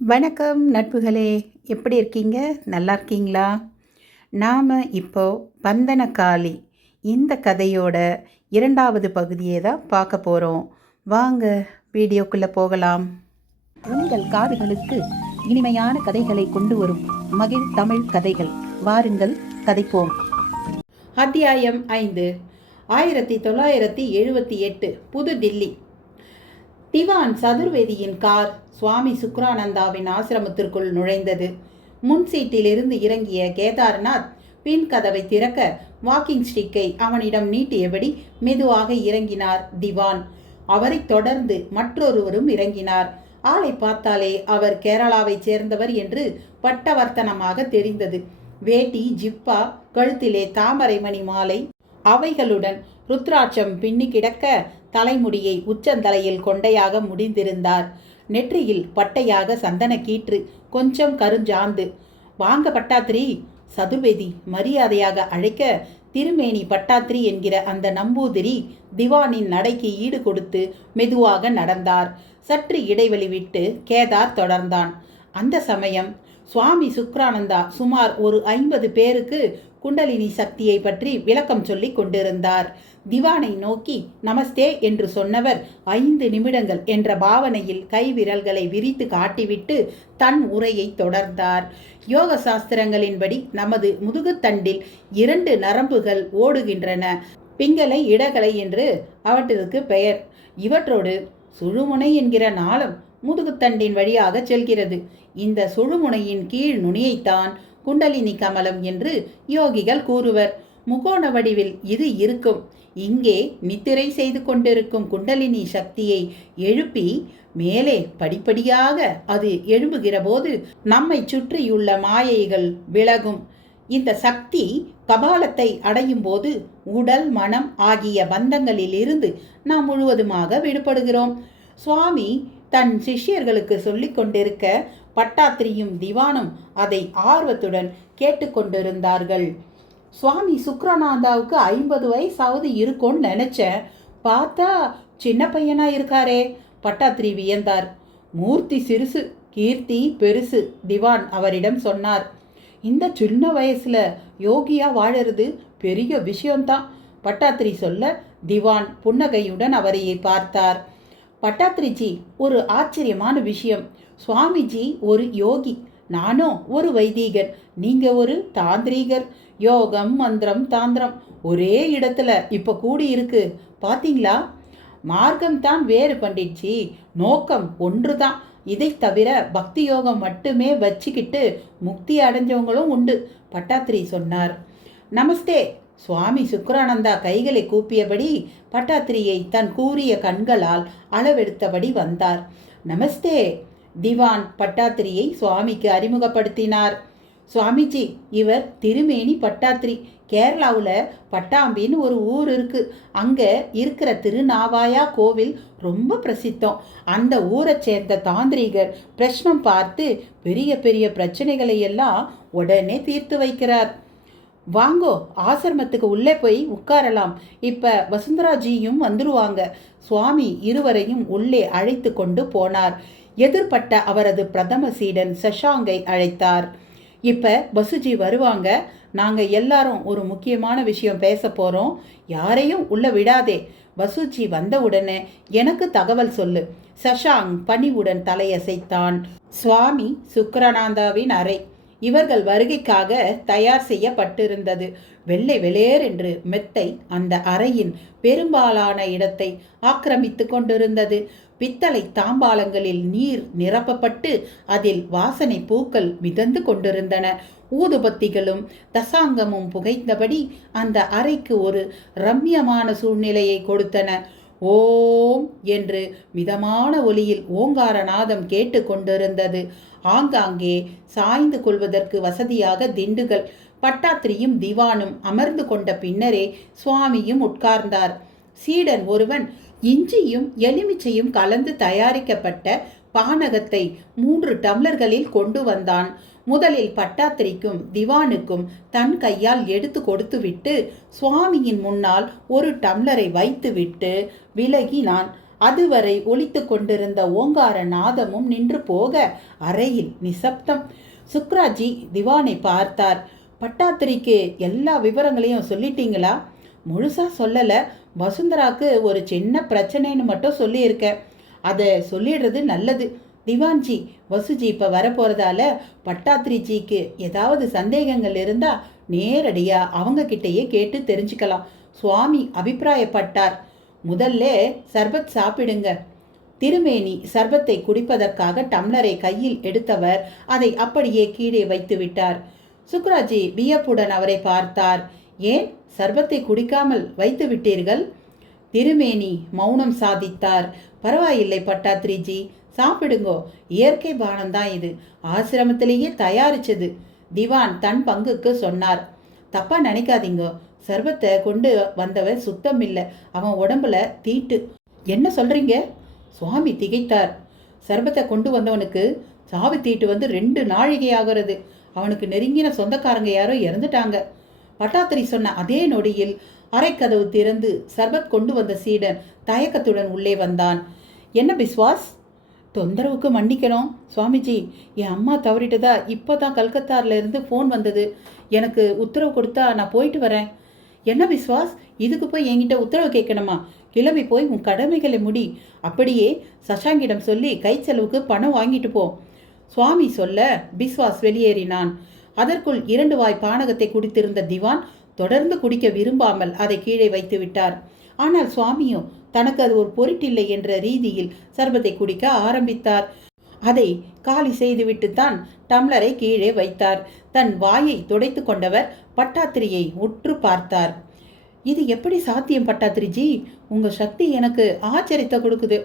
வணக்கம் நட்புகளே, எப்படி இருக்கீங்க? நல்லா இருக்கீங்களா? நாம் இப்போ பந்தனகாளி இந்த கதையோட 2வது பகுதியை தான் பார்க்க போகிறோம். வாங்க வீடியோக்குள்ளே போகலாம். உங்கள் காதுகளுக்கு இனிமையான கதைகளை கொண்டு வரும் மகிழ் தமிழ் கதைகள். வாருங்கள் கதைப்போம். அத்தியாயம் 5. 1978 புதுடில்லி. திவான் சதுர்வேதியின் கார் சுவாமி சுக்ரானந்தாவின் ஆசிரமத்திற்குள் நுழைந்தது. முன் சீட்டிலிருந்து இறங்கிய கேதார்நாத் பின் கதவை திறக்க வாக்கிங் ஸ்டிக்கை அவனிடம் நீட்டியபடி மெதுவாக இறங்கினார் திவான். அவரை தொடர்ந்து மற்றொருவரும் இறங்கினார். ஆளை பார்த்தாலே அவர் கேரளாவைச் சேர்ந்தவர் என்று பட்டவர்த்தனமாக தெரிந்தது. வேட்டி, ஜிப்பா, கழுத்திலே தாமரை மணி மாலை அவைகளுடன் ருத்ராட்சம் பின்னி கிடக்க தலைமுடியை உச்சந்தலையில் கொண்டையாக முடிந்திருந்தார். நெற்றியில் பட்டையாக சந்தன கீற்று, கொஞ்சம் கருஞ்சாந்து. வாங்க பட்டாத்திரி, சதுர்வேதி மரியாதையாக அழைக்க திருமேனி பட்டாத்திரி என்கிற அந்த நம்பூதிரி திவானின் நடைக்கு ஈடு கொடுத்து மெதுவாக நடந்தார். சற்று இடைவெளி விட்டு கேதார் தொடர்ந்தான். அந்த சமயம் சுவாமி சுக்ரானந்தா சுமார் ஒரு 50 பேருக்கு குண்டலினி சக்தியை பற்றி விளக்கம் சொல்லி கொண்டிருந்தார். திவானை நோக்கி நமஸ்தே என்று சொன்னவர் 5 நிமிடங்கள் என்ற பாவனையில் கைவிரல்களை விரித்து காட்டிவிட்டு தன் உரையை தொடர்ந்தார். யோக சாஸ்திரங்களின்படி நமது முதுகுத்தண்டில் 2 நரம்புகள் ஓடுகின்றன. பிங்களை, இடகலை என்று அவற்றிற்கு பெயர். இவற்றோடு சுழுமுனை என்கிற நாளம் முதுகுத்தண்டின் வழியாக செல்கிறது. இந்த சுழுமுனையின் கீழ் நுனியைத்தான் குண்டலினி கமலம் என்று யோகிகள் கூறுவர். முகோண வடிவில் இது இருக்கும். இங்கே நித்திரை செய்து கொண்டிருக்கும் குண்டலினி சக்தியை எழுப்பி மேலே படிப்படியாக அது எழும்புகிற போது நம்மை சுற்றியுள்ள மாயைகள் விலகும். இந்த சக்தி கபாலத்தை அடையும் போது உடல், மனம் ஆகிய பந்தங்களிலிருந்து நாம் முழுவதுமாக விடுபடுகிறோம். சுவாமி தன் சிஷ்யர்களுக்கு சொல்லிக் கொண்டிருக்க பட்டாத்திரியும் திவானும் அதை ஆர்வத்துடன் கேட்டுக்கொண்டிருந்தார்கள். சுவாமி சுக்ரானந்தாவுக்கு 50 வயசாவது இருக்கும்னு நினைச்சேன். பார்த்தா சின்ன பையனா இருக்காரே, பட்டாத்திரி வியந்தார். மூர்த்தி சிறுசு, கீர்த்தி பெருசு, திவான் அவரிடம் சொன்னார். இந்த சின்ன வயசுல யோகியா வாழறது பெரிய விஷயம்தான், பட்டாத்திரி சொல்ல திவான் புன்னகையுடன் அவரை பார்த்தார். பட்டாத்திரிஜி, ஒரு ஆச்சரியமான விஷயம். சுவாமிஜி ஒரு யோகி, நானும் ஒரு வைதீகர், நீங்க ஒரு தாந்திரீகர். யோகம், மந்திரம், தாந்திரம் ஒரே இடத்துல இப்ப கூடி இருக்கு, பாத்தீங்களா? மார்க்கம் தான் வேறு பண்டிட்ஜி, நோக்கம் ஒன்றுதான். இதை தவிர பக்தி யோகம் மட்டுமே வச்சுக்கிட்டு முக்தி அடைஞ்சவங்களும் உண்டு, பட்டாத்திரி சொன்னார். நமஸ்தே. சுவாமி சுக்ரானந்தா கைகளை கூப்பியபடி பட்டாத்திரியை தன் கூரிய கண்களால் அளவெடுத்தபடி வந்தார். நமஸ்தே. திவான் பட்டாத்திரியை சுவாமிக்கு அறிமுகப்படுத்தினார். சுவாமிஜி, இவர் திருமேனி பட்டாத்திரி. கேரளாவில் பட்டாம்பின்னு ஒரு ஊர் இருக்கு. அங்கே இருக்கிற திருநாவாயா கோவில் ரொம்ப பிரசித்தம். அந்த ஊரை சேர்ந்த தாந்திரிகர் பிரஷ்னம் பார்த்து பெரிய பெரிய பிரச்சனைகளை எல்லாம் உடனே தீர்த்து வைக்கிறார். வாங்கோ, ஆசிரமத்துக்கு உள்ளே போய் உட்காரலாம். இப்ப வசுந்தராஜியும் வந்துருவாங்க. சுவாமி இருவரையும் உள்ளே அழைத்து கொண்டு போனார். எதிர்பட்ட அவரது பிரதம சீடன் சஷாங்கை அழைத்தார். இப்ப வசுஜி வருவாங்க. நாங்க எல்லாரும் ஒரு முக்கியமான விஷயம் பேச போறோம். யாரையும் உள்ள விடாதே. வசுஜி வந்தவுடனே எனக்கு தகவல் சொல்லு. சஷாங் பணிவுடன் தலையசைத்தான். சுவாமி சுக்ரானந்தாவின் அறை இவர்கள் வருகைக்காக தயார் செய்யப்பட்டிருந்தது. வெள்ளை வெளேர் என்று மெத்தை அந்த அறையின் பெரும்பாலான இடத்தை ஆக்கிரமித்து கொண்டிருந்தது. பித்தளை தாம்பாளங்களில் நீர் நிரப்பப்பட்டு அதில் வாசனை பூக்கள் மிதந்து கொண்டிருந்தன. ஊதுபத்திகளும் தசாங்கமும் புகைந்தபடி அந்த அறைக்கு ஒரு ரம்யமான சூழ்நிலையை கொடுத்தன. ஓம் என்று மிதமான ஒலியில் ஓங்காரநாதம் கேட்டு கொண்டிருந்தது. ஆங்காங்கே சாய்ந்து கொள்வதற்கு வசதியாக திண்டுகள். பட்டாத்திரியும் திவானும் அமர்ந்து கொண்ட பின்னரே சுவாமியும் உட்கார்ந்தார். சீடன் ஒருவன் இஞ்சியும் எலுமிச்சையும் கலந்து தயாரிக்கப்பட்ட பானகத்தை 3 டம்ளர்களில் கொண்டு வந்தான். முதலில் பட்டாத்திரிக்கும் திவானுக்கும் தன் கையால் எடுத்து கொடுத்துவிட்டு சுவாமியின் முன்னால் ஒரு டம்ளரை வைத்துவிட்டு விலகினான். அதுவரை ஒலித்து கொண்டிருந்த ஓங்கார நாதமும் நின்று போக அறையில் நிசப்தம். சுக்ராஜி திவானை பார்த்தார். பட்டாத்திரிக்கு எல்லா விவரங்களையும் சொல்லிட்டீங்களா? முழுசா சொல்லல. வசுந்தராக்கு ஒரு சின்ன பிரச்சனைன்னு மட்டும் சொல்லியிருக்கேன். அதை சொல்லிடுறது நல்லது. திவான்ஜி, வசுஜி இப்போ வரப்போகிறதால பட்டாத்திரிஜிக்கு ஏதாவது சந்தேகங்கள் இருந்தால் நேரடியாக அவங்க கிட்டேயே கேட்டு தெரிஞ்சுக்கலாம். சுவாமி அபிப்பிராயப்பட்டார். முதல்ல சர்பத் சாப்பிடுங்க. திருமேனி சர்பத்தை குடிப்பதற்காக டம்ளரை கையில் எடுத்தவர் அதை அப்படியே கீழே வைத்து விட்டார். சுக்ராஜி வியப்புடன் அவரை பார்த்தார். ஏன் சர்பத்தை குடிக்காமல் வைத்து விட்டீர்கள்? திருமேனி மௌனம் சாதித்தார். பரவாயில்லை பட்டாத்ரிஜி, சாப்பிடுங்கோ. இயற்கை பானம்தான் இது, ஆசிரமத்திலேயே தயாரிச்சது. திவான் தன் பங்குக்கு சொன்னார். தப்பா நினைக்காதீங்கோ, சர்பத்தை கொண்டு வந்தவன் சுத்தம் இல்லை, அவன் உடம்புல தீட்டு. என்ன சொல்றீங்க? சுவாமி திகைத்தார். சர்பத்தை கொண்டு வந்தவனுக்கு சாவி தீட்டு வந்து 2 நாழிகை ஆகிறது. அவனுக்கு நெருங்கின சொந்தக்காரங்க யாரோ இறந்துட்டாங்க. பட்டாத்திரி சொன்ன அதே நொடியில் அரைக்கதவு திறந்து சர்பத் கொண்டு வந்த சீடன் தயக்கத்துடன் உள்ளே வந்தான். என்ன பிஸ்வாஸ்? தொந்தரவுக்கு மன்னிக்கணும் சுவாமிஜி, என் அம்மா தவறிட்டதா இப்போ தான் கல்கத்தாரில் இருந்து ஃபோன் வந்தது. எனக்கு உத்தரவு கொடுத்தா நான் போயிட்டு வரேன். என்ன பிஸ்வாஸ், இதுக்கு போய் என்கிட்ட உத்தரவு கேட்கணுமா? கிளம்பி போய் உன் கடமைகளை முடி. அப்படியே சஷாங்கிடம் சொல்லி கை செலவுக்கு பணம் வாங்கிட்டு போ. சுவாமி சொல்ல பிஸ்வாஸ் வெளியேறினான். அதற்குள் 2 வாய் பானகத்தை குடித்திருந்த திவான் தொடர்ந்து குடிக்க விரும்பாமல் அதை கீழே வைத்து விட்டார். ஆனால் சுவாமியோ தனக்கு அது ஒரு பொருட்டில்லை என்ற ரீதியில் சர்பத்தை குடிக்க ஆரம்பித்தார். அதை காலி செய்துவிட்டுத்தான் டம்ளரை கீழே வைத்தார். தன் வாயை துடைத்து கொண்டவர் பட்டாத்திரியை உற்று பார்த்தார். இது எப்படி சாத்தியம் பட்டாத்திரிஜி? உங்க சக்தி எனக்கு ஆச்சரியத்தை கொடுக்குது.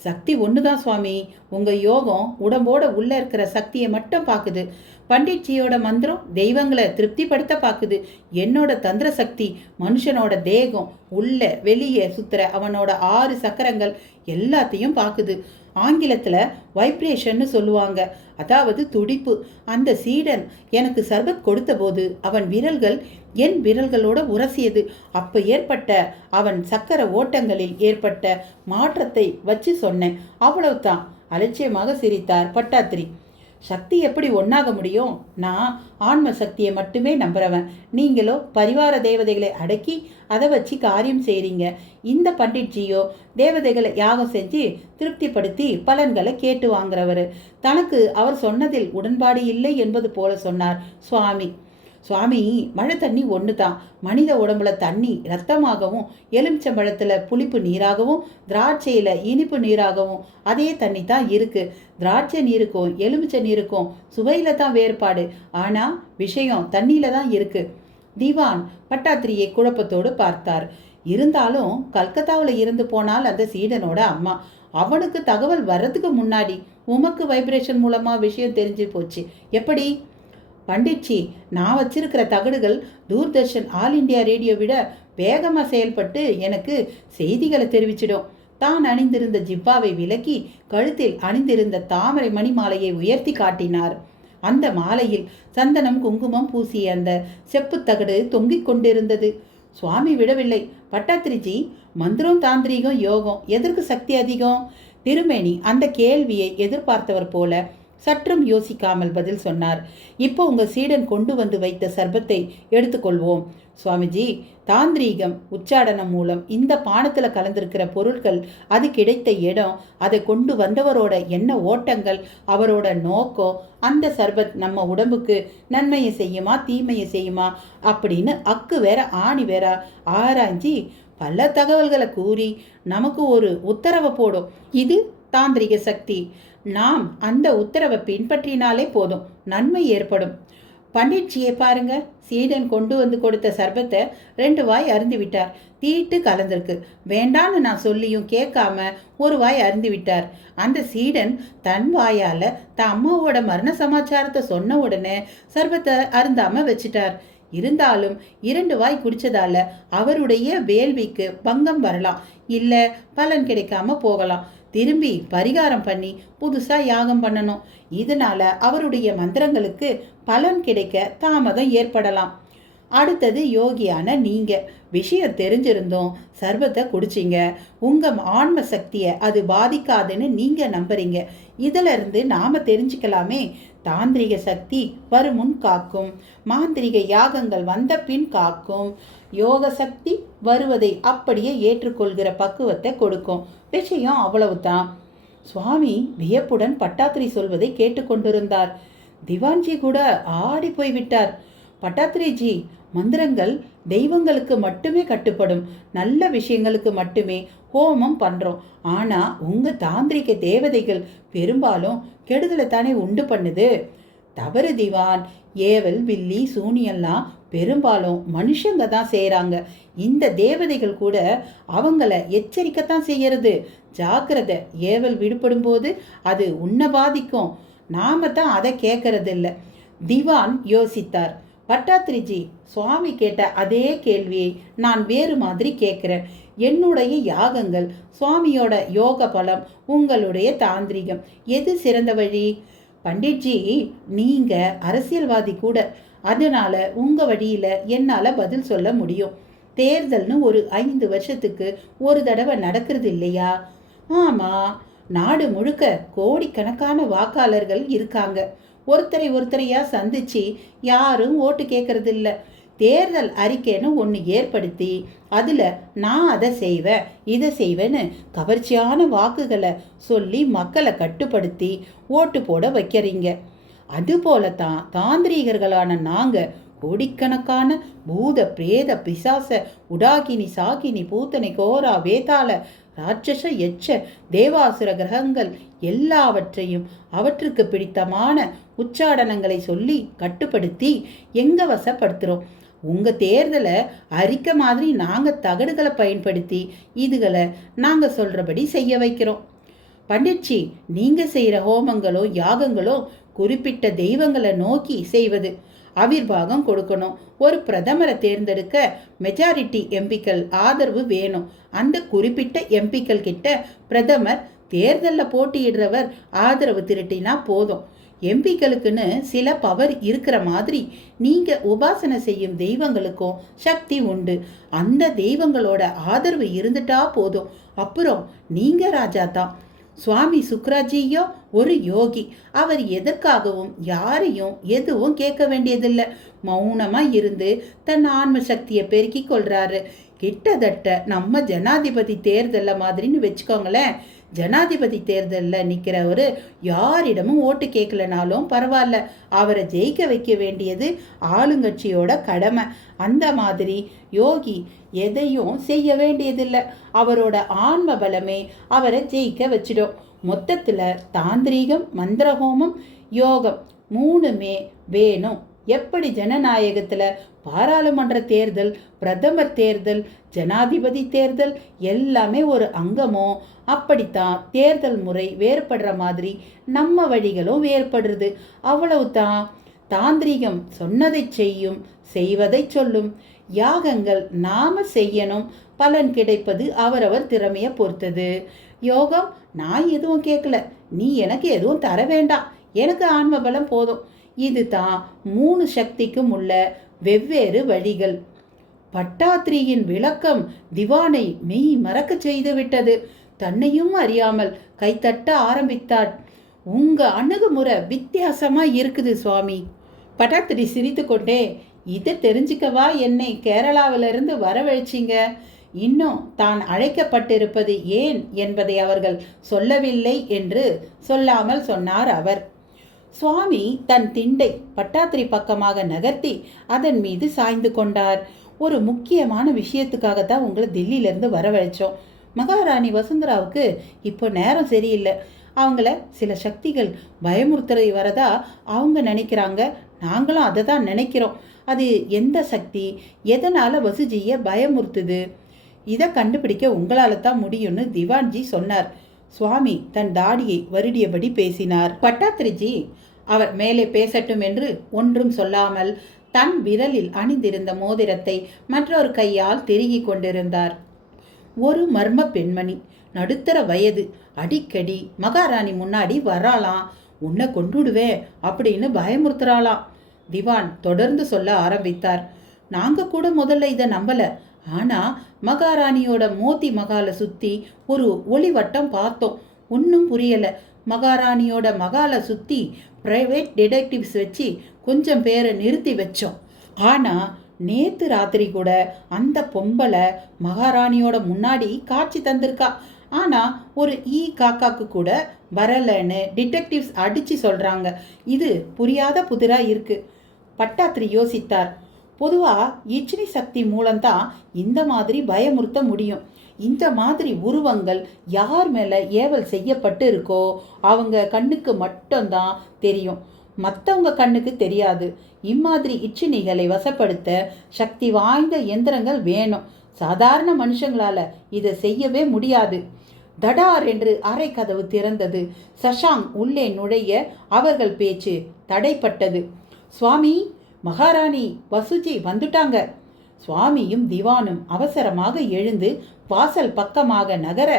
சக்தி ஒண்ணுதான் சுவாமி. உங்க யோகம் உடம்போட உள்ள இருக்கிற சக்தியை மட்டும் பார்க்குது. பண்டிட்ஜியோட மந்திரம் தெய்வங்களை திருப்திப்படுத்த பார்க்குது. என்னோட தந்திர சக்தி மனுஷனோட தேகம் உள்ள வெளியே சுத்துற அவனோட 6 சக்கரங்கள் எல்லாத்தையும் பார்க்குது. ஆங்கிலத்தில் வைப்ரேஷன்னு சொல்லுவாங்க, அதாவது துடிப்பு. அந்த சீடன் எனக்கு சர்பத் கொடுத்த போது அவன் விரல்கள் என் விரல்களோட உரசியது. அப்போ ஏற்பட்ட அவன் சக்கர ஓட்டங்களில் ஏற்பட்ட மாற்றத்தை வச்சு சொன்னேன், அவ்வளவுதான். அலட்சியமாக சிரித்தார் பட்டாத்திரி. சக்தி எப்படி ஒன்றாக முடியும்? நான் ஆன்ம சக்தியை மட்டுமே நம்புறவன். நீங்களோ பரிவார தேவதைகளை அடக்கி அதை வச்சு காரியம் செய்கிறீங்க. இந்த பண்டிட்ஜியோ தேவதைகளை யாகம் செஞ்சு திருப்திப்படுத்தி பலன்களை கேட்டு வாங்குறவர். தனக்கு அவர் சொன்னதில் உடன்பாடு இல்லை என்பது போல சொன்னார் சுவாமி. சுவாமி, மழை தண்ணி ஒன்று தான். மனித உடம்புல தண்ணி ரத்தமாகவும், எலுமிச்சம்பழத்தில் புளிப்பு நீராகவும், திராட்சையில் இனிப்பு நீராகவும் அதே தண்ணி தான் இருக்குது. திராட்சை நீருக்கும் எலுமிச்சை நீருக்கும் சுவையில் தான் வேறுபாடு. ஆனால் விஷயம் தண்ணியில் தான் இருக்குது. திவான் பட்டாத்திரியை குழப்பத்தோடு பார்த்தார். இருந்தாலும் கல்கத்தாவில் இருந்து போனால் அந்த சீடனோட அம்மா. அவனுக்கு தகவல் வர்றதுக்கு முன்னாடி உமக்கு வைப்ரேஷன் மூலமாக விஷயம் தெரிஞ்சு போச்சு. எப்படி? பண்டிட்ஜி, நான் வச்சிருக்கிற தகடுகள் தூர்தர்ஷன் ஆல் இண்டியா ரேடியோ விட வேகமாக செயல்பட்டு எனக்கு செய்திகளை தெரிவிச்சிடும். தான் அணிந்திருந்த ஜிப்பாவை விலக்கி கழுத்தில் அணிந்திருந்த தாமரை மணி மாலையை உயர்த்தி காட்டினார். அந்த மாலையில் சந்தனம் குங்குமம் பூசிய அந்த செப்பு தகடு தொங்கிக் கொண்டிருந்தது. சுவாமி விடவில்லை. பட்டாத்திரிஜி, மந்திரம் தாந்திரிகம் யோகம் எதற்கு சக்தி அதிகம்? திருமேனி அந்த கேள்வியை எதிர்பார்த்தவர் போல சற்றும் யோசிக்காமல் பதில் சொன்னார். இப்போ உங்க சீடன் கொண்டு வந்து வைத்த சர்பத்தை எடுத்துக்கொள்வோம் சுவாமிஜி. தாந்திரீகம் உச்சாடனம் மூலம் இந்த பானத்தில் கலந்திருக்கிற பொருட்கள், அது கிடைத்த இடம், அதை கொண்டு வந்தவரோட என்ன ஓட்டங்கள், அவரோட நோக்கம், அந்த சர்பத் நம்ம உடம்புக்கு நன்மையை செய்யுமா தீமையை செய்யுமா அப்படின்னு அக்கு வேற ஆணி வேற ஆராய்ஞ்சி பல தகவல்களை கூறி நமக்கு ஒரு உத்தரவை போடும். இது தாந்திரிக சக்தி. நாம் அந்த உத்தரவை பின்பற்றினாலே போதும், நன்மை ஏற்படும். பண்டிட்ஜியை பாருங்க, சீடன் கொண்டு வந்து கொடுத்த சர்பத்தை 2 வாய் அருந்தி விட்டார். தீட்டு கலந்திருக்கு. வேண்டான்னு நான் சொல்லியும் கேட்காம 1 வாய் அருந்தி விட்டார். அந்த சீடன் தன் வாயால் தன் அம்மாவோட மரண சமாச்சாரத்தை சொன்ன உடனே சர்பத்தை அருந்தாம வச்சிட்டார். இருந்தாலும் 2 வாய் குடிச்சதால அவருடைய வேள்விக்கு பங்கம் வரலாம், இல்லை பலன் கிடைக்காம போகலாம். திரும்பி பரிகாரம் பண்ணி புதுசா யாகம் பண்ணணும். இதனால அவருடைய மந்திரங்களுக்கு பலன் கிடைக்க தாமதம் ஏற்படலாம். அடுத்தது யோகியான நீங்க விஷயம் தெரிஞ்சிருந்தோம் சர்பத்தை குடிச்சிங்க, உங்க ஆன்ம சக்தியை அது பாதிக்காதுன்னு நீங்க நம்புறீங்க. இதுல இருந்து நாம தெரிஞ்சுக்கலாமே, தாந்திரிக சக்தி வருமுன் காக்கும், மாந்திரிக யாகங்கள் வந்த பின் காக்கும், யோக சக்தி வருவதை அப்படியே ஏற்றுக்கொள்கிற பக்குவத்தை கொடுக்கும். விஷயம் அவ்வளவுதான். சுவாமி வியப்புடன் பட்டாத்திரி சொல்வதை கேட்டுக்கொண்டிருந்தார். திவான்ஜி கூட ஆடி போய்விட்டார். பட்டாத்திரிஜி, மந்திரங்கள் தெய்வங்களுக்கு மட்டுமே கட்டுப்படும், நல்ல விஷயங்களுக்கு மட்டுமே ஹோமம் பண்றோம். ஆனா உங்க தாந்திரிக தேவதைகள் பெரும்பாலும் கெடுதலை தானே உண்டு பண்ணுது. தவறு திவான். ஏவல் வில்லி சூனியெல்லாம் பெரும்பாலும் மனுஷங்க தான் செய்கிறாங்க. இந்த தேவதைகள் கூட அவங்கள எச்சரிக்கத்தான் செய்யறது. ஜாக்கிரதை, ஏவல் விடுபடும் போது அது உன்னை பாதிக்கும். நாம தான் அதை கேட்கறது இல்லை. திவான் யோசித்தார். பட்டாத்திரிஜி, சுவாமி கேட்ட அதே கேள்வியை நான் வேறு மாதிரி கேட்கிறேன். என்னுடைய யாகங்கள், சுவாமியோட யோக பலம், உங்களுடைய தாந்திரிகம், எது சிறந்த வழி? பண்டிட்ஜி, நீங்க அரசியல்வாதி கூட, அதனால உங்க வழியில என்னால பதில் சொல்ல முடியும். தேர்தல்னு ஒரு 5 வருஷத்துக்கு ஒரு தடவை நடக்கிறது இல்லையா? ஆமா. நாடு முழுக்க கோடிக்கணக்கான வாக்காளர்கள் இருக்காங்க. ஒருத்தரையா சந்திச்சு யாரும் ஓட்டு கேட்கறது இல்ல. தேர்தல் அறிக்கைன்னு ஒன்று ஏற்படுத்தி அதில் நான் அதை செய்வேன் இதை செய்வேன்னு கவர்ச்சியான வாக்குகளை சொல்லி மக்களை கட்டுப்படுத்தி ஓட்டு போட வைக்கிறீங்க. அதுபோலத்தான் தாந்திரீகர்களான நாங்கள் கோடிக்கணக்கான பூத பிரேத பிசாச உடாகினி சாகினி பூத்தனை கோரா வேதாள ராட்சச எச்ச தேவாசுர கிரகங்கள் எல்லாவற்றையும் அவற்றுக்கு பிடித்தமான உச்சாடனங்களை சொல்லி கட்டுப்படுத்தி எங்க வசப்படுத்துகிறோம். உங்கள் தேர்தலை அறிக்கை மாதிரி நாங்கள் தகடுகளை பயன்படுத்தி இதுகளை நாங்கள் சொல்கிறபடி செய்ய வைக்கிறோம். பண்டிட்ஜி, நீங்கள் செய்கிற ஹோமங்களோ யாகங்களோ குறிப்பிட்ட தெய்வங்களை நோக்கி செய்வது. அவிர்வாகம் கொடுக்கணும். ஒரு பிரதமரை தேர்ந்தெடுக்க மெஜாரிட்டி எம்பிக்கள் ஆதரவு வேணும். அந்த குறிப்பிட்ட எம்பிக்கள் கிட்ட பிரதமர் தேர்தலில் போட்டியிடுறவர் ஆதரவு திரட்டினா போதும். எம்பிக்களுக்குன்னு சில பவர் இருக்கிற மாதிரி நீங்க உபாசனை செய்யும் தெய்வங்களுக்கும் சக்தி உண்டு. அந்த தெய்வங்களோட ஆதரவு இருந்துட்டா போதும். அப்புறம் நீங்க ராஜா தான். சுவாமி சுக்ராஜியோ ஒரு யோகி. அவர் எதற்காகவும் யாரையும் எதுவும் கேட்க வேண்டியதில்லை. மௌனமா இருந்து தன் ஆன்ம சக்தியை பெருக்கி கொள்றாரு. கிட்டத்தட்ட நம்ம ஜனாதிபதி தேர்தலில் மாதிரின்னு வச்சுக்கோங்களேன். ஜனாதிபதி தேர்தலில் நிற்கிறவர் யாரிடமும் ஓட்டு கேட்கலனாலும் பரவாயில்ல, அவரை ஜெயிக்க வைக்க வேண்டியது ஆளுங்கட்சியோட கடமை. அந்த மாதிரி யோகி எதையும் செய்ய வேண்டியதில்லை. அவரோட ஆன்ம பலமே அவரை ஜெயிக்க வச்சிடும். மொத்தத்தில் தாந்திரீகம், மந்திரஹோமம், யோகம் 3மே வேணும். எப்படி ஜனநாயகத்தில் பாராளுமன்ற தேர்தல், பிரதமர் தேர்தல், ஜனாதிபதி தேர்தல் எல்லாமே ஒரு அங்கமோ, அப்படித்தான் தேர்தல் முறை வேறுபடுற மாதிரி நம்ம வழிகளும் வேறுபடுறது. அவ்வளவுதான். தாந்திரிகம் சொன்னதை செய்யும், செய்வதை சொல்லும். யாகங்கள் நாம செய்யணும், பலன் கிடைப்பது அவரவர் திறமையை பொறுத்தது. யோகம், நான் எதுவும் கேட்கல, நீ எனக்கு எதுவும் தர வேண்டாம், எனக்கு ஆன்ம பலம் போதும். இதுதான் 3 சக்திக்கும் உள்ள வெவ்வேறு வழிகள். பட்டாத்திரியின் விளக்கம் திவானை மெய் மறக்க செய்து விட்டது. தன்னையும் அறியாமல் கைத்தட்ட ஆரம்பித்தார். உங்க அணுகுமுறை வித்தியாசமா இருக்குது சுவாமி. பட்டாத்திரி சிரித்து கொண்டே, இதை தெரிஞ்சுக்கவா என்னை கேரளாவிலிருந்து வரவழைச்சிங்க? இன்னும் தான் அழைக்கப்பட்டிருப்பது ஏன் என்பதை அவர்கள் சொல்லவில்லை என்று சொல்லாமல் சொன்னார் அவர். சுவாமி தன் திண்டை பட்டாத்திரி பக்கமாக நகர்த்தி அதன் மீது சாய்ந்து கொண்டார். ஒரு முக்கியமான விஷயத்துக்காகத்தான் உங்களை டெல்லியிலேருந்து வரவழைச்சோம். மகாராணி வசுந்தராவுக்கு இப்போ நேரம் சரியில்லை. அவங்கள சில சக்திகள் பயமுறுத்துறை வரதா அவங்க நினைக்கிறாங்க. நாங்களும் அதை தான் நினைக்கிறோம். அது எந்த சக்தி, எதனால் வசுஜியை பயமுறுத்துது, இதை கண்டுபிடிக்க உங்களால் தான் முடியும்னு திவான்ஜி சொன்னார். சுவாமி தன் தாடியை வருடியபடி பேசினார். பட்டாத்திரிஜி அவர் மேலே பேசட்டும் என்று ஒன்றும் சொல்லாமல் தன் விரலில் அணிந்திருந்த மோதிரத்தை மற்றொரு கையால் திருகி கொண்டிருந்தார். ஒரு மர்ம பெண்மணி, நடுத்தர வயது, அடிக்கடி மகாராணி முன்னாடி வராளாம். உன்னை கொண்டுடுவேன் அப்படின்னு பயமுறுத்துறாளாம். திவான் தொடர்ந்து சொல்ல ஆரம்பித்தார். நாங்க கூட முதல்ல இதை நம்பல. ஆனா மகாராணியோட மோதி மகாலை சுத்தி ஒரு ஒளிவட்டம் பார்த்தோம். ஒன்றும் புரியல. மகாராணியோட மகாலை சுத்தி பிரைவேட் டிடெக்டிவ்ஸ் வச்சு கொஞ்சம் பேரை நிறுத்தி வச்சோம். ஆனா நேத்து ராத்திரி கூட அந்த பொம்பளை மகாராணியோட முன்னாடி காட்சி தந்திருக்கா. ஆனா ஒரு காக்காக்கு கூட வரலன்னு டிடெக்டிவ்ஸ் அடிச்சு சொல்றாங்க. இது புரியாத புதிரா இருக்கு. பட்டாத்திரி யோசித்தார். பொதுவா இச்சினி சக்தி மூலம்தான் இந்த மாதிரி பயமுறுத்த முடியும். இந்த மாதிரி உருவங்கள் யார் மேல ஏவல் செய்யப்பட்டு இருக்கோ அவங்க கண்ணுக்கு மட்டும்தான் தெரியும், மற்றவங்க கண்ணுக்கு தெரியாது. இம்மாதிரி இச்சினிகளை வசப்படுத்த சக்தி வாய்ந்த எந்திரங்கள் வேணும். சாதாரண மனுஷங்களால இதை செய்யவே முடியாது. தடார் என்று அறை கதவு திறந்தது. சஷாங் உள்ளே நுழைய அவர்கள் பேச்சு தடைப்பட்டது. சுவாமி, மகாராணி வசுஜி வந்துட்டாங்க. சுவாமியும் திவானும் அவசரமாக எழுந்து வாசல் பக்கமாக நகர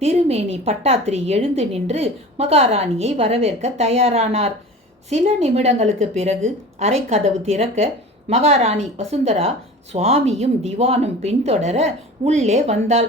திருமேனி பட்டாத்திரி எழுந்து நின்று மகாராணியை வரவேற்க தயாரானார். சில நிமிடங்களுக்கு பிறகு அறை கதவு திறக்க மகாராணி வசுந்தரா சுவாமியும் திவானும் பின்தொடர உள்ளே வந்தாள்.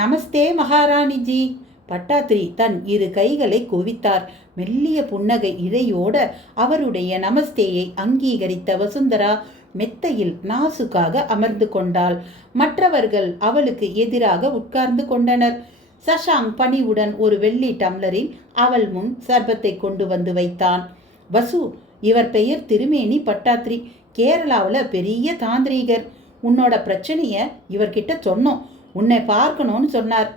நமஸ்தே மகாராணிஜி. பட்டாத்திரி தன் இரு கைகளை குவித்தார். மெல்லிய புன்னகை இழையோட அவருடைய நமஸ்தேயை அங்கீகரித்த வசுந்தரா மெத்தையில் நாசுக்காக அமர்ந்து கொண்டாள். மற்றவர்கள் அவளுக்கு எதிராக உட்கார்ந்து கொண்டனர். சஷாங் பணிவுடன் ஒரு வெள்ளி டம்ளரில் அவள் முன் சர்பத்தை கொண்டு வந்து வைத்தான். வசு, இவர் பெயர் திருமேனி பட்டாத்திரி. கேரளாவில் பெரிய தாந்திரீகர். உன்னோட பிரச்சனைய இவர்கிட்ட சொன்னோம். உன்னை பார்க்கணும்னு சொன்னார்.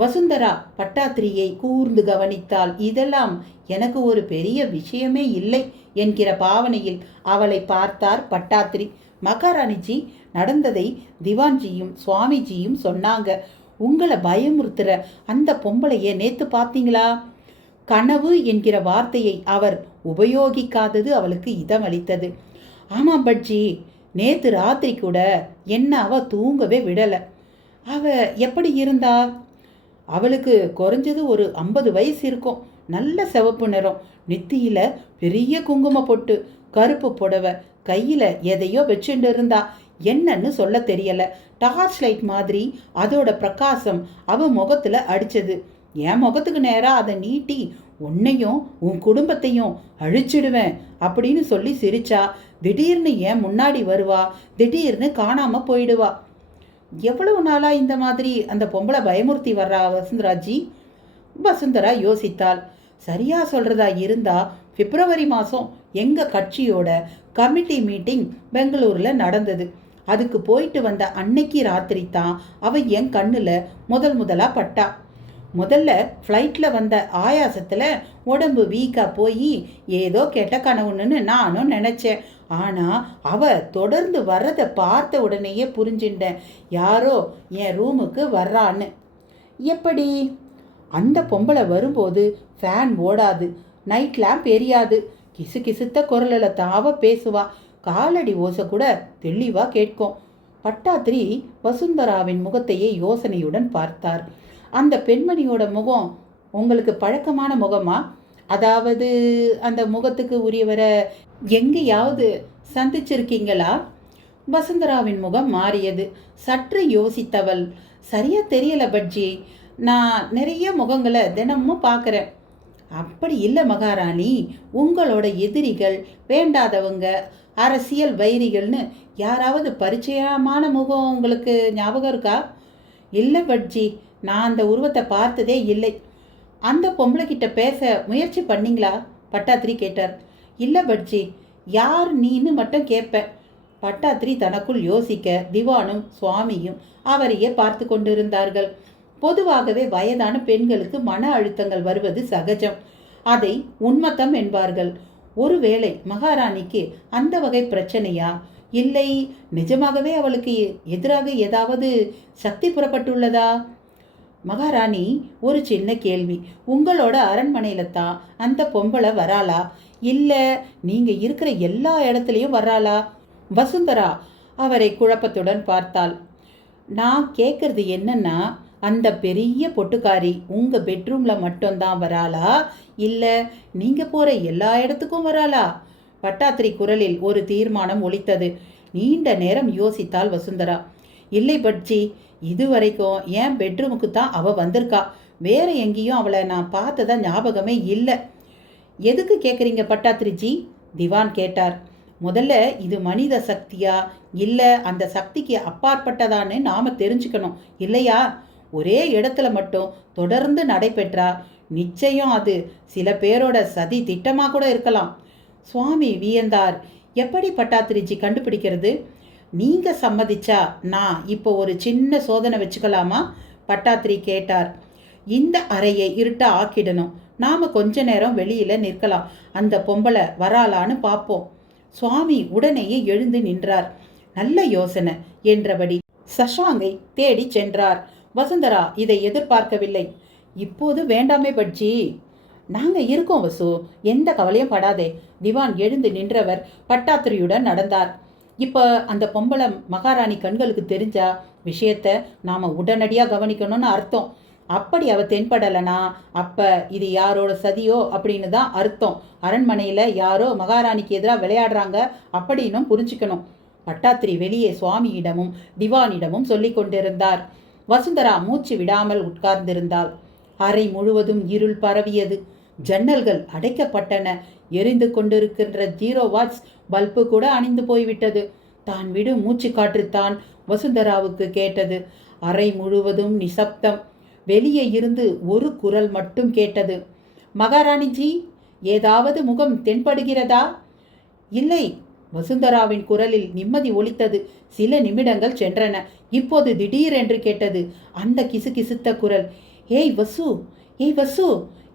வசுந்தரா பட்டாத்திரியை கூர்ந்து கவனித்தாள். இதெல்லாம் எனக்கு ஒரு பெரிய விஷயமே இல்லை என்கிற பாவனையில் அவளை பார்த்தார் பட்டாத்திரி. மகாராணிஜி, நடந்ததை திவான்ஜியும் சுவாமிஜியும் சொன்னாங்க. உங்களை பயமுறுத்துற அந்த பொம்பளைய நேத்து பார்த்தீங்களா? கனவு என்கிற வார்த்தையை அவர் உபயோகிக்காதது அவளுக்கு இதமளித்தது. ஆமாம் பட்ஜி, நேத்து ராத்திரி கூட என்ன அவ தூங்கவே விடலை. அவ எப்படி இருந்தா? அவளுக்கு குறைஞ்சது ஒரு 50 வயசு இருக்கும். நல்ல சிவப்பு நிறம், நெத்தியில பெரிய குங்கும பொட்டு, கருப்பு புடவை, கையில எதையோ வச்சுட்டு இருந்தா. என்னன்னு சொல்ல தெரியல. டார்ச் லைட் மாதிரி அதோட பிரகாசம் அவ முகத்துல அடிச்சது. என் முகத்துக்கு நேரா அதை நீட்டி உன்னையும் உன் குடும்பத்தையும் அழிச்சிடுவேன் அப்படின்னு சொல்லி சிரிச்சா. திடீர்னு ஏன் முன்னாடி வருவா, திடீர்னு காணாம போயிடுவா. எவ்வளவு நாளா இந்த மாதிரி அந்த பொம்பளை பயமுறுத்தி வர்றா வசுந்தராஜி? வசுந்தரா யோசித்தாள். சரியா சொல்றதா இருந்தா பிப்ரவரி மாதம் எங்க கட்சியோட கமிட்டி மீட்டிங் பெங்களூர்ல நடந்தது. அதுக்கு போயிட்டு வந்த அன்னைக்கு ராத்திரி தான் அவ என் கண்ணுல முதலா பட்டா. முதல்ல ஃப்ளைட்ல வந்த ஆயாசத்துல உடம்பு வீக்கா போய் ஏதோ கெட்ட கனவுன்னு நானும் நினைச்சேன். ஆனா அவ தொடர்ந்து வர்றதை பார்த்த உடனேயே புரிஞ்சுட்டேன், யாரோ என் ரூமுக்கு வர்றான்னு. எப்படி? அந்த பொம்பளை வரும்போது ஃபேன் ஓடாது, நைட் லேம்ப் எரியாது, கிசு கிசுத்த குரலில் தாவ பேசுவா. காலடி ஓசை கூட தெளிவா கேட்கும். பட்டாத்திரி வசுந்தராவின் முகத்தையே யோசனையுடன் பார்த்தார். அந்த பெண்மணியோட முகம் உங்களுக்கு பழக்கமான முகமா? அதாவது அந்த முகத்துக்கு உரியவரை எங்கேயாவது சந்திச்சிருக்கீங்களா? வசுந்தராவின் முகம் மாறியது. சற்று யோசித்தவள், சரியா தெரியல பட்ஜி, நான் நிறைய முகங்களை தினமும் பார்க்குறேன். அப்படி இல்லை மகாராணி, உங்களோட எதிரிகள், வேண்டாதவங்க, அரசியல் வைரிகள்னு யாராவது பரிச்சயமான முகம் உங்களுக்கு ஞாபகம் இருக்கா? இல்லை பட்ஜி, நான் அந்த உருவத்தை பார்த்ததே இல்லை. அந்த பொம்பளை கிட்ட பேச முயற்சி பண்ணீங்களா? பட்டாத்திரி கேட்டார். இல்லை பட்ஜி, யார் நீன்னு மட்டும் கேட்பேன். பட்டாத்திரி தனக்குள் யோசிக்க திவானும் சுவாமியும் அவரையே பார்த்து கொண்டிருந்தார்கள். பொதுவாகவே வயதான பெண்களுக்கு மன அழுத்தங்கள் வருவது சகஜம். அதை உன்மத்தம் என்பார்கள். ஒருவேளை மகாராணிக்கு அந்த வகை பிரச்சனையா, இல்லை நிஜமாகவே அவளுக்கு எதிராக ஏதாவது சக்தி புறப்பட்டுள்ளதா? மகாராணி, ஒரு சின்ன கேள்வி. உங்களோட அரண்மனையில தான் அந்த பொம்பளை வராளா, இல்லை நீங்க இருக்கிற எல்லா இடத்துலையும் வர்றாளா? வசுந்தரா அவரை குழப்பத்துடன் பார்த்தாள். நான் கேட்கறது என்னன்னா, அந்த பெரிய பொட்டுக்காரி உங்க பெட்ரூம்ல மட்டும்தான் வராளா, இல்லை நீங்க போற எல்லா இடத்துக்கும் வராளா? பட்டாத்திரி குரலில் ஒரு தீர்மானம் ஒலித்தது. நீண்ட நேரம் யோசித்தாள் வசுந்தரா. இல்லை பட்ஜி, இதுவரைக்கும் என் பெட்ரூமுக்கு தான் அவ வந்திருக்கா. வேற எங்கேயும் அவளை நான் பார்த்ததா ஞாபகமே இல்லை. எதுக்கு கேட்குறீங்க பட்டாத்திரிஜி? திவான் கேட்டார். முதல்ல இது மனித சக்தியா இல்லை அந்த சக்திக்கு அப்பாற்பட்டதான்னு நாம தெரிஞ்சுக்கணும் இல்லையா? ஒரே இடத்துல மட்டும் தொடர்ந்து நடைபெற்றா நிச்சயம் அது சில பேரோட சதி திட்டமாக கூட இருக்கலாம். சுவாமி வியந்தார். எப்படி பட்டாத்திரிஜி கண்டுபிடிக்கிறது? நீங்க சம்மதிச்சா நான் இப்போ ஒரு சின்ன சோதனை வச்சுக்கலாமா? பட்டாத்திரி கேட்டார். இந்த அறையை இருட்ட ஆக்கிடணும். நாம கொஞ்ச நேரம் வெளியில நிற்கலாம். அந்த பொம்பளை வராளான்னு பார்ப்போம். சுவாமி உடனேயே எழுந்து நின்றார். நல்ல யோசனை என்றபடி சஷாங்கை தேடி சென்றார். வசுந்தரா இதை எதிர்பார்க்கவில்லை. இப்போது வேண்டாமே பட்ஜி. நாங்க இருக்கோம் வசு, எந்த கவலையும் படாதே. திவான் எழுந்து நின்றவர் பட்டாத்திரியுடன் நடந்தார். இப்போ அந்த பொம்பளை மகாராணி கண்களுக்கு தெரிஞ்சா விஷயத்த நாம உடனடியாக கவனிக்கணும்னு அர்த்தம். அப்படி அவ தென்படலைனா அப்ப இது யாரோட சதியோ அப்படின்னு தான் அர்த்தம். அரண்மனையில யாரோ மகாராணிக்கு எதிராக விளையாடுறாங்க அப்படின்னும் புரிஞ்சுக்கணும். பட்டாத்திரி வெளியே சுவாமியிடமும் திவானிடமும் சொல்லி கொண்டிருந்தார். வசுந்தரா மூச்சு விடாமல் உட்கார்ந்திருந்தாள். அறை முழுவதும் இருள் பரவியது. ஜன்னல்கள் அடைக்கப்பட்டன. எரிந்து கொண்டிருக்கின்ற 0 வாட்ஸ் பல்பு கூட அணிந்து போய்விட்டது. தான் விடும் மூச்சு காற்றுத்தான் வசுந்தராவுக்கு கேட்டது. அறை முழுவதும் நிசப்தம். வெளியே இருந்து ஒரு குரல் மட்டும் கேட்டது. மகாராணிஜி, ஏதாவது முகம் தென்படுகிறதா? இல்லை. வசுந்தராவின் குரலில் நிம்மதி ஒலித்தது. சில நிமிடங்கள் சென்றன. இப்போது திடீரென்று கேட்டது அந்த கிசுகிசுத்த குரல். ஏய் வசு, ஏய் வசு,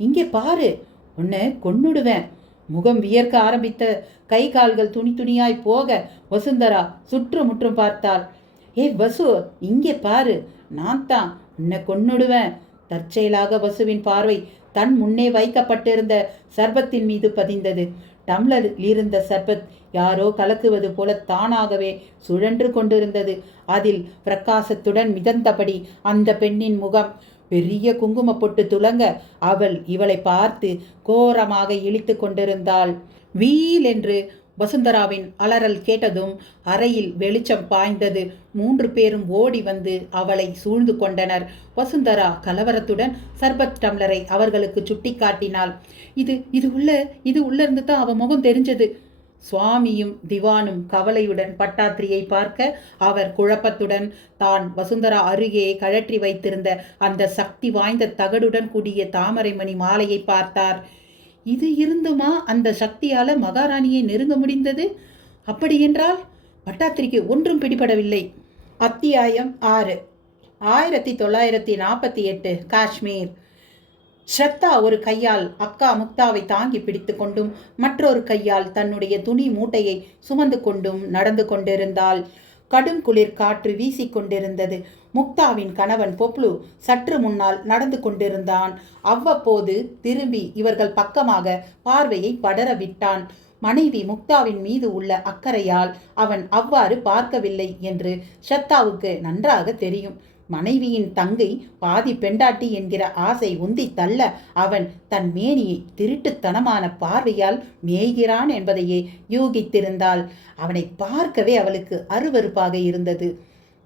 இங்கே பாரு, உன்னை கொன்னுடுவேன். முகம் வியர்க்க ஆரம்பித்த. கை கால்கள் துணி துணியாய் போக வசுந்தரா சுற்றுமுற்றும் பார்த்தாள். ஏய் வசு, இங்கே பாரு, நான் தான் உன்னை கொன்னுடுவேன். தற்செயலாக வசுவின் பார்வை தன் முன்னே வைக்கப்பட்டிருந்த சர்பத்தின் மீது பதிந்தது. டம்ளரில் இருந்த சர்பத் யாரோ கலக்குவது போல தானாகவே சுழன்று கொண்டிருந்தது. அதில் பிரகாசத்துடன் மிதந்தபடி அந்த பெண்ணின் முகம். பெரிய குங்கும பொட்டு துலங்க அவள் இவளை பார்த்து கோரமாக இழித்து கொண்டிருந்தாள். வீல் என்று வசுந்தராவின் அலறல் கேட்டதும் அறையில் வெளிச்சம் பாய்ந்தது. 3 பேரும் ஓடி வந்து அவளை சூழ்ந்து கொண்டனர். வசுந்தரா கலவரத்துடன் சர்பத் டம்ளரை அவர்களுக்கு சுட்டி காட்டினாள். இது உள்ள இருந்து தான் அவ முகம் தெரிஞ்சது. சுவாமியும் திவானும் கவலையுடன் பட்டாத்திரியை பார்க்க அவர் குழப்பத்துடன் தான் வசுந்தரா அருகே கழற்றி வைத்திருந்த அந்த சக்தி வாய்ந்த தகடுடன் கூடிய தாமரைமணி மாலையை பார்த்தார். இது இருந்துமா அந்த சக்தியால மகாராணியை நெருங்க முடிந்தது? அப்படியென்றால் பட்டாத்திரிக்கு ஒன்றும் பிடிபடவில்லை. அத்தியாயம் 6. 1948 காஷ்மீர். ஸ்ரத்தா ஒரு கையால் அக்கா முக்தாவை தாங்கி பிடித்து கொண்டும் மற்றொரு கையால் தன்னுடைய துணி மூட்டையை சுமந்து கொண்டும் நடந்து கொண்டிருந்தாள். கடும் குளிர் காற்று வீசிக்கொண்டிருந்தது. முக்தாவின் கணவன் பொப்ளு சற்று முன்னால் நடந்து கொண்டிருந்தான். அவ்வப்போது திரும்பி இவர்கள் பக்கமாக பார்வையை படர விட்டான். மனைவி முக்தாவின் மீது உள்ள அக்கறையால் அவன் அவ்வாறு பார்க்கவில்லை என்று ஸ்ரத்தாவுக்கு நன்றாக தெரியும். மனைவியின் தங்கை பாதி பெண்டாட்டி என்கிற ஆசை உந்தி தள்ள அவன் தன் மேனியை திருட்டுத்தனமான பார்வையால் மேய்கிறான் என்பதையே யூகித்திருந்தாள். அவனை பார்க்கவே அவளுக்கு அருவருப்பாக இருந்தது.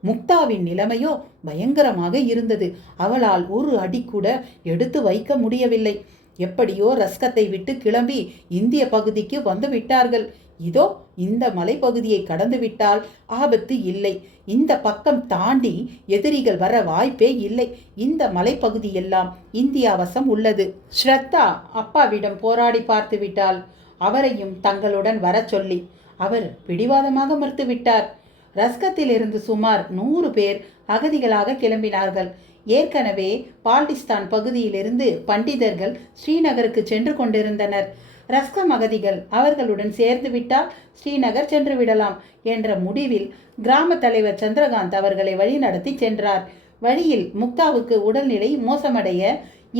முக்தாவின் நிலைமையோ பயங்கரமாக இருந்தது. அவளால் ஒரு அடி கூட எடுத்து வைக்க முடியவில்லை. எப்படியோ ரஸ்கத்தை விட்டு கிளம்பி இந்திய பகுதிக்கு வந்து விட்டார்கள். இதோ இந்த மலைப்பகுதியை கடந்து விட்டால் ஆபத்து இல்லை. இந்த பக்கம் தாண்டி எதிரிகள் வர வாய்ப்பே இல்லை. இந்த மலைப்பகுதி எல்லாம் இந்தியா வசம் உள்ளது. ஸ்ரத்தா அப்பாவிடம் போராடி பார்த்து விட்டாள். அவரையும் தங்களுடன் வர சொல்லி அவர் பிடிவாதமாக மறுத்துவிட்டார். ரஸ்கத்தில் இருந்து சுமார் 100 பேர் அகதிகளாக கிளம்பினார்கள். ஏற்கனவே பால்டிஸ்தான் பகுதியிலிருந்து பண்டிதர்கள் ஸ்ரீநகருக்கு சென்று கொண்டிருந்தனர். ரஸ்கம் அகதிகள் அவர்களுடன் சேர்ந்து விட்டால் ஸ்ரீநகர் சென்று விடலாம் என்ற முடிவில் கிராம தலைவர் சந்திரகாந்த் அவர்களை வழிநடத்தி சென்றார். வழியில் முக்தாவுக்கு உடல்நிலை மோசமடைய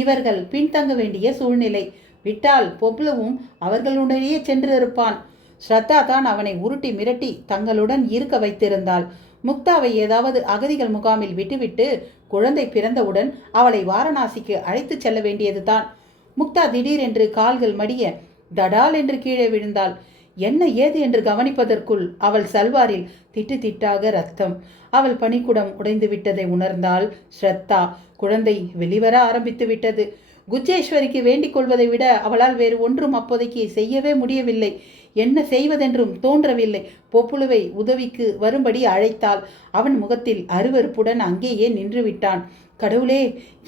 இவர்கள் பின்தங்க வேண்டிய சூழ்நிலை. விட்டால் பொப்ளுவும் அவர்களுடனேயே சென்றிருப்பான். ஸ்ரத்தா தான் அவனை உருட்டி மிரட்டி தங்களுடன் இருக்க வைத்திருந்தாள். முக்தாவை ஏதாவது அகதிகள் முகாமில் விட்டுவிட்டு குழந்தை பிறந்தவுடன் அவளை வாரணாசிக்கு அழைத்து செல்ல வேண்டியதுதான். முக்தா திடீரென்று கால்கள் மடிய தடால் என்று கீழே விழுந்தாள். என்ன ஏது என்று கவனிப்பதற்குள் அவள் சல்வாரில் திட்டு திட்டாக ரத்தம். அவள் பனிக்குடம் உடைந்து விட்டதை உணர்ந்தாள் ஸ்ரத்தா. குழந்தை வெளிவர ஆரம்பித்து விட்டது. குஜேஸ்வரிக்கு வேண்டிக் கொள்வதை விட அவளால் வேறு ஒன்றும் அப்போதைக்கு செய்யவே முடியவில்லை. என்ன செய்வதென்றும் தோன்றவில்லை. பொப்புளுவை உதவிக்கு வரும்படி அழைத்தாள். அவன் முகத்தில் அருவருப்புடன் அங்கேயே நின்று விட்டான். கடவுளே,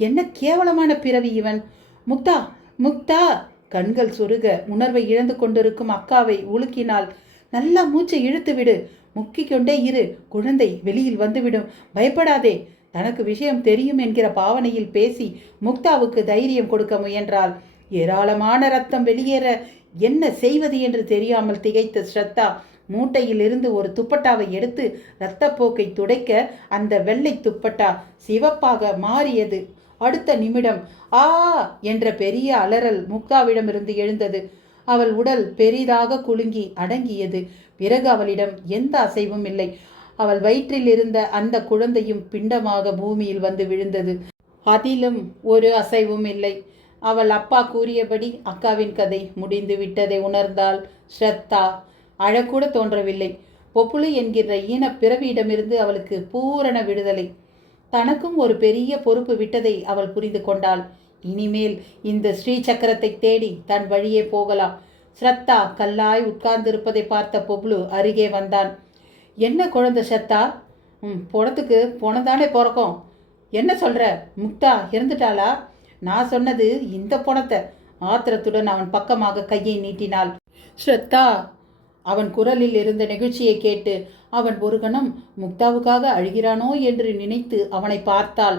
என்ன கேவலமான பிறவி இவன்! முக்தா, முக்தா! கண்கள் சொருக உணர்வை இழந்து கொண்டிருக்கும் அக்காவை உலுக்கினாள். நல்லா மூச்சை இழுத்து விடு, முக்கிக் கொண்டே இரு, குழந்தை வெளியில் வந்துவிடும், பயப்படாதே. தனக்கு விஷயம் தெரியும் என்கிற பாவனையில் பேசி முக்தாவுக்கு தைரியம் கொடுக்க முயன்றாள். ஏராளமான ரத்தம் வெளியேற என்ன செய்வது என்று தெரியாமல் திகைத்த ஸ்ரத்தா மூட்டையில் இருந்து ஒரு துப்பட்டாவை எடுத்து இரத்தப்போக்கை துடைக்க அந்த வெள்ளை துப்பட்டா சிவப்பாக மாறியது. அடுத்த நிமிடம் ஆ என்ற பெரிய அலறல் முக்தாவிடமிருந்து எழுந்தது. அவள் உடல் பெரிதாக குலுங்கி அடங்கியது. பிறகு அவளிடம் எந்த அசைவும் இல்லை. அவள் வயிற்றில் இருந்த அந்த குழந்தையும் பிண்டமாக பூமியில் வந்து விழுந்தது. அதிலும் ஒரு அசைவும் இல்லை. அவள் அப்பா கூறியபடி அக்காவின் கதை முடிந்து விட்டதை உணர்ந்தாள் ஸ்ரத்தா. அழக்கூட தோன்றவில்லை. பொப்புளு என்கிற ஈன பிறவியிடமிருந்து அவளுக்கு பூரண விடுதலை. தனக்கும் ஒரு பெரிய பொறுப்பு விட்டதை அவள் புரிந்து கொண்டாள். இனிமேல் இந்த ஸ்ரீ சக்கரத்தை தேடி தன் வழியே போகலாம். ஸ்ரத்தா கல்லாய் உட்கார்ந்திருப்பதை பார்த்த பொப்புளு அருகே வந்தான். என்ன குழந்தை ஸ்ரத்தா? பொணத்துக்கு பொணந்தானே பிறக்கும். என்ன சொல்ற? முக்தா இறந்துட்டாளா? நான் சொன்னது இந்த பொணத்தை. ஆத்திரத்துடன் அவன் பக்கமாக கையை நீட்டினாள் ஸ்ரத்தா. அவன் குரலில் இருந்த நெகிழ்ச்சியை கேட்டு அவன் ஒரு கணம் முக்தாவுக்காக அழுகிறானோ என்று நினைத்து அவனை பார்த்தாள்.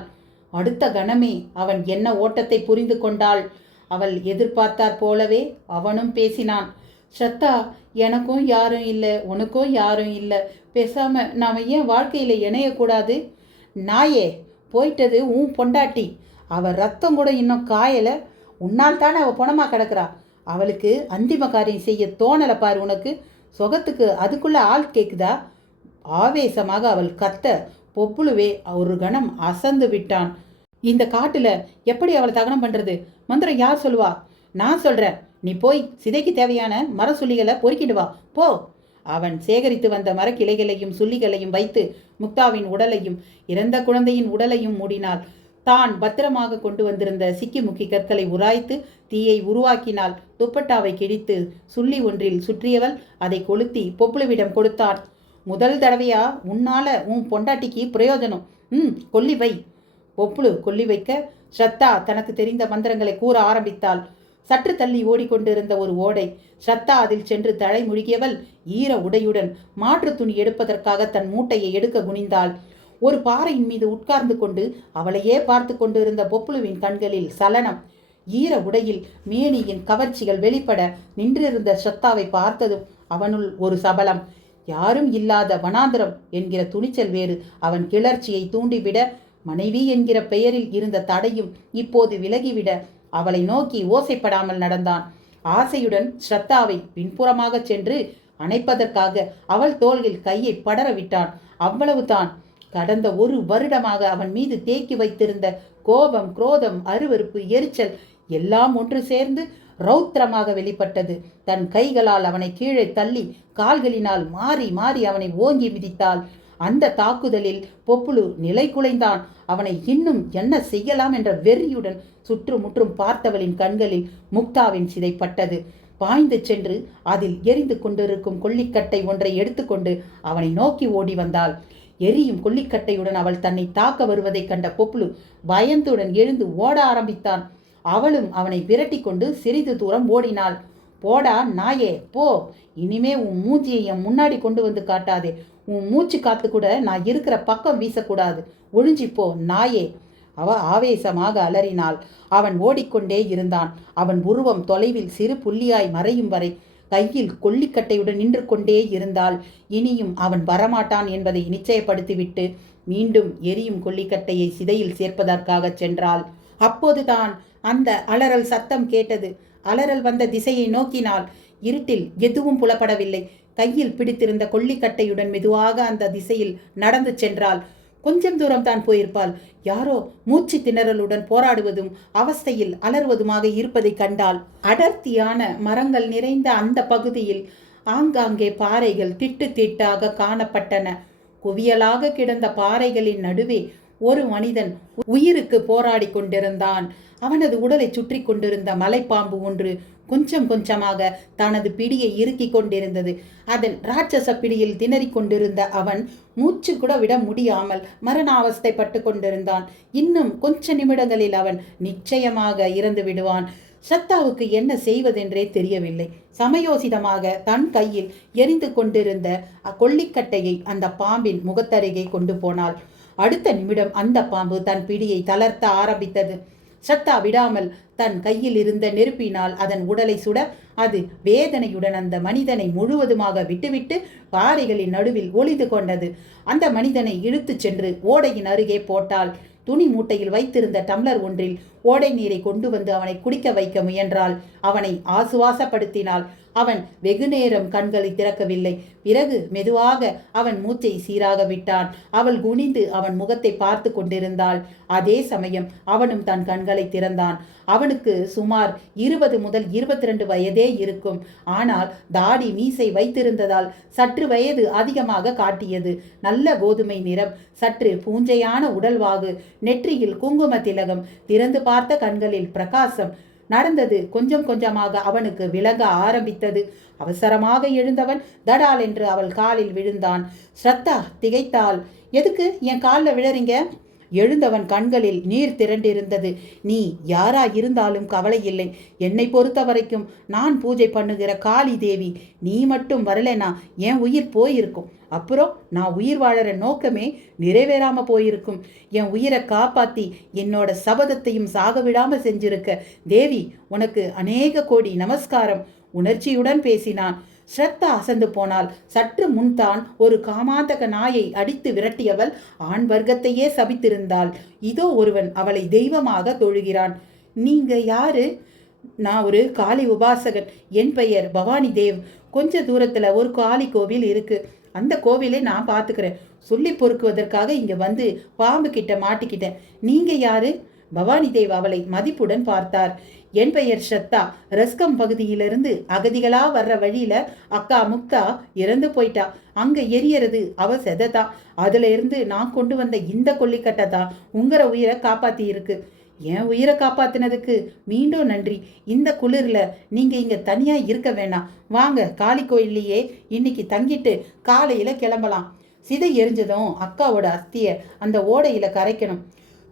அடுத்த கணமே அவன் என்ன ஓட்டத்தை புரிந்து கொண்டாள். அவள் எதிர்பார்த்தாற் போலவே அவனும் பேசினான். ஸ்ரத்தா, எனக்கும் யாரும் இல்லை, உனக்கும் யாரும் இல்லை. பேசாம நாம ஏன் வாழ்க்கையில் இணையக்கூடாது? நாயே, போயிட்டது உன் பொண்டாட்டி. அவள் ரத்தம் கூட இன்னும் காயலை. உன்னால் தானே அவள் பொணமாக கிடக்கிறா. அவளுக்கு அந்திம காரியம் செய்ய தோணலை பாரு உனக்கு. சொகத்துக்கு அதுக்குள்ளே ஆள் கேட்குதா? ஆவேசமாக அவள் கத்த பொப்புளுவே ஒரு கணம் அசந்து விட்டான். இந்த காட்டில் எப்படி அவளை தகனம் பண்ணுறது? மந்திரம் யார் சொல்லுவா? நான் சொல்கிறேன். நீ போய் சிதைக்கு தேவையான மர சுள்ளிகளை பொறுக்கிட்டு வா, போ. அவன் சேகரித்து வந்த மரக்கிளைகளையும் சுள்ளிகளையும் வைத்து முக்தாவின் உடலையும் இறந்த குழந்தையின் உடலையும் மூடினாள். தான் பத்திரமாக கொண்டு வந்திருந்த சிக்கி முக்கி கற்களை உராய்த்து தீயை உருவாக்கினாள். துப்பட்டாவை கிழித்து சுள்ளி ஒன்றில் சுற்றியவள் அதை கொளுத்தி பொப்புளுவிடம் கொடுத்தாள். முதல் தடவையா உன்னால உன் பொண்டாட்டிக்கு பிரயோஜனம். கொல்லி வை. பொப்புளு கொல்லி வைக்க ஸ்ரத்தா தனக்கு தெரிந்த மந்திரங்களை கூற ஆரம்பித்தாள். சற்று தள்ளி ஓடிக்கொண்டிருந்த ஒரு ஓடை. ஸ்ரத்தா அதில் சென்று தலை முழுகியவள் ஈர உடையுடன் மாற்று துணி எடுப்பதற்காக தன் மூட்டையை எடுக்க குனிந்தாள். ஒரு பாறையின் மீது உட்கார்ந்து கொண்டு அவளையே பார்த்து கொண்டிருந்த பொப்புளுவின் கண்களில் சலனம். ஈர உடையில் மேனியின் கவர்ச்சிகள் வெளிப்பட நின்றிருந்த ஸ்ரத்தாவை பார்த்ததும் அவனுள் ஒரு சபலம். யாரும் இல்லாத வனாந்திரம் என்கிற துணிச்சல் வேறு அவன் கிளர்ச்சியை தூண்டிவிட, மனைவி என்கிற பெயரில் இருந்த தடையும் இப்போது விலகிவிட அவளை நோக்கி ஓசைப்படாமல் நடந்தான். ஆசையுடன் ஸ்ரத்தாவை பின்புறமாக சென்று அணைப்பதற்காக அவள் தோள்களில் கையை படர விட்டான். அவ்வளவுதான். கடந்த ஒரு வருடமாக அவன் மீது தேக்கி வைத்திருந்த கோபம், குரோதம், அருவருப்பு, எரிச்சல் எல்லாம் ஒன்று சேர்ந்து ரௌத்திரமாக வெளிப்பட்டது. தன் கைகளால் அவனை கீழே தள்ளி கால்களினால் மாறி மாறி அவனை ஓங்கி மிதித்தாள். அந்த தாக்குதலில் பொப்புளு நிலை குலைந்தான். அவனை இன்னும் என்ன செய்யலாம் என்ற வெறியுடன் சுற்றுமுற்றும் பார்த்தவளின் கண்களில் முக்தாவின் சிதைப்பட்டது. பாய்ந்து சென்று அதில் எரிந்து கொண்டிருக்கும் கொல்லிக்கட்டை ஒன்றை எடுத்துக்கொண்டு அவனை நோக்கி ஓடி வந்தாள். எரியும் கொல்லிக்கட்டையுடன் அவள் தன்னை தாக்க வருவதை கண்ட பொப்புளு பயந்துடன் எழுந்து ஓட ஆரம்பித்தான். அவளும் அவனை விரட்டி கொண்டு சிறிது தூரம் ஓடினாள். போடா நாயே, போ. இனிமே உன் மூச்சியை என் முன்னாடி கொண்டு வந்து காட்டாதே. உன் மூச்சு காத்து கூட நான் இருக்கிற பக்கம் வீசக்கூடாது. ஒழிஞ்சிப்போ நாயே. அவ ஆவேசமாக அலறினாள். அவன் ஓடிக்கொண்டே இருந்தான். அவன் உருவம் தொலைவில் சிறு புள்ளியாய் மறையும் வரை கையில் கொல்லிக்கட்டையுடன் நின்று கொண்டே இருந்தாள். இனியும் அவன் வரமாட்டான் என்பதை நிச்சயப்படுத்திவிட்டு மீண்டும் எரியும் கொல்லிக்கட்டையை சிதையில் சேர்ப்பதற்காக சென்றாள். அப்போதுதான் அந்த அலறல் சத்தம் கேட்டது. அலறல் வந்த திசையை நோக்கினாள். இருட்டில் எதுவும் புலப்படவில்லை. கையில் பிடித்திருந்த கொல்லிக்கட்டையுடன் மெதுவாக அந்த திசையில் நடந்து சென்றாள். கொஞ்சம் தூரம் தான் போயிருப்பாள். யாரோ மூச்சு திணறலுடன் போராடுவதும் அவஸ்தையில் அலறுவதுமாக இருப்பதை கண்டாள். அடர்த்தியான மரங்கள் நிறைந்த அந்த பகுதியில் ஆங்காங்கே பாறைகள் திட்டு திட்டாக காணப்பட்டன. குவியலாக கிடந்த பாறைகளின் நடுவே ஒரு மனிதன் உயிருக்கு போராடி கொண்டிருந்தான். அவனது உடலை சுற்றி கொண்டிருந்த மலைப்பாம்பு ஒன்று கொஞ்சம் கொஞ்சமாக தனது பிடியை இறுக்கி கொண்டிருந்தது. அதன் ராட்சச பிடியில் திணறிக் கொண்டிருந்த அவன் மூச்சு கூட விட முடியாமல் மரணாவஸ்தைப்பட்டு கொண்டிருந்தான். இன்னும் கொஞ்ச நிமிடங்களில் அவன் நிச்சயமாக இறந்து விடுவான். ஸ்ரத்தாவுக்கு என்ன செய்வதென்றே தெரியவில்லை. சமயோசிதமாக தன் கையில் எரிந்து கொண்டிருந்த கொல்லிக்கட்டையை அந்த பாம்பின் முகத்தருகே கொண்டு போனாள். அடுத்த நிமிடம் அந்த பாம்பு தன் பிடியை தளர்த்த ஆரம்பித்தது. ஸ்ரத்தா விடாமல் தன் கையில் இருந்த நெருப்பினால் அதன் உடலை சுட அது வேதனையுடன் அந்த மனிதனை முழுவதுமாக விட்டுவிட்டு பாறைகளின் நடுவில் ஒளிந்து கொண்டது. அந்த மனிதனை இழுத்துச் சென்று ஓடையின் அருகே போட்டாள். துணி மூட்டையில் வைத்திருந்த டம்ளர் ஒன்றில் ஓடை நீரை கொண்டு வந்து அவனை குடிக்க வைக்க முயன்றாள். அவனை ஆசுவாசப்படுத்தினாள். அவன் வெகுநேரம் கண்களை திறக்கவில்லை. பிறகு மெதுவாக அவன் மூச்சை சீராக விட்டான். அவள் குனிந்து அவன் முகத்தை பார்த்து கொண்டிருந்தாள். அதே சமயம் அவனும் தன் கண்களை திறந்தான். அவனுக்கு சுமார் 20 முதல் 22 வயதே இருக்கும். ஆனால் தாடி மீசை வைத்திருந்ததால் சற்று வயது அதிகமாக காட்டியது. நல்ல கோதுமை நிறம், சற்று பூஞ்சையான உடல்வாகு, நெற்றியில் குங்கும திலகம், திறந்து பார்த்த கண்களில் பிரகாசம். நடந்தது கொஞ்சம் கொஞ்சமாக அவனுக்கு விளங்க ஆரம்பித்தது. அவசரமாக எழுந்தவன் தடால் என்று அவள் காலில் விழுந்தான். ஸ்ரத்தா திகைத்தாள். எதுக்கு என் காலில் விழறீங்க? எழுந்தவன் கண்களில் நீர் திரண்டிருந்தது. நீ யாரா இருந்தாலும் கவலை இல்லை. என்னை பொறுத்த வரைக்கும் நான் பூஜை பண்ணுகிற காளி தேவி. நீ மட்டும் வரலைனா என் உயிர் போயிருக்கும். அப்புறம் நான் உயிர் வாழற நோக்கமே நிறைவேறாம போயிருக்கும். என் உயிரை காப்பாத்தி என்னோட சபதத்தையும் சாக விடாம செஞ்சிருக்க தேவி, உனக்கு அநேக கோடி நமஸ்காரம். உணர்ச்சியுடன் பேசினான். ஸ்ரத்தா அசந்து போனாள். சற்று முன்தான் ஒரு காமாந்தக நாயை அடித்து விரட்டியவள் ஆண் வர்க்கத்தையே சபித்திருந்தாள். இதோ ஒருவன் அவளை தெய்வமாக தொழுகிறான். நீங்க யாரு? நான் ஒரு காளி உபாசகன். என் பெயர் பவானி தேவ். கொஞ்ச தூரத்துல ஒரு காளி கோவில் இருக்கு. அந்த கோவிலை நான் பார்த்துக்கிறேன். சொல்லி பொறுக்குவதற்காக இங்க வந்து பாம்பு கிட்ட மாட்டிக்கிட்டேன். நீங்க யாரு? பவானி தேவ் அவளை மதிப்புடன் பார்த்தார். என் பெயர் ஸ்ரத்தா. ரஸ்கம் பகுதியிலிருந்து அகதிகளா வர்ற வழியில அக்கா முக்தா இறந்து போயிட்டா. அங்க எரியறது அவ செததான். அதுல இருந்து நான் கொண்டு வந்த இந்த கொல்லிக்கட்டை தான் உங்கள உயிரை காப்பாத்தி இருக்கு. என் உயிரை காப்பாத்தினதுக்கு மீண்டும் நன்றி. இந்த குளிர்ல நீங்க இங்க தனியா இருக்க வேணாம். வாங்க, காளி கோயில்லையே இன்னைக்கு தங்கிட்டு காலையில கிளம்பலாம். சிதை எரிஞ்சதும் அக்காவோட அஸ்திய அந்த ஓடையில கரைக்கணும்.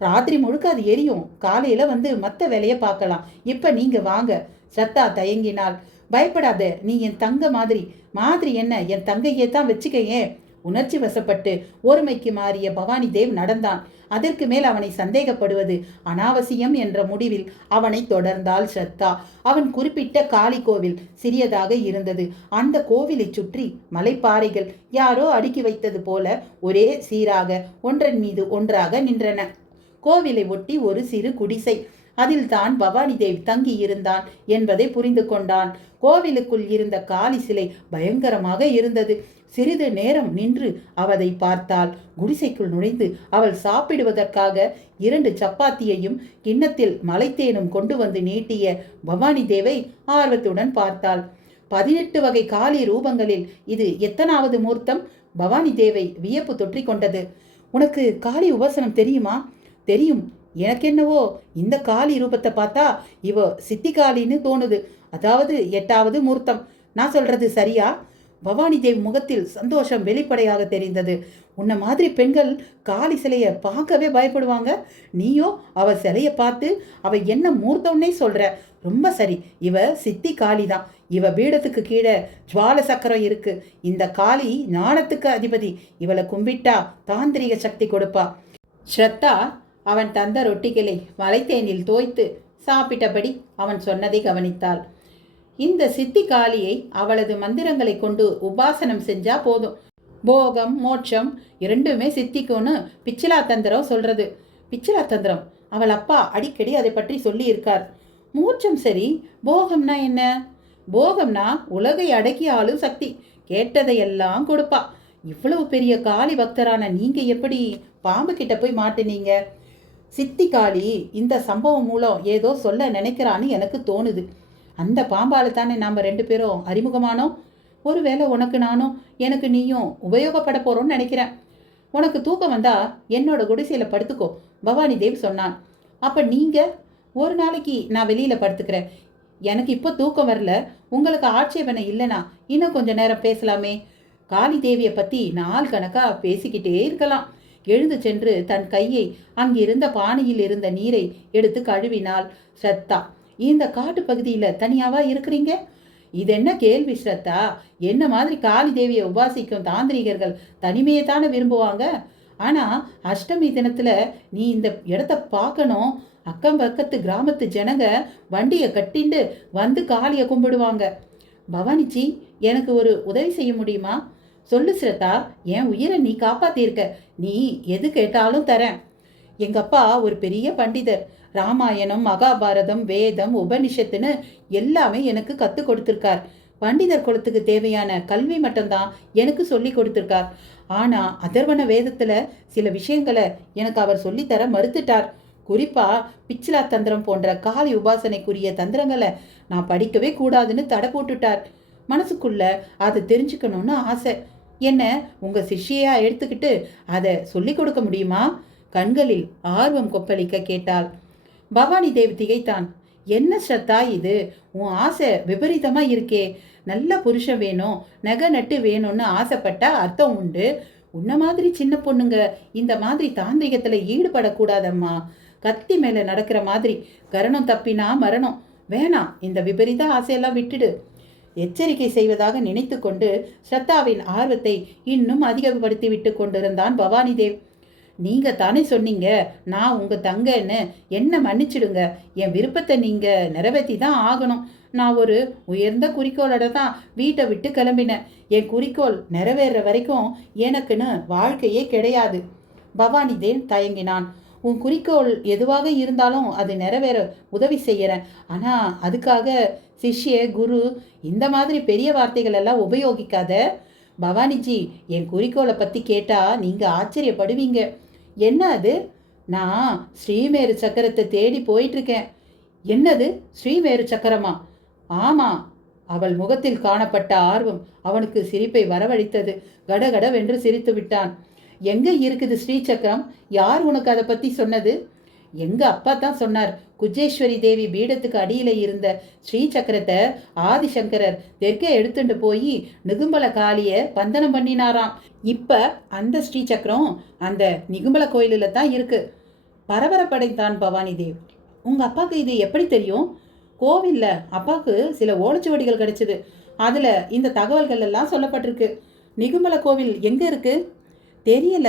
ராத்திரி முழுக்க அது எரியும். காலையில வந்து மற்ற வேலையை பார்க்கலாம். இப்ப நீங்க வாங்க. ஸ்ரத்தா தயங்கினாள். பயப்படாத, நீ என் தங்க மாதிரி. மாதிரி என்ன, என் தங்கையே தான் வச்சுக்கையே. உணர்ச்சி வசப்பட்டு ஒருமைக்கு மாறிய பவானி தேவ் நடந்தான். அதற்கு மேல் அவனை சந்தேகப்படுவது அனாவசியம் என்ற முடிவில் அவனை தொடர்ந்தாள் ஸ்ரத்தா. அவன் குறிப்பிட்ட காளி கோவில் சிறியதாக இருந்தது. அந்த கோவிலை சுற்றி மலைப்பாறைகள் யாரோ அடுக்கி வைத்தது போல ஒரே சீராக ஒன்றன் மீது ஒன்றாக நின்றன. கோவிலை ஒட்டி ஒரு சிறு குடிசை. அதில் தான் பவானி தேவ் தங்கி இருந்தான் என்பதை புரிந்து கொண்டான். கோவிலுக்குள் இருந்த காளி சிலை பயங்கரமாக இருந்தது. சிறிது நேரம் நின்று அவதை பார்த்தாள். குடிசைக்குள் நுழைந்து அவள் சாப்பிடுவதற்காக 2 சப்பாத்தியையும் கிண்ணத்தில் மலைத்தேனும் கொண்டு வந்து நீட்டிய பவானி தேவை ஆர்வத்துடன் பார்த்தாள். 18 வகை காளி ரூபங்களில் இது எத்தனாவது மூர்த்தம்? பவானி தேவை வியப்பு தொற்றிக் கொண்டது. உனக்கு காளி உபாசனம் தெரியுமா? தெரியும். எனக்கென்னவோ இந்த காளி ரூபத்தை பார்த்தா இவ சித்தி காளின்னு தோணுது. அதாவது 8வது மூர்த்தம். நான் சொல்றது சரியா? பவானி தேவ் முகத்தில் சந்தோஷம் வெளிப்படையாக தெரிந்தது. உன்ன மாதிரி பெண்கள் காளி சிலைய பார்க்கவே பயப்படுவாங்க. நீயோ அவ சிலைய பார்த்து அவ என்ன மூர்த்தம்னே சொல்ற. ரொம்ப சரி, இவ சித்தி காளி தான். இவ பீடத்துக்கு கீழே ஜுவால சக்கரம் இருக்கு. இந்த காளி ஞானத்துக்கு அதிபதி. இவளை கும்பிட்டா தாந்திரிக சக்தி கொடுப்பா. ஸ்ரத்தா அவன் தந்த ரொட்டிகளை மலைத்தேனில் தோய்த்து சாப்பிட்டபடி அவன் சொன்னதை கவனித்தாள். இந்த சித்தி காளியை அவளது மந்திரங்களை கொண்டு உபாசனம் செஞ்சா போதும். போகம் மோட்சம் 2மே சித்திக்கும்னு பிச்சிலா தந்திரம் சொல்றது. பிச்சிலா தந்திரம் அவள் அப்பா அடிக்கடி அதை பற்றி சொல்லி இருக்கார். மோட்சம் சரி, போகம்னா என்ன? போகம்னா உலகை அடக்கி ஆளும் சக்தி. கேட்டதையெல்லாம் கொடுப்பா. இவ்வளவு பெரிய காளி பக்தரான நீங்க எப்படி பாம்பு கிட்ட போய் மாட்டினீங்க? சித்தி காளி இந்த சம்பவம் மூலம் ஏதோ சொல்ல நினைக்கிறான்னு எனக்கு தோணுது. அந்த பாம்பால தானே நாம் 2 பேரும் அறிமுகமானோம். ஒருவேளை உனக்கு நானும் எனக்கு நீயும் உபயோகப்பட போறோம்னு நினைக்கிறேன். உனக்கு தூக்கம் வந்தா என்னோட குடிசையில படுத்துக்கோ, பவானி தேவ் சொன்னான். அப்ப நீங்க? ஒரு நாளைக்கு நான் வெளியில படுத்துக்கிறேன். எனக்கு இப்போ தூக்கம் வரல. உங்களுக்கு ஆட்சேபனை இல்லைனா இன்னும் கொஞ்ச நேரம் பேசலாமே. காளி தேவியை பத்தி நாள் கணக்கா பேசிக்கிட்டே இருக்கலாம். எழுந்து சென்று தன் கையை அங்கிருந்த பானையில் இருந்த நீரை எடுத்து கழுவினாள் ஸ்ரத்தா. இந்த காட்டு பகுதியில தனியாவா இருக்கிறீங்க? இது என்ன கேள்வி ஸ்ரத்தா? என்ன மாதிரி காளி தேவியை உபாசிக்கும் தாந்திரிகர்கள் தனிமையை தானே விரும்புவாங்க. ஆனா அஷ்டமி தினத்துல நீ இந்த இடத்த பார்க்கணும். அக்கம் பக்கத்து கிராமத்து ஜனங்க வண்டியை கட்டிண்டு வந்து காளியை கும்பிடுவாங்க. பவானிஜி, எனக்கு ஒரு உதவி செய்ய முடியுமா? சொல்லு ஸ்ரத்தா, என் உயிரை நீ காப்பாத்திருக்க. நீ எது கேட்டாலும் தரேன். எங்க அப்பா ஒரு பெரிய பண்டிதர். ராமாயணம், மகாபாரதம், வேதம், உபனிஷத்துன்னு எல்லாமே எனக்கு கற்றுக் கொடுத்துருக்கார். பண்டிதர் குலத்துக்கு தேவையான கல்வி மட்டும்தான் எனக்கு சொல்லி கொடுத்துருக்கார். ஆனா அதர்வன வேதத்துல சில விஷயங்களை எனக்கு அவர் சொல்லித்தர மறுத்துட்டார். குறிப்பா பிச்சிலா தந்திரம் போன்ற காளி உபாசனைக்குரிய தந்திரங்களை நான் படிக்கவே கூடாதுன்னு தடை போட்டுட்டார். மனசுக்குள்ள அதை தெரிஞ்சுக்கணும்னு ஆசை. என்ன உங்க சிஷ்யா எடுத்துக்கிட்டு அதை சொல்லி கொடுக்க முடியுமா? கண்களில் ஆர்வம் கொப்பளிக்க கேட்டாள். பவானி தேவி திகைத்தான். என்ன ஸ்ரத்தா இது? உன் ஆசை விபரீதமா இருக்கே. நல்ல புருஷன் வேணும், நகை நட்டு வேணும்னு ஆசைப்பட்டா அர்த்தம் உண்டு. உன்ன மாதிரி சின்ன பொண்ணுங்க இந்த மாதிரி தாந்திரிகத்துல ஈடுபடக்கூடாதம்மா. கத்தி மேல நடக்கிற மாதிரி கரணம் தப்பினா மரணம். வேணாம், இந்த விபரீத ஆசையெல்லாம் விட்டுடு. எச்சரிக்கை செய்வதாக நினைத்து கொண்டு ஸ்ரத்தாவின் ஆர்வத்தை இன்னும் அதிகப்படுத்தி விட்டு கொண்டிருந்தான் பவானி தேவ். நீங்க தானே சொன்னீங்க நான் உங்க தங்கன்னு. என்ன மன்னிச்சிடுங்க. என் விருப்பத்தை நீங்க நிறைவேற்றி தான் ஆகணும். நான் ஒரு உயர்ந்த குறிக்கோளோட தான் வீட்டை விட்டு கிளம்பினேன். என் குறிக்கோள் நிறைவேற வரைக்கும் எனக்குன்னு வாழ்க்கையே கிடையாது. பவானி தேவ் தயங்கினான். உன் குறிக்கோள் எதுவாக இருந்தாலும் அது நிறைவேற உதவி செய்யறேன். ஆனா அதுக்காக சிஷ்ய, குரு இந்த மாதிரி பெரிய வார்த்தைகள் எல்லாம் உபயோகிக்காத. பவானிஜி, என் குறிக்கோளை பத்தி கேட்டா நீங்க ஆச்சரியப்படுவீங்க. என்ன அது? நான் ஸ்ரீமேரு சக்கரத்தை தேடி போயிட்டு இருக்கேன். என்னது ஸ்ரீமேரு சக்கரமா? ஆமா. அவள் முகத்தில் காணப்பட்ட ஆர்வம் அவனுக்கு சிரிப்பை வரவழைத்தது. கடகடவென்று சிரித்து விட்டான். எங்க இருக்குது ஸ்ரீசக்கரம்? யார் உனக்கு அதை பத்தி சொன்னது? எங்க அப்பா தான் சொன்னார். குஜேஸ்வரி தேவி பீடத்துக்கு அடியில இருந்த ஸ்ரீசக்கரத்தை ஆதிசங்கரர் தெற்கே எடுத்துட்டு போய் நிகும்பல காளிய பந்தனம் பண்ணினாராம். இப்ப அந்த ஸ்ரீசக்கரம் அந்த நிகும்பல கோயிலில் தான் இருக்கு. பரபரப்படைந்தான் பவானி தேவ். உங்க அப்பாவுக்கு இது எப்படி தெரியும்? கோவில்ல அப்பாவுக்கு சில ஓலைச்சுவடிகள் கிடைச்சது. அதுல இந்த தகவல்கள் எல்லாம் சொல்லப்பட்டிருக்கு. நிகும்பல கோவில் எங்க இருக்கு? தெரியல.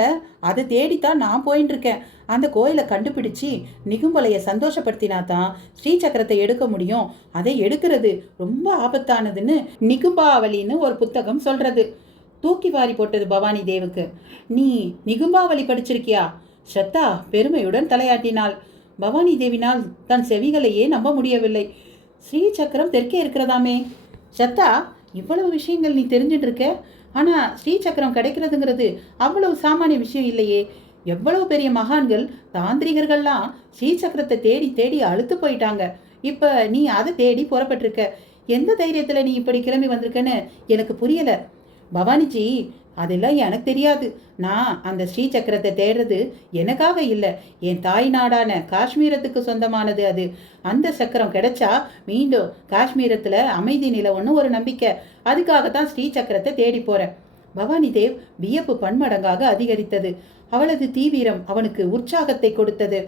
அதை தேடித்தான் நான் போயின்னு இருக்கேன். அந்த கோயிலை கண்டுபிடிச்சி நிகும்பலையை சந்தோஷப்படுத்தினா தான் ஸ்ரீசக்கரத்தை எடுக்க முடியும். அதை எடுக்கிறது ரொம்ப ஆபத்தானதுன்னு நிகும்பாவலின்னு ஒரு புத்தகம் சொல்றது. தூக்கி வாரி போட்டது பவானி தேவுக்கு. நீ நிகும்பாவலி படிச்சிருக்கியா? ஸ்ரத்தா பெருமையுடன் தலையாட்டினாள். பவானி தேவினால் தன் செவிகளையே நம்ப முடியவில்லை. ஸ்ரீசக்கரம் தெற்கே இருக்கிறதாமே. ஸ்ரத்தா, இவ்வளவு விஷயங்கள் நீ தெரிஞ்சுட்டு இருக்க. ஆனால் ஸ்ரீசக்கரம் கிடைக்கிறதுங்கிறது அவ்வளவு சாமானிய விஷயம் இல்லையே. எவ்வளவு பெரிய மகான்கள் தாந்திரிகர்கள்லாம் ஸ்ரீசக்கரத்தை தேடி தேடி அழுத்து போயிட்டாங்க. இப்போ நீ அதை தேடி புறப்பட்டிருக்க. எந்த தைரியத்தில் நீ இப்படி கிளம்பி வந்திருக்கன்னு எனக்கு புரியலை. பவானிஜி, அதெல்லாம் எனக்கு தெரியாது. நான் அந்த ஸ்ரீசக்கரத்தை தேடுறது எனக்காக இல்லை, என் தாய் நாடான காஷ்மீரத்துக்கு சொந்தமானது அது. அந்த சக்கரம் கிடைச்சா மீண்டும் காஷ்மீரத்தில் அமைதி நிலவுன்னு ஒரு நம்பிக்கை. அதுக்காகத்தான் ஸ்ரீசக்கரத்தை தேடி போகிறேன். பவானி தேவ் வியப்பு பன்மடங்காக அதிகரித்தது. அவளது தீவிரம் அவனுக்கு உற்சாகத்தை கொடுத்தது.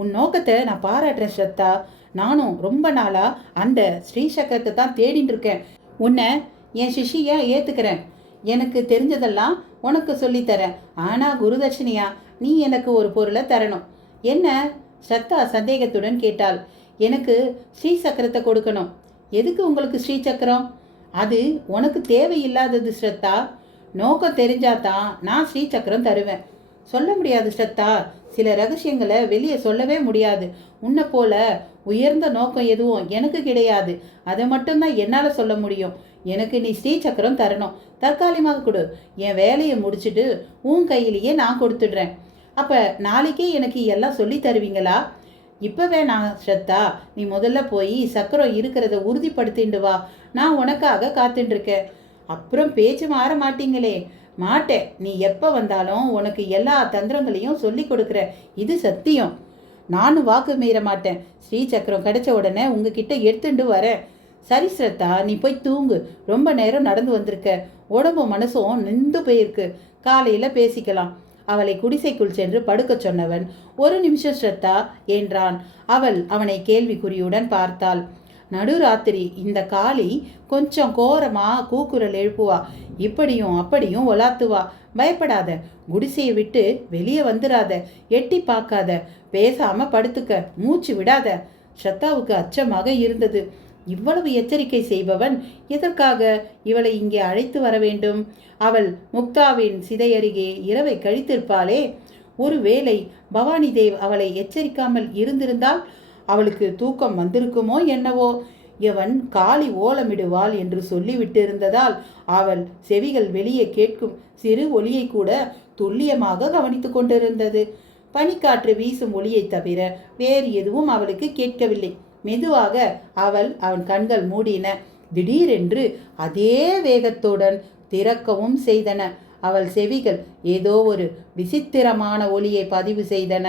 உன் நோக்கத்தை நான் பாராட்டுறேன் ஸ்ரத்தா. நானும் ரொம்ப நாளா அந்த ஸ்ரீசக்கரத்தை தான் தேடின்னு இருக்கேன். உன்னை என் சிஷியா ஏற்றுக்கிறேன். எனக்கு தெரிஞ்சதெல்லாம் உனக்கு சொல்லித்தரேன். ஆனால் குருதட்சணியா நீ எனக்கு ஒரு பொருளை தரணும். என்ன? ஸ்ரத்தா சந்தேகத்துடன் கேட்டாள். எனக்கு ஸ்ரீசக்கரத்தை கொடுக்கணும். எதுக்கு உங்களுக்கு ஸ்ரீசக்கரம்? அது உனக்கு தேவையில்லாதது ஸ்ரத்தா. நோக்கம் தெரிஞ்சாதான் நான் ஸ்ரீசக்கரம் தருவேன். சொல்ல முடியாது ஸ்ரத்தா. சில ரகசியங்களை வெளியே சொல்லவே முடியாது. உன்னை போல உயர்ந்த நோக்கம் எதுவும் எனக்கு கிடையாது. அதை மட்டும்தான் என்னால் சொல்ல முடியும். எனக்கு நீ ஸ்ரீசக்கரம் தரணும். தற்காலிகமாக கொடு. என் வேலையை முடிச்சுட்டு உன் கையிலேயே நான் கொடுத்துடுறேன். அப்போ நாளைக்கே எனக்கு எல்லாம் சொல்லி தருவீங்களா? இப்போ வேணாம் ஸ்ரத்தா. நீ முதல்ல போய் சக்கரம் இருக்கிறத உறுதிப்படுத்திட்டு வா. நான் உனக்காக காத்துட்டு இருக்கேன். அப்புறம் பேச்சு மாற மாட்டீங்களே? மாட்டேன். நீ எப்போ வந்தாலும் உனக்கு எல்லா தந்திரங்களையும் சொல்லி கொடுக்குற, இது சத்தியம். நானும் வாக்கு மீற மாட்டேன். ஸ்ரீ சக்கரம் கிடைச்ச உடனே உங்ககிட்ட எடுத்துட்டு வரேன். சரி ஸ்ரத்தா, நீ போய் தூங்கு. ரொம்ப நேரம் நடந்து வந்திருக்க, உடம்பும் மனசும் நின்று போயிருக்கு. காலையில பேசிக்கலாம். அவளை குடிசைக்குள் சென்று படுக்க சொன்னவன், ஒரு நிமிஷம் ஸ்ரத்தா என்றான். அவள் அவனை கேள்விக்குறியுடன் பார்த்தாள். நடுராத்திரி இந்த காளி கொஞ்சம் கோரமா கூக்குரல் எழுப்புவா, இப்படியும் அப்படியும் ஒலாத்துவா. பயப்படாத, குடிசையை விட்டு வெளியே வந்துடாத, எட்டி பார்க்காத, பேசாம படுத்துக்க, மூச்சு விடாத. ஸ்ரத்தாவுக்கு அச்சமாக இருந்தது. இவ்வளவு எச்சரிக்கை செய்பவன் எதற்காக இவளை இங்கே அழைத்து வர வேண்டும்? அவள் முக்தாவின் சிதை அருகே இரவை கழித்திருப்பாளே. ஒருவேளை பவானி தேவ் அவளை எச்சரிக்காமல் இருந்திருந்தால் அவளுக்கு தூக்கம் வந்திருக்குமோ என்னவோ. இவன் காளி ஓலமிடுவாள் என்று சொல்லிவிட்டிருந்ததால் அவள் செவிகள் வெளியே கேட்கும் சிறு ஒலியை கூட துல்லியமாக கவனித்து கொண்டிருந்தது. பனிக்காற்று வீசும் ஒளியை தவிர வேறு எதுவும் அவளுக்கு கேட்கவில்லை. மெதுவாக அவன் கண்கள் மூடின. திடீரென்று அதே வேகத்துடன் திறக்கவும் செய்தன. அவள் செவிகள் ஏதோ ஒரு விசித்திரமான ஒலியை பதிவு செய்தன.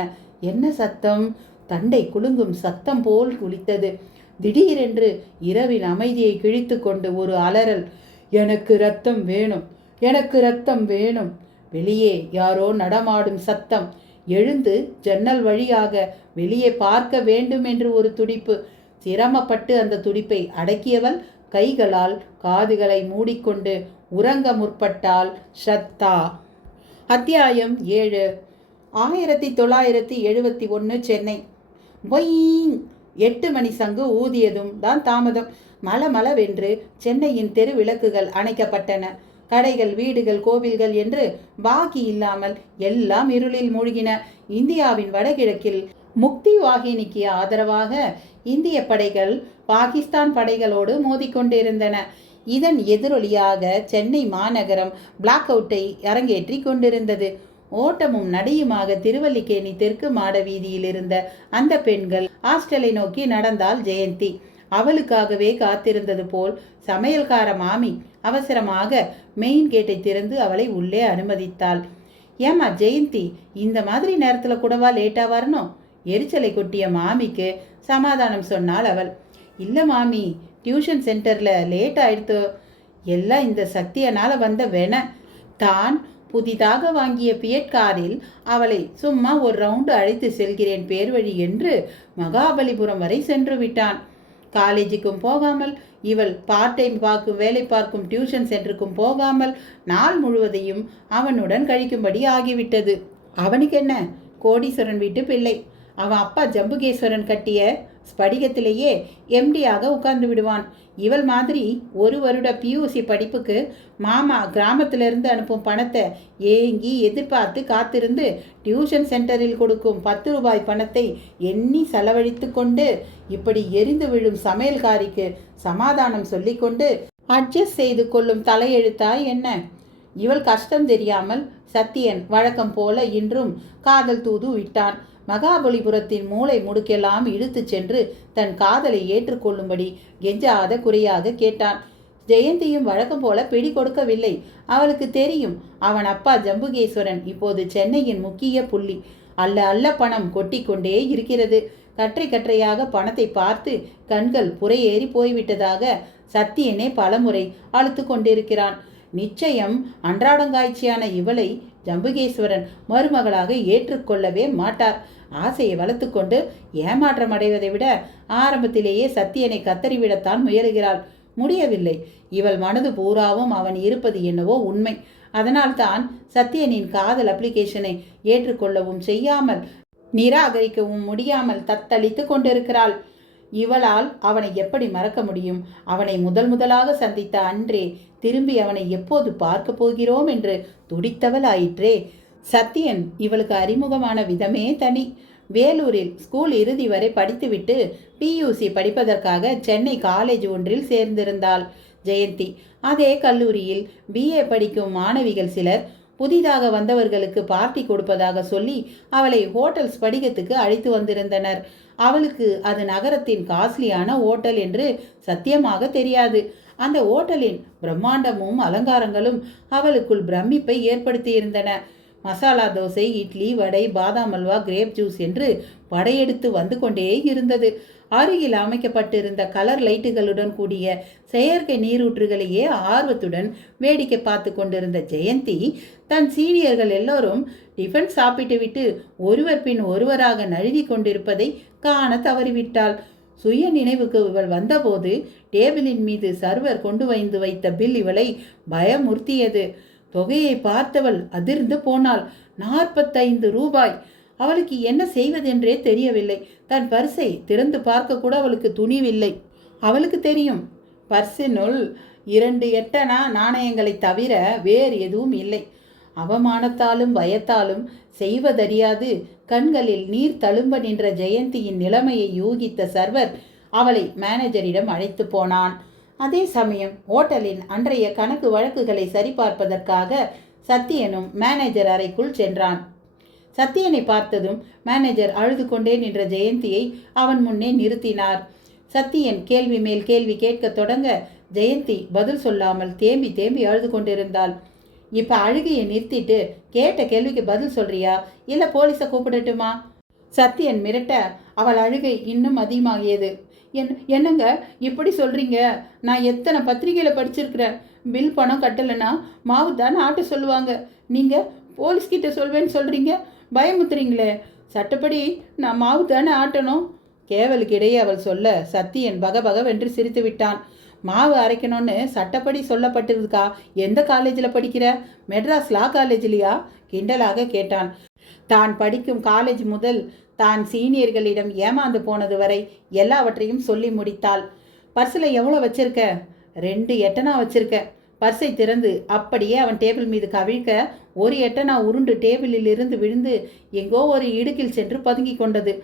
என்ன சத்தம்? தண்டை குலுங்கும் சத்தம் போல் குளித்தது. திடீரென்று இரவின் அமைதியை கிழித்து கொண்டு ஒரு அலறல். எனக்கு ரத்தம் வேணும், எனக்கு ரத்தம் வேணும். வெளியே யாரோ நடமாடும் சத்தம். எழுந்து ஜன்னல் வழியாக வெளியே பார்க்க வேண்டும் என்று ஒரு துடிப்பு. சிரமப்பட்டு அந்த துடிப்பை அடக்கியவள் கைகளால் காதுகளை மூடிக்கொண்டு உறங்க முற்பட்டாள் ஸ்ரத்தா. அத்தியாயம் 7. 1971 சென்னை. பொய்ங்! 8 மணி சங்கு ஊதியதும் தான் தாமதம். மளமளவென்று சென்னையின் தெரு விளக்குகள் அணைக்கப்பட்டன. கடைகள், வீடுகள், கோவில்கள் என்று பாக்கி இல்லாமல் எல்லாம் இருளில் மூழ்கின. இந்தியாவின் வடகிழக்கில் முக்தி வாகினிக்கு ஆதரவாக இந்திய படைகள் பாகிஸ்தான் படைகளோடு மோதிக்கொண்டிருந்தன. இதன் எதிரொலியாக சென்னை மாநகரம் பிளாக் அவுட்டை அரங்கேற்றி கொண்டிருந்தது. ஓட்டமும் நடையுமாக திருவல்லிக்கேணி தெற்கு மாட வீதியில் இருந்த அந்த பெண்கள் ஹாஸ்டலை நோக்கி நடந்தாள் ஜெயந்தி. அவளுக்காகவே காத்திருந்தது போல் சமையல்கார மாமி அவசரமாக மெயின் கேட்டை திறந்து அவளை உள்ளே அனுமதித்தாள். ஏமா ஜெயந்தி, இந்த மாதிரி நேரத்தில் கூடவா லேட்டா வரணும்? எரிச்சலை கொட்டிய மாமிக்கு சமாதானம் சொன்னாள் அவள். இல்லை மாமி, டியூஷன் சென்டரில் லேட் ஆயிடுத்து. எல்லாம் இந்த சக்தியனால் வந்த வேண. தான் புதிதாக வாங்கிய பியட் காரில் அவளை சும்மா ஒரு ரவுண்டு அழைத்து செல்கிறேன் பேர் வழி என்று மகாபலிபுரம் வரை சென்று விட்டான். காலேஜுக்கும் போகாமல், இவள் பார்ட் டைம் வேலை பார்க்கும் டியூஷன் சென்டருக்கும் போகாமல் நாள் முழுவதையும் அவனுடன் கழிக்கும்படி ஆகிவிட்டது. அவனுக்கு என்ன, கோடீஸ்வரன் வீட்டு பிள்ளை. அவன் அப்பா ஜம்புகேஸ்வரன் கட்டிய ஸ்படிகத்திலேயே எம்டியாக உட்கார்ந்து விடுவான். இவள் மாதிரி ஒரு வருட பியூசி படிப்புக்கு மாமா கிராமத்திலிருந்து அனுப்பும் பணத்தை ஏங்கி எதிர்பார்த்து காத்திருந்து டியூஷன் சென்டரில் கொடுக்கும் 10 ரூபாய் பணத்தை எண்ணி செலவழித்து கொண்டு இப்படி எரிந்து விழும் சமையல்காரிக்கு சமாதானம் சொல்லிக்கொண்டு அட்ஜஸ்ட் செய்து கொள்ளும் தலையெழுத்தா என்ன? இவள் கஷ்டம் தெரியாமல் சத்தியன் வழக்கம் போல இன்றும் காதல் தூது விட்டான். மகாபலிபுரத்தின் மூளை முடுக்கெல்லாம் இழுத்து சென்று தன் காதலை ஏற்றுக்கொள்ளும்படி கெஞ்சாத குறையாக கேட்டான். ஜெயந்தியும் வழக்கம் போல பிடி கொடுக்கவில்லை. அவளுக்கு தெரியும், அவன் அப்பா ஜம்புகேஸ்வரன் இப்போது சென்னையின் முக்கிய புள்ளி. அல்ல பணம் கொட்டி கொண்டே இருக்கிறது. கற்றை கற்றையாக பணத்தை பார்த்து கண்கள் புறையேறி போய்விட்டதாக சத்தியனே பலமுறை அழுத்து கொண்டிருக்கிறான். நிச்சயம் அன்றாடங்காய்ச்சியான இவளை ஜம்புகேஸ்வரன் மருமகளாக ஏற்றுக்கொள்ளவே மாட்டார். ஆசையை வளர்த்து கொண்டு ஏமாற்றம் அடைவதை விட ஆரம்பத்திலேயே சத்தியனை கத்தறிவிடத்தான் முயலுகிறாள். முடியவில்லை. இவள் மனது பூராவும் அவன் இருப்பது என்னவோ உண்மை. அதனால்தான் சத்தியனின் காதல் அப்ளிகேஷனை ஏற்றுக்கொள்ளவும் செய்யாமல் நிராகரிக்கவும் முடியாமல் தத்தளித்து கொண்டிருக்கிறாள். இவளால் அவனை எப்படி மறக்க முடியும்? அவனை முதலாக சந்தித்த அன்றே திரும்பி அவனை எப்போது பார்க்க போகிறோம் என்று துடித்தவள் ஆயிற்றே. சத்தியன் இவளுக்கு அறிமுகமான விதமே தனி. வேலூரில் ஸ்கூல் இறுதி வரை படித்துவிட்டு பியூசி படிப்பதற்காக சென்னை காலேஜ் ஒன்றில் சேர்ந்திருந்தாள் ஜெயந்தி. அதே கல்லூரியில் பிஏ படிக்கும் மாணவிகள் சிலர் புதிதாக வந்தவர்களுக்கு பார்ட்டி கொடுப்பதாக சொல்லி அவளை ஹோட்டல் ஸ்படிகத்துக்கு அழைத்து வந்திருந்தனர். அவளுக்கு அது நகரத்தின் காஸ்ட்லியான ஹோட்டல் என்று சத்தியமாக தெரியாது. அந்த ஓட்டலின் பிரம்மாண்டமும் அலங்காரங்களும் அவளுக்குள் பிரமிப்பை ஏற்படுத்தியிருந்தன. மசாலா தோசை, இட்லி, வடை, பாதாம் அல்வா, கிரேப் ஜூஸ் என்று படையெடுத்து வந்து கொண்டே இருந்தது. அருகில் அமைக்கப்பட்டிருந்த கலர் லைட்டுகளுடன் கூடிய செயற்கை நீரூற்றுகளையே ஆர்வத்துடன் வேடிக்கை பார்த்து கொண்டிருந்த ஜெயந்தி தன் சீனியர்கள் எல்லோரும் டிஃபன் சாப்பிட்டு விட்டு ஒருவர் பின் ஒருவராக நழுவி கொண்டிருப்பதை காண தவறிவிட்டாள். சுய நினைவுக்கு இவள் வந்தபோது டேபிளின் மீது சர்வர் கொண்டு வைத்த பில் இவளை பயமுறுத்தியது. தொகையை பார்த்தவள் அதிர்ந்து போனாள். 45 ரூபாய். அவளுக்கு என்ன செய்வதென்றே தெரியவில்லை. தன் பர்ஸை திறந்து பார்க்க கூட அவளுக்கு துணிவில்லை. அவளுக்கு தெரியும், பர்சினுள் 2 எட்டனா நாணயங்களை தவிர வேறு எதுவும் இல்லை. அவமானத்தாலும் பயத்தாலும் செய்வதறியாது கண்களில் நீர் தழும்ப நின்ற ஜெயந்தியின் நிலைமையை யூகித்த சர்வர் அவளை மேனேஜரிடம் அழைத்து போனான். அதே சமயம் ஓட்டலின் அன்றைய கணக்கு வழக்குகளை சரிபார்ப்பதற்காக சத்தியனும் மேனேஜர் அறைக்குள் சென்றான். சத்தியனை பார்த்ததும் மேனேஜர் அழுது கொண்டே நின்ற ஜெயந்தியை அவன் முன்னே நிறுத்தினார். சத்தியன் கேள்வி மேல் கேள்வி கேட்க தொடங்க ஜெயந்தி பதில் சொல்லாமல் தேம்பி தேம்பி அழுது கொண்டிருந்தாள். இப்போ அழுகையை நிறுத்திட்டு கேட்ட கேள்விக்கு பதில் சொல்றியா, இல்லை போலீஸை கூப்பிடட்டுமா? சத்தியன் மிரட்ட அவள் அழுகை இன்னும் அதிகமாகியது. என்னங்க இப்படி சொல்கிறீங்க? நான் எத்தனை பத்திரிகையில் படிச்சிருக்கிறேன். பில் பணம் கட்டலைன்னா மாவு தானே ஆட்ட சொல்லுவாங்க. நீங்கள் போலீஸ்கிட்ட சொல்வேன்னு சொல்கிறீங்க, பயமுத்துறீங்களே. சட்டப்படி நான் மாவு தானே ஆட்டணும். கேவலுக்கிடையே அவள் சொல்ல சத்தியன் பகபகவென்று சிரித்து விட்டான். மாவு அரைக்கணும்னு சட்டப்படி சொல்லப்பட்டிருக்கா? எந்த காலேஜில் படிக்கிற? மெட்ராஸ் லா காலேஜ்லையா? கிண்டலாக கேட்டான். தான் படிக்கும் காலேஜ் முதல் தான் சீனியர்களிடம் ஏமாந்து போனது வரை எல்லாவற்றையும் சொல்லி முடித்தாள். பர்ஸில் எவ்வளோ வச்சிருக்க? 2 எட்டனா வச்சிருக்க. பர்ஸை திறந்து அப்படியே அவன் டேபிள் மீது கவிழ்க்க 1 எட்டனா உருண்டு டேபிளில் இருந்து விழுந்து எங்கோ ஒரு இடுக்கில் சென்று பதுங்கி கொண்டது.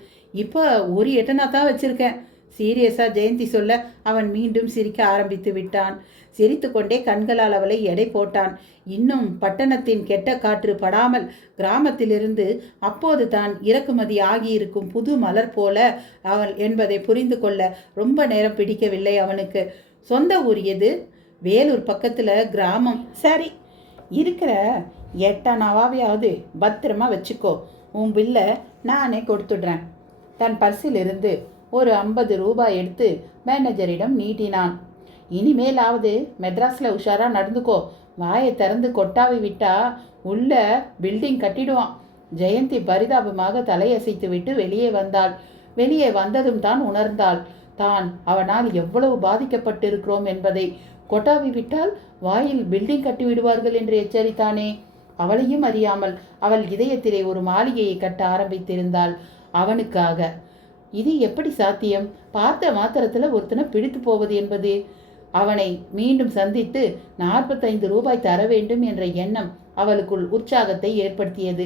இப்போ 1 எட்டனா தான் வச்சிருக்கேன். சீரியஸாக ஜெயந்தி சொல்ல அவன் மீண்டும் சிரிக்க ஆரம்பித்து விட்டான். சிரித்து கொண்டே கண்களால் அவளை எடை போட்டான். இன்னும் பட்டணத்தின் கெட்ட காற்று படாமல் கிராமத்திலிருந்து அப்போது தான் இறக்குமதி ஆகியிருக்கும் புது மலர் போல அவள் என்பதை புரிந்து கொள்ள ரொம்ப நேரம் பிடிக்கவில்லை அவனுக்கு. சொந்த ஊர் எது? வேலூர் பக்கத்தில் கிராமம். சரி, இருக்கிற எட்டனாவாவது பத்திரமா வச்சுக்கோ. உன் பில்லை நானே கொடுத்துடுறேன். தன் பர்சில் இருந்து ஒரு 50 ரூபாய் எடுத்து மேனேஜரிடம் நீட்டினான். இனிமேலாவது மெட்ராஸில் உஷாராக நடந்துக்கோ. வாயை திறந்து கொட்டாவி விட்டா உள்ள பில்டிங் கட்டிடுவான். ஜெயந்தி பரிதாபமாக தலையசைத்து விட்டு வெளியே வந்தாள். வெளியே வந்ததும் தான் உணர்ந்தாள் தான் அவனால் எவ்வளவு பாதிக்கப்பட்டிருக்கிறோம் என்பதை. கொட்டாவி விட்டால் வாயில் பில்டிங் கட்டிவிடுவார்கள் என்று எச்சரித்தானே. அவளையும் அறியாமல் அவள் இதயத்திலே ஒரு மாளிகையை கட்ட ஆரம்பித்திருந்தாள் அவனுக்காக. இது எப்படி சாத்தியம்? பார்த்த மாத்திரத்தில் ஒருத்தனை பிடித்து போவது என்பது. அவனை மீண்டும் சந்தித்து 45 ரூபாய் தர வேண்டும் என்ற எண்ணம் அவளுக்குள் உற்சாகத்தை ஏற்படுத்தியது.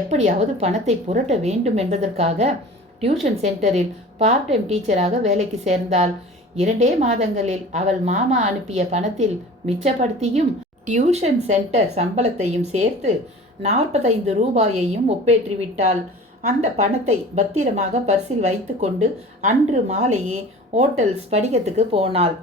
எப்படியாவது பணத்தை புரட்ட வேண்டும் என்பதற்காக டியூஷன் சென்டரில் பார்ட் டைம் டீச்சராக வேலைக்கு சேர்ந்தாள். 2 மாதங்களில் அவள் மாமா அனுப்பிய பணத்தில் மிச்சப்படுத்தியும் டியூஷன் சென்டர் சம்பளத்தையும் சேர்த்து 45 ரூபாயையும் ஒப்பேற்றிவிட்டாள். அந்த பணத்தை பத்திரமாக பர்சில் வைத்து கொண்டு அன்று மாலையே ஓட்டல் ஸ்படிகத்துக்கு போனாள்.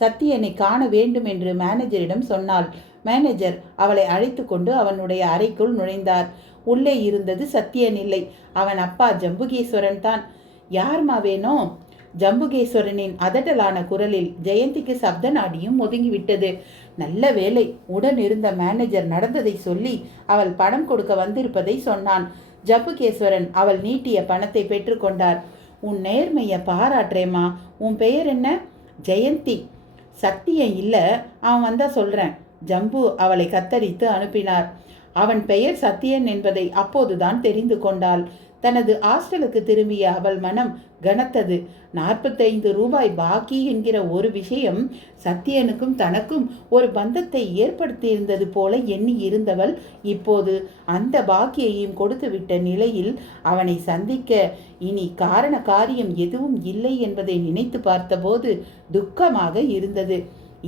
சத்தியனை காண வேண்டும் என்று மேனேஜரிடம் சொன்னாள். மேனேஜர் அவளை அழைத்து கொண்டு அவனுடைய அறைக்குள் நுழைந்தார். உள்ளே இருந்தது சத்தியன் இல்லை, அவன் அப்பா ஜம்புகேஸ்வரன் தான். யார்மா வேணும்? ஜம்புகேஸ்வரனின் அதட்டலான குரலில் ஜெயந்திக்கு சப்த நாடியும் ஒதுங்கிவிட்டது. நல்ல வேலை, உடன் இருந்த மேனேஜர் நடந்ததை சொல்லி அவள் பணம் கொடுக்க வந்திருப்பதை சொன்னான். ஜம்புகேஸ்வரன் அவள் நீட்டிய பணத்தை பெற்றுக்கொண்டார். உன் நேர்மையை பாராட்டுறேம்மா. உன் பெயர் என்ன? ஜெயந்தி. சத்தியம் இல்லை, அவன் வந்தா சொல்கிறேன். ஜம்பு அவளை கத்தரித்து அனுப்பினார். அவன் பெயர் சத்தியன் என்பதை அப்போதுதான் தெரிந்து கொண்டாள். தனது ஹாஸ்டலுக்கு திரும்பிய அவள் மனம் கனத்தது. 45 ரூபாய் பாக்கி என்கிற ஒரு விஷயம் சத்தியனுக்கும் தனக்கும் ஒரு பந்தத்தை ஏற்படுத்தியிருந்தது போல எண்ணி இருந்தவள் இப்போது அந்த பாக்கியையும் கொடுத்து விட்ட நிலையில் அவனை சந்திக்க இனி காரண காரியம் எதுவும் இல்லை என்பதை நினைத்து பார்த்தபோது துக்கமாக இருந்தது.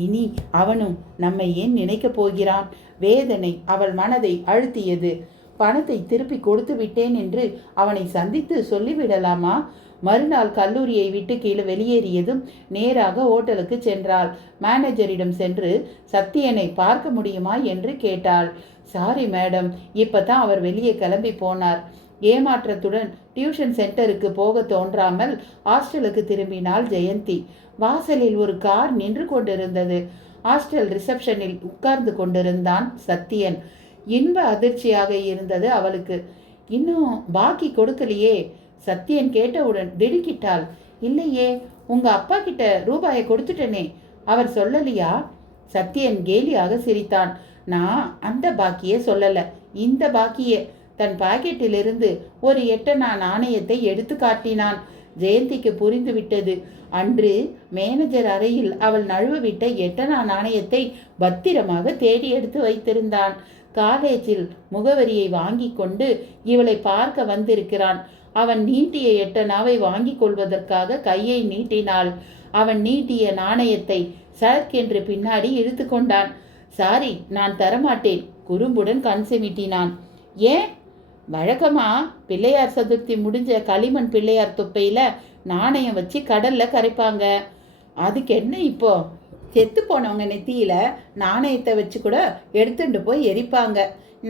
இனி அவனும் நம்மை ஏன் நினைக்கப் போகிறான்? வேதனை அவள் மனதை அழுத்தியது. பணத்தை திருப்பி கொடுத்து விட்டேன் என்று அவனை சந்தித்து சொல்லிவிடலாமா? மறுநாள் கல்லூரியை விட்டு கீழே வெளியேறியதும் நேராக ஹோட்டலுக்கு சென்றாள். மேனேஜரிடம் சென்று சத்தியனை பார்க்க முடியுமா என்று கேட்டாள். சாரி மேடம், இப்பதான் அவர் வெளியே கிளம்பி போனார். ஏமாற்றத்துடன் டியூஷன் சென்டருக்கு போக தோன்றாமல் ஹாஸ்டலுக்கு திரும்பினாள் ஜெயந்தி. வாசலில் ஒரு கார் நின்று கொண்டிருந்தது. ஹாஸ்டல் ரிசப்ஷனில் உட்கார்ந்து கொண்டிருந்தான் சத்தியன். இன்ப அதிர்ச்சியாக இருந்தது அவளுக்கு. இன்னும் பாக்கி கொடுக்கலையே? சத்தியன் கேட்டவுடன் திடுக்கிட்டாள். இல்லையே, உங்க அப்பா கிட்ட ரூபாயை கொடுத்துட்டனே, அவர் சொல்லலையா? சத்தியன் கேலியாக சிரித்தான். நான் அந்த பாக்கியே சொல்லல, இந்த பாக்கியே. தன் பாக்கெட்டிலிருந்து ஒரு 8 நாணயத்தை எடுத்து காட்டினான். ஜெயந்திக்கு புரிந்துவிட்டது. அன்று மேனேஜர் அறையில் அவள் நழுவவிட்ட 8 நாணயத்தை பத்திரமாக தேடி எடுத்து வைத்திருந்தான். காலேஜில் முகவரியை வாங்கி கொண்டு இவளை பார்க்க வந்திருக்கிறான். அவன் நீட்டிய 8 வாங்கி கொள்வதற்காக கையை நீட்டினாள். அவன் நீட்டிய நாணயத்தை சரக்கென்று பின்னாடி இழுத்து கொண்டான். சாரி, நான் தரமாட்டேன், குறும்புடன் கண் சிமிட்டினான். ஏன்? வழக்கமா பிள்ளையார் சதுர்த்தி முடிஞ்ச களிமண் பிள்ளையார் தொப்பையில நாணயம் வச்சு கடல்ல கரைப்பாங்க. அதுக்கு என்ன இப்போ? செத்து போனவங்க நெத்தியில நாணயத்தை வச்சு கூட எடுத்துட்டு போய் எரிப்பாங்க.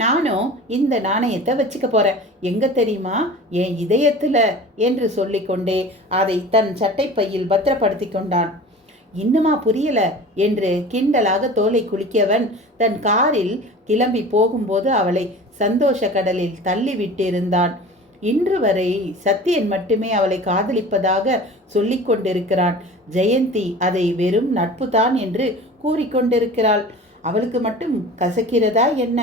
நானும் இந்த நாணயத்தை வச்சுக்க போறேன். எங்க தெரியுமா? என் இதயத்துல என்று சொல்லிக்கொண்டே அதை தன் சட்டை பையில் பத்திரப்படுத்தி கொண்டான். இன்னுமா புரியல என்று கிண்டலாக தோலை குலுக்கியவன் தன் காரில் கிளம்பி போகும்போது அவளை சந்தோஷ கடலில் தள்ளி விட்டிருந்தான். இன்று வரை சத்தியன் மட்டுமே அவளை காதலிப்பதாக சொல்லிக் கொண்டிருக்கிறான். ஜெயந்தி அதை வெறும் நட்புதான் என்று கூறிக்கொண்டிருக்கிறாள். அவளுக்கு மட்டும் கசக்கிறதா என்ன?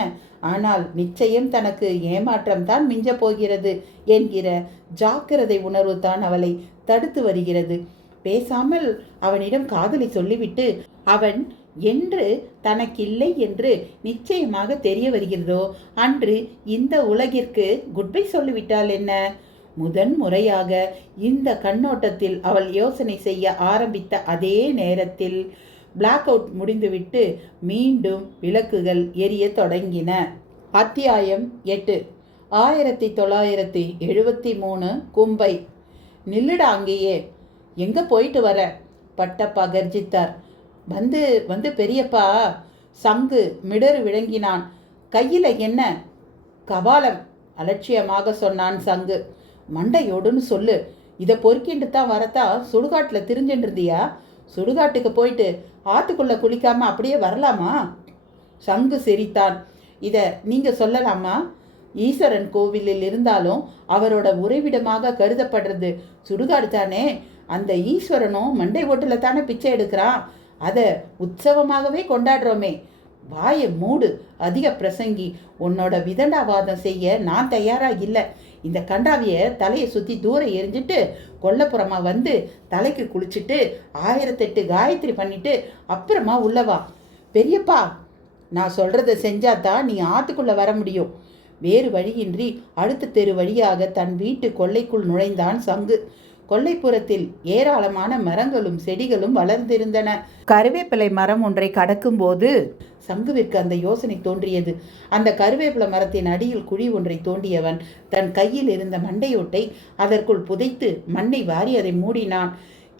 ஆனால் நிச்சயம் தனக்கு ஏமாற்றம் தான் மிஞ்ச போகிறது என்கிற ஜாக்கிரதை உணர்வு தான் அவளை தடுத்து வருகிறது. பேசாமல் அவனிடம் காதலை சொல்லிவிட்டு அவன் என்று தனக்கில்லை என்று நிச்சயமாக தெரிய வருகிறதோ அன்று இந்த உலகிற்கு குட்பை சொல்லிவிட்டால் என்ன? முதன் முறையாக இந்த கண்ணோட்டத்தில் அவள் யோசனை செய்ய ஆரம்பித்த அதே நேரத்தில் பிளாக் அவுட் முடிந்துவிட்டு மீண்டும் விளக்குகள் எரிய தொடங்கின. அத்தியாயம் 8. 1973 கும்பை. நில்லுடா அங்கேயே, எங்க போயிட்டு வர? பட்டப்பா கர்ஜித்தார். வந்து பெரியப்பா. சங்கு மிடறு விளங்கினான். கையில என்ன? கபாலம், அலட்சியமாக சொன்னான் சங்கு. மண்டையோடுன்னு சொல்லு. இதை பொறுக்கிண்டு தான் வரத்தான் சுடுகாட்டில் திரிஞ்சுட்டு இருந்தியா? சுடுகாட்டுக்கு போயிட்டு ஆத்துக்குள்ள குளிக்காம அப்படியே வரலாமா? சங்கு சிரித்தான். இதை நீங்க சொல்லலாமா? ஈஸ்வரன் கோவிலில் இருந்தாலும் அவரோட உறைவிடமாக கருதப்படுறது சுடுகாடு தானே. அந்த ஈஸ்வரனும் மண்டை ஓட்டில் தானே பிச்சை எடுக்கிறான். அதை உற்சவமாகவே கொண்டாடுறோமே. வாயை மூடு, அதிக பிரசங்கி. உன்னோட விதண்டாவாதம் செய்ய நான் தயாராக இல்லை. இந்த கண்டாவிய தலையை சுற்றி தூரம் எரிஞ்சிட்டு கொல்லப்புறமா வந்து தலைக்கு குளிச்சுட்டு 1008 காயத்ரி பண்ணிட்டு அப்புறமா உள்ளவா. பெரியப்பா, நான் சொல்கிறத செஞ்சாதான் நீ ஆற்றுக்குள்ளே வர முடியும். வேறு வழியின்றி அடுத்த தெரு வழியாக தன் வீட்டு கொல்லைக்குள் நுழைந்தான் சங்கு. கொல்லைப்புறத்தில் ஏராளமான மரங்களும் செடிகளும் வளர்ந்திருந்தன. கருவேப்பிலை மரம் ஒன்றை கடக்கும்போது சங்குவிற்கு அந்த யோசனை தோன்றியது. அந்த கருவேப்பிலை மரத்தின் அடியில் குழி ஒன்றை தோண்டியவன் தன் கையில் இருந்த மண்டையோட்டை அதற்குள் புதைத்து மண்ணை வாரி அதை மூடினான்.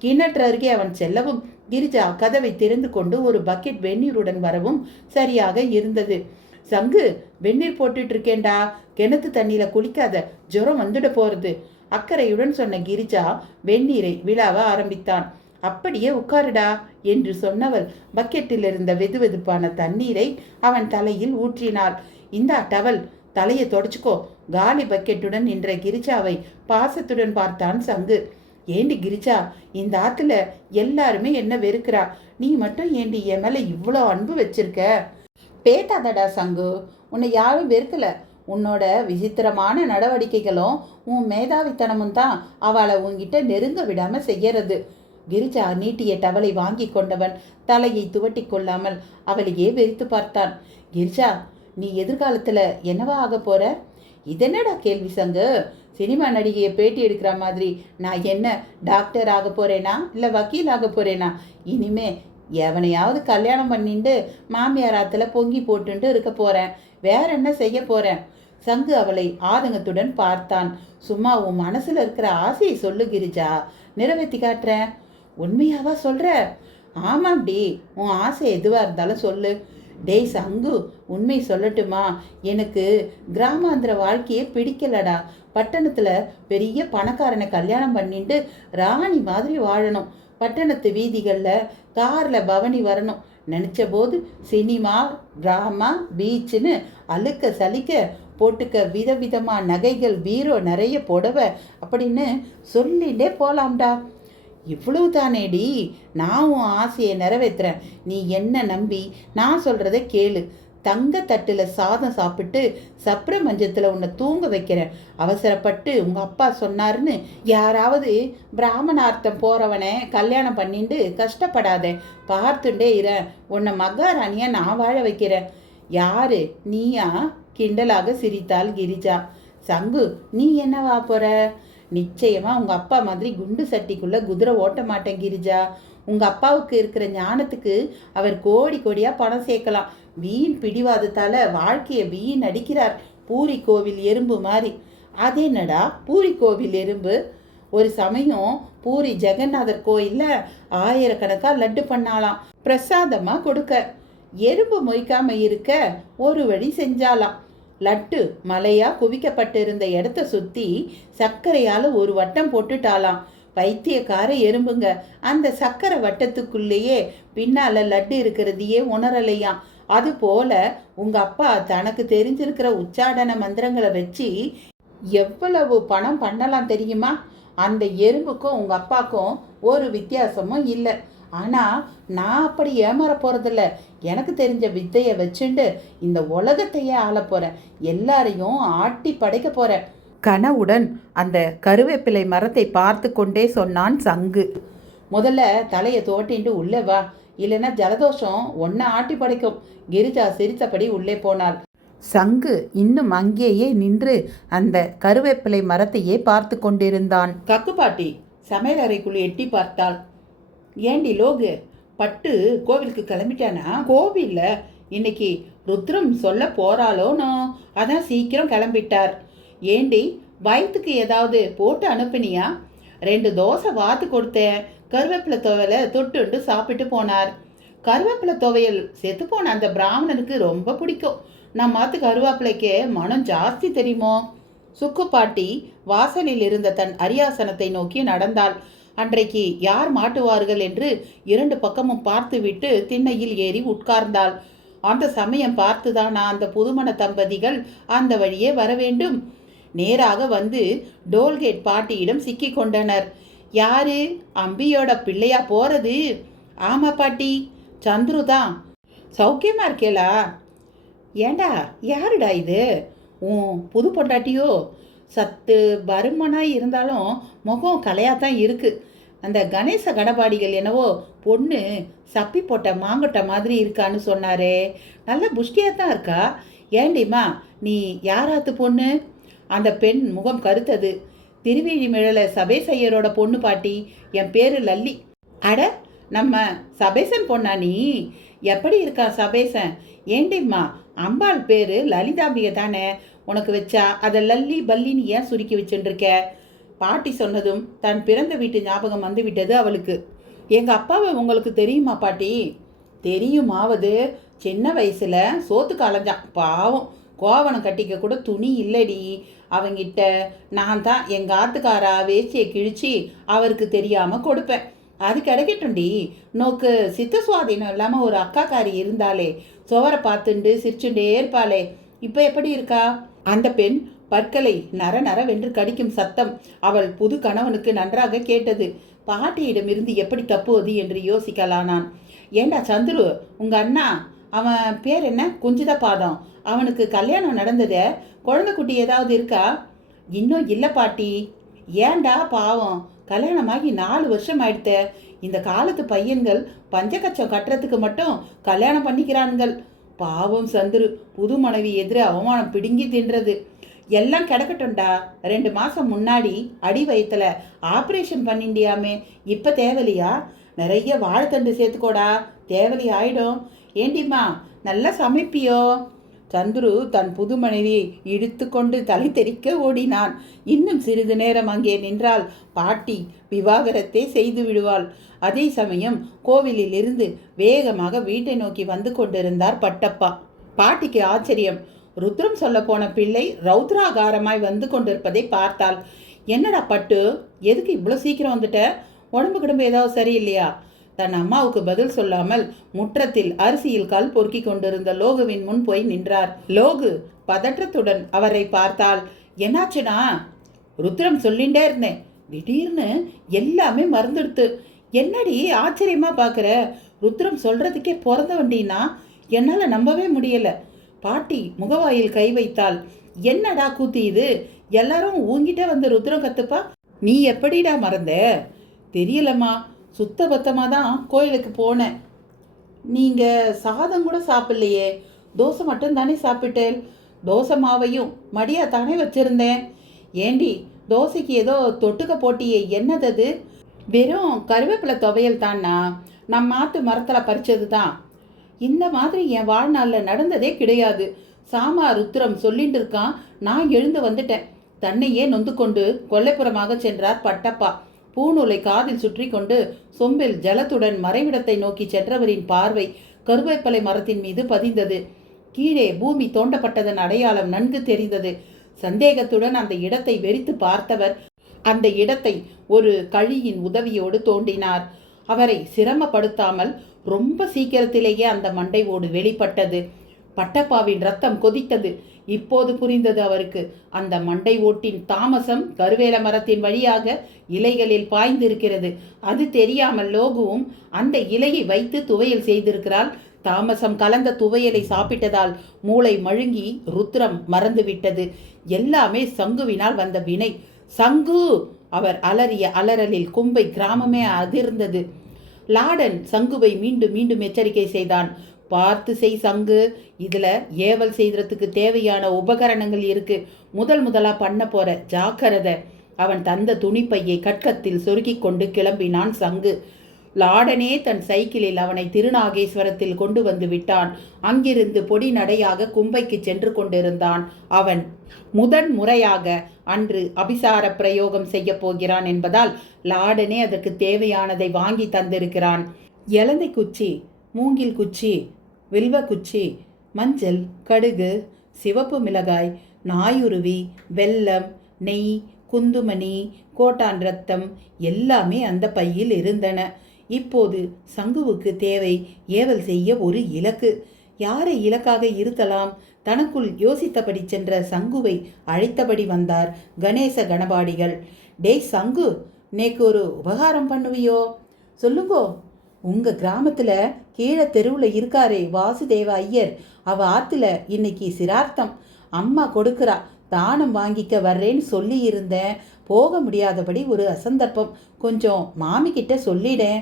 கிணற்று அருகே அவன் செல்லவும் கிரிஜா கதவை திறந்து கொண்டு ஒரு பக்கெட் வெந்நீருடன் வரவும் சரியாக இருந்தது. சங்கு, வெந்நீர் போட்டுட்டு இருக்கேன்டா, கிணத்து தண்ணியில குளிக்காத, ஜுரம் வந்துட போறது, அக்கறையுடன் சொன்ன கிரிஜா வெந்நீரை விழாவ ஆரம்பித்தான். அப்படியே உட்காருடா என்று சொன்னவள் பக்கெட்டில் இருந்த வெதுவெதுப்பான தண்ணீரை அவன் தலையில் ஊற்றினாள். இந்தா டவல், தலையை தொடச்சுக்கோ. காலி பக்கெட்டுடன் நின்ற கிரிஜாவை பாசத்துடன் பார்த்தான் சங்கு. ஏண்டி கிரிஜா, இந்த ஆத்துல எல்லாருமே என்ன வெறுக்கிறா, நீ மட்டும் ஏண்டி என் மேல இவ்வளோ அன்பு வச்சிருக்க? பேட்டாதடா சங்கு, உன்னை யாரும் வெறுக்கல. உன்னோட விசித்திரமான நடவடிக்கைகளும் உன் மேதாவித்தனமும் தான் அவளை உன்கிட்ட நெருங்க விடாம செய்யறது. கிரிஜா நீட்டிய டவலை வாங்கி கொண்டவன் தலையை துவட்டி கொள்ளாமல் அவளையே வெறித்து பார்த்தான். கிரிஜா, நீ எதிர்காலத்துல என்னவா ஆக போற? இதென்னடா கேள்வி சங்கு? சினிமா நடிகையை பேட்டி எடுக்கிற மாதிரி நான் என்ன டாக்டர் ஆக போறேனா இல்லை வக்கீல் ஆக போறேனா? இனிமே எவனையாவது கல்யாணம் பண்ணிட்டு மாமியார் ஆத்துல பொங்கி போட்டுட்டு இருக்க போறேன். வேற என்ன செய்ய போறேன்? சங்கு அவளை ஆதங்கத்துடன் பார்த்தான். சும்மா உன் மனசுல இருக்கிற ஆசையை சொல்லு கிரிஜா, நிறைவேற்றி காட்டுறேன். உண்மையாவா சொல்ற? ஆமாம்டி, உன் ஆசை எதுவா இருந்தாலும் சொல்லு. டேய் சங்கு, உண்மை சொல்லட்டுமா? எனக்கு கிராமாந்திர வாழ்க்கையே பிடிக்கலடா. பட்டணத்துல பெரிய பணக்காரனை கல்யாணம் பண்ணிட்டு ராணி மாதிரி வாழணும். பட்டணத்து வீதிகளில் காரில் பவனி வரணும். நினச்ச போது சினிமா, ட்ராமா, பீச்சுன்னு அழுக்க சலிக்க போட்டுக்க விதவிதமாக நகைகள், பீரோ நிறைய புடவை அப்படின்னு சொல்லிகிட்டே போகலாம்டா. இவ்வளவு தானேடி, நான் உன் ஆசையை நிறைவேற்றுறேன். நீ என்ன நம்பி நான் சொல்கிறத கேளு. தங்க தட்டில் சாதம் சாப்பிட்டு சப்ர மஞ்சத்தில் உன்னை தூங்க வைக்கிறேன். அவசரப்பட்டு உங்கள் அப்பா சொன்னாருன்னு யாராவது பிராமணார்த்தம் போகிறவனை கல்யாணம் பண்ணிட்டு கஷ்டப்படாதே. பார்த்துட்டே இரு, உன்னை மகாராணியாக நான் வாழ வைக்கிறேன். யாரு நீயா? கிண்டலாக சிரித்தாள் கிரிஜா. சங்கு, நீ என்னவா போற? நிச்சயமாக உங்கள் அப்பா மாதிரி குண்டு சட்டிக்குள்ளே குதிரை ஓட்ட மாட்டேன் கிரிஜா. உங்கள் அப்பாவுக்கு இருக்கிற ஞானத்துக்கு அவர் கோடி கோடியாக பணம் சேர்க்கலாம். வீண் பிடிவாதத்தால் வாழ்க்கையை வீண் அடிக்கிறார். பூரி கோவில் எறும்பு மாதிரி. அதே என்னடா பூரி கோவில் எறும்பு? ஒரு சமயம் பூரி ஜெகநாதர் கோயிலில் ஆயிரக்கணக்காக லட்டு பண்ணாலாம் பிரசாதமாக கொடுக்க. எறும்பு மொய்க்காம இருக்க ஒரு வழி செஞ்சாலாம். லட்டு மலையாக குவிக்கப்பட்டிருந்த இடத்த சுற்றி சர்க்கரையால் ஒரு வட்டம் போட்டுட்டாலாம். பைத்தியக்கார எறும்புங்க அந்த சக்கரை வட்டத்துக்குள்ளேயே பின்னால் லட்டு இருக்கிறதையே உணரலையாம். அதுபோல உங்கள் அப்பா தனக்கு தெரிஞ்சிருக்கிற உச்சாடன மந்திரங்களை வச்சு எவ்வளவு பணம் பண்ணலாம் தெரியுமா? அந்த எறும்புக்கும் உங்கள் அப்பாவுக்கும் ஒரு வித்தியாசமும் இல்லை. ஆனால் நான் அப்படி ஏமாற போகிறதில்ல. எனக்கு தெரிஞ்ச வித்தையை வச்சுண்டு இந்த உலகத்தையே ஆள போகிறேன். எல்லாரையும் ஆட்டி படைக்க போகிறேன். கனவுடன் அந்த கருவேப்பிலை மரத்தை பார்த்து கொண்டே சொன்னான் சங்கு. முதல்ல தலையை தோட்டின்ட்டு உள்ளே வா, இல்லைன்னா ஜலதோஷம் ஒன்றை ஆட்டி படைக்கும். கிரிஜா சிரித்தபடி உள்ளே போனாள். சங்கு இன்னும் அங்கேயே நின்று அந்த கருவேப்பிலை மரத்தையே பார்த்து கொண்டிருந்தான். கக்கு பாட்டி சமையல் அறைக்குள் எட்டி பார்த்தாள். ஏண்டி லோகு, பட்டு கோவிலுக்கு கிளம்பிட்டானா? கோவிலில் இன்னைக்கு ருத்ரம் சொல்ல போகிறாளோனோ, அதான் சீக்கிரம் கிளம்பிட்டார். ஏண்டி, வயிற்றுக்கு ஏதாவது போட்டு அனுப்புனியா? 2 தோசை வாத்து கொடுத்தேன். கருவேப்பிலை துவையலை தொட்டுண்டு சாப்பிட்டு போனார். கருவேப்பிலை துவையல் செத்து போன அந்த பிராமணனுக்கு ரொம்ப பிடிக்கும். நம்ம மாத்து கருவேப்பிலைக்கு மனம் ஜாஸ்தி தெரியுமோ? சுக்கு பாட்டி வாசலில் இருந்த தன் அரியாசனத்தை நோக்கி நடந்தாள். அன்றைக்கு யார் மாட்டுவார்கள் என்று 2 பக்கமும் பார்த்துவிட்டு திண்ணையில் ஏறி உட்கார்ந்தாள். அந்த சமயம் பார்த்துதான் அந்த புதுமண தம்பதிகள் அந்த வழியே வர வேண்டும். நேராக வந்து டோல்கேட் பாட்டியிடம் சிக்கி கொண்டனர். யாரு? அம்பியோட பிள்ளையா போறது? ஆமா பாட்டி, சந்துரு தான். சௌக்கியமா இருக்கேலா? ஏண்டா, யாருடா இது? புது பொண்டாட்டியோ? சத்து பருமனாக இருந்தாலும் முகம் கலையாத்தான் இருக்குது. அந்த கணேச கணபாடிகள் என்னவோ பொண்ணு சப்பி போட்ட மாங்கொட்ட மாதிரி இருக்கான்னு சொன்னாரே, நல்ல புஷ்டியாக தான் இருக்கா. ஏண்டிம்மா, நீ யாராத்து பொண்ணு? அந்த பெண் முகம் கருத்தது. திருவேழிமிழலை சபேசையரோட பொண்ணு பாட்டி. என் பேரு லல்லி. அட, நம்ம சபேசன் பொண்ணா நீ? எப்படி இருக்கா சபேசன்? ஏண்டிம்மா, அம்பாள் பேரு லலிதாம்பிகை தானே. உனக்கு வச்சா அதை லல்லி பல்லின்னு ஏன் சுருக்கி வச்சுருக்க? பாட்டி சொன்னதும் தன் பிறந்த வீட்டு ஞாபகம் வந்து விட்டது அவளுக்கு. எங்கள் அப்பாவை உங்களுக்கு தெரியுமா பாட்டி? தெரியுமாவது, சின்ன வயசில் சோத்துக்கு அலைஞ்சான். பாவம், கோவணம் கட்டிக்க கூட துணி இல்லடி. அவங்கிட்ட நான் தான் எங்கள் ஆத்துக்காரா வேச்சியை கிழிச்சு அவருக்கு தெரியாமல் கொடுப்பேன். அது கிடைக்கட்டும்டி. நோக்கு சித்த சுவாதீனம் இல்லாமல் ஒரு அக்காக்காரி இருந்தாலே, சுவரை பார்த்துண்டு சிரிச்சுட்டே இருப்பாளே, இப்போ எப்படி இருக்கா? அந்த பெண் பற்களை நர நரவென்று கடிக்கும் சத்தம் அவள் புது கணவனுக்கு நன்றாக கேட்டது. பாட்டியிடமிருந்து எப்படி தப்புவது என்று யோசிக்கலானான். ஏண்டா சந்துரு, உங்கள் அண்ணா, அவன் பேர் என்ன? குஞ்சித பாதம். அவனுக்கு கல்யாணம் நடந்ததே, குழந்தை குட்டி ஏதாவது இருக்கா? இன்னும் இல்லை பாட்டி. ஏண்டா பாவம், கல்யாணமாகி 4 வருஷம் ஆயிடுத்த. இந்த காலத்து பையன்கள் பஞ்சகச்சம் கட்டுறதுக்கு மட்டும் கல்யாணம் பண்ணிக்கிறான்கள். பாவம் சந்துரு, புது மனைவி எதிர அவமானம் பிடுங்கி தின்றது. எல்லாம் கிடக்கட்டும்டா. 2 மாதம் முன்னாடி அடி வயிற்றுல ஆப்ரேஷன் பண்ணிண்டியாமே, இப்போ தேவலையா? நிறைய வாழைத்தண்டு சேர்த்துக்கோடா, தேவலி ஆயிடும். ஏண்டிம்மா, நல்லா சமைப்பியோ? சந்துரு தன் புது மனைவியை இழுத்து கொண்டு தலை தெறிக்க ஓடினான். இன்னும் சிறிது நேரம் அங்கே நின்றால் பாட்டி விவாகரத்தே செய்து விடுவாள். அதே சமயம் கோவிலில் இருந்து வேகமாக வீட்டை நோக்கி வந்து கொண்டிருந்தார் பட்டப்பா. பாட்டிக்கு ஆச்சரியம். ருத்ரம் சொல்ல போன பிள்ளை ரௌத்ராகாரமாய் வந்து கொண்டிருப்பதை பார்த்தாள். என்னடா பட்டு, எதுக்கு இவ்வளோ சீக்கிரம் வந்துட்ட? உடம்பு கிடம்பு ஏதாவது சரியில்லையா? தன் அம்மாவுக்கு பதில் சொல்லாமல் முற்றத்தில் அரிசியில் கல் பொறுக்கி கொண்டிருந்த லோகுவின் முன் போய் நின்றார். லோகு பதற்றத்துடன் அவரை பார்த்தாள். என்னாச்சுனா? ருத்ரம் சொல்லிண்டே இருந்தேன், திடீர்னு எல்லாமே மறந்துடுத்து. என்னடி ஆச்சரியமா பார்க்குற? ருத்ரம் சொல்றதுக்கே பிறந்த வண்டினா என்னால் நம்பவே முடியல. பாட்டி முகவாயில் கை வைத்தாள். என்னடா கூத்து இது? எல்லாரும் ஊங்கிட்டே வந்து ருத்ரம் கத்துப்பா, நீ எப்படிடா மறந்த? தெரியலம்மா, சுத்த பத்தமாக தான் கோயிலுக்கு போனேன். நீங்கள் சாதம் கூட சாப்பிட்லையே, தோசை மட்டும் தானே சாப்பிட்டேன். தோசை மாவையும் மடியா தானே வச்சுருந்தேன். ஏண்டி, தோசைக்கு ஏதோ தொட்டுக்க போட்டியே, என்னது அது? வெறும் கருவேப்பிலை துவையல் தான்னா, நம்ம மாற்று மரத்தில் பறிச்சது தான். இந்த மாதிரி என் வாழ்நாளில் நடந்ததே கிடையாது. சாமா ருத்ரம் சொல்லிட்டு இருக்கான், நான் எழுந்து வந்துட்டேன். தன்னையே நொந்து கொண்டு கொல்லைப்புறமாக சென்றார் பட்டப்பா. பூநூலை காதில் சுற்றி கொண்டு சொம்பில் ஜலத்துடன் மறைவிடத்தை நோக்கி சென்றவரின் பார்வை கருவேப்பலை மரத்தின் மீது பதிந்தது. கீழே பூமி தோண்டப்பட்டதன் அடையாளம் நன்கு தெரிந்தது. சந்தேகத்துடன் அந்த இடத்தை வெறித்து பார்த்தவர் அந்த இடத்தை ஒரு கழியின் உதவியோடு தோண்டினார். அவரை சிரமப்படுத்தாமல் ரொம்ப சீக்கிரத்திலேயே அந்த மண்டை ஓடு வெளிப்பட்டது. பட்டப்பாவின் ரத்தம் கொதித்தது. இப்போது புரிந்தது அவருக்கு. அந்த மண்டை ஓட்டின் தாமசம் கருவேல மரத்தின் வழியாக இலைகளில் பாய்ந்திருக்கிறது. அது தெரியாமல் லோகுவும் அந்த இலையை வைத்து துவையல் செய்திருக்கிறாள். தாமசம் கலந்த துவையலை சாப்பிட்டதால் மூளை மழுங்கி ருத்ரம் மறந்துவிட்டது. எல்லாமே சங்குவினால் வந்த வினை. சங்கு! அவர் அலறிய அலறலில் கும்பை கிராமமே அதிர்ந்தது. லாடன் சங்குவை மீண்டும் மீண்டும் எச்சரிக்கை செய்தான். பார்த்து செய் சங்கு, இதுல ஏவல் செய்யறதுக்கு தேவையான உபகரணங்கள் இருக்கு. முதலா பண்ண போற, ஜாக்கிரதை. அவன் தந்த துணிப்பையை கட்கத்தில் சொருகி கொண்டு கிளம்பினான் சங்கு. லாடனே தன் சைக்கிளில் அவனை திருநாகேஸ்வரத்தில் கொண்டு வந்து விட்டான். அங்கிருந்து பொடி நடையாக கும்பைக்கு சென்று கொண்டிருந்தான். அவன் முறையாக அன்று அபிசார பிரயோகம் செய்ய போகிறான் என்பதால் லாடனே அதற்கு தேவையானதை வாங்கி தந்திருக்கிறான். இலந்தை குச்சி, மூங்கில் குச்சி, வில்வ குச்சி, மஞ்சள், கடுகு, சிவப்பு மிளகாய், நாயுருவி, வெல்லம், நெய், குந்துமணி, கோட்டான் ரத்தம் எல்லாமே அந்த பையில் இருந்தன. இப்போது சங்குவுக்கு தேவை ஏவல் செய்ய ஒரு இலக்கு. யாரை இலக்காக இருக்கலாம்? தனக்குள் யோசித்தபடி சென்ற சங்குவை அழைத்தபடி வந்தார் கணேச கணபாடிகள். டேய் சங்கு, நேக்கு ஒரு உபகாரம் பண்ணுவியோ? சொல்லுங்கோ. உங்கள் கிராமத்தில் கீழே தெருவில் இருக்காரே வாசுதேவ ஐயர், அவ ஆற்றுல இன்னைக்கு சிரார்த்தம். அம்மா கொடுக்குறா, தானம் வாங்கிக்க வர்றேன்னு சொல்லி இருந்தேன். போக முடியாதபடி ஒரு அசந்தர்ப்பம். கொஞ்சம் மாமிக்கிட்ட சொல்லிடேன்.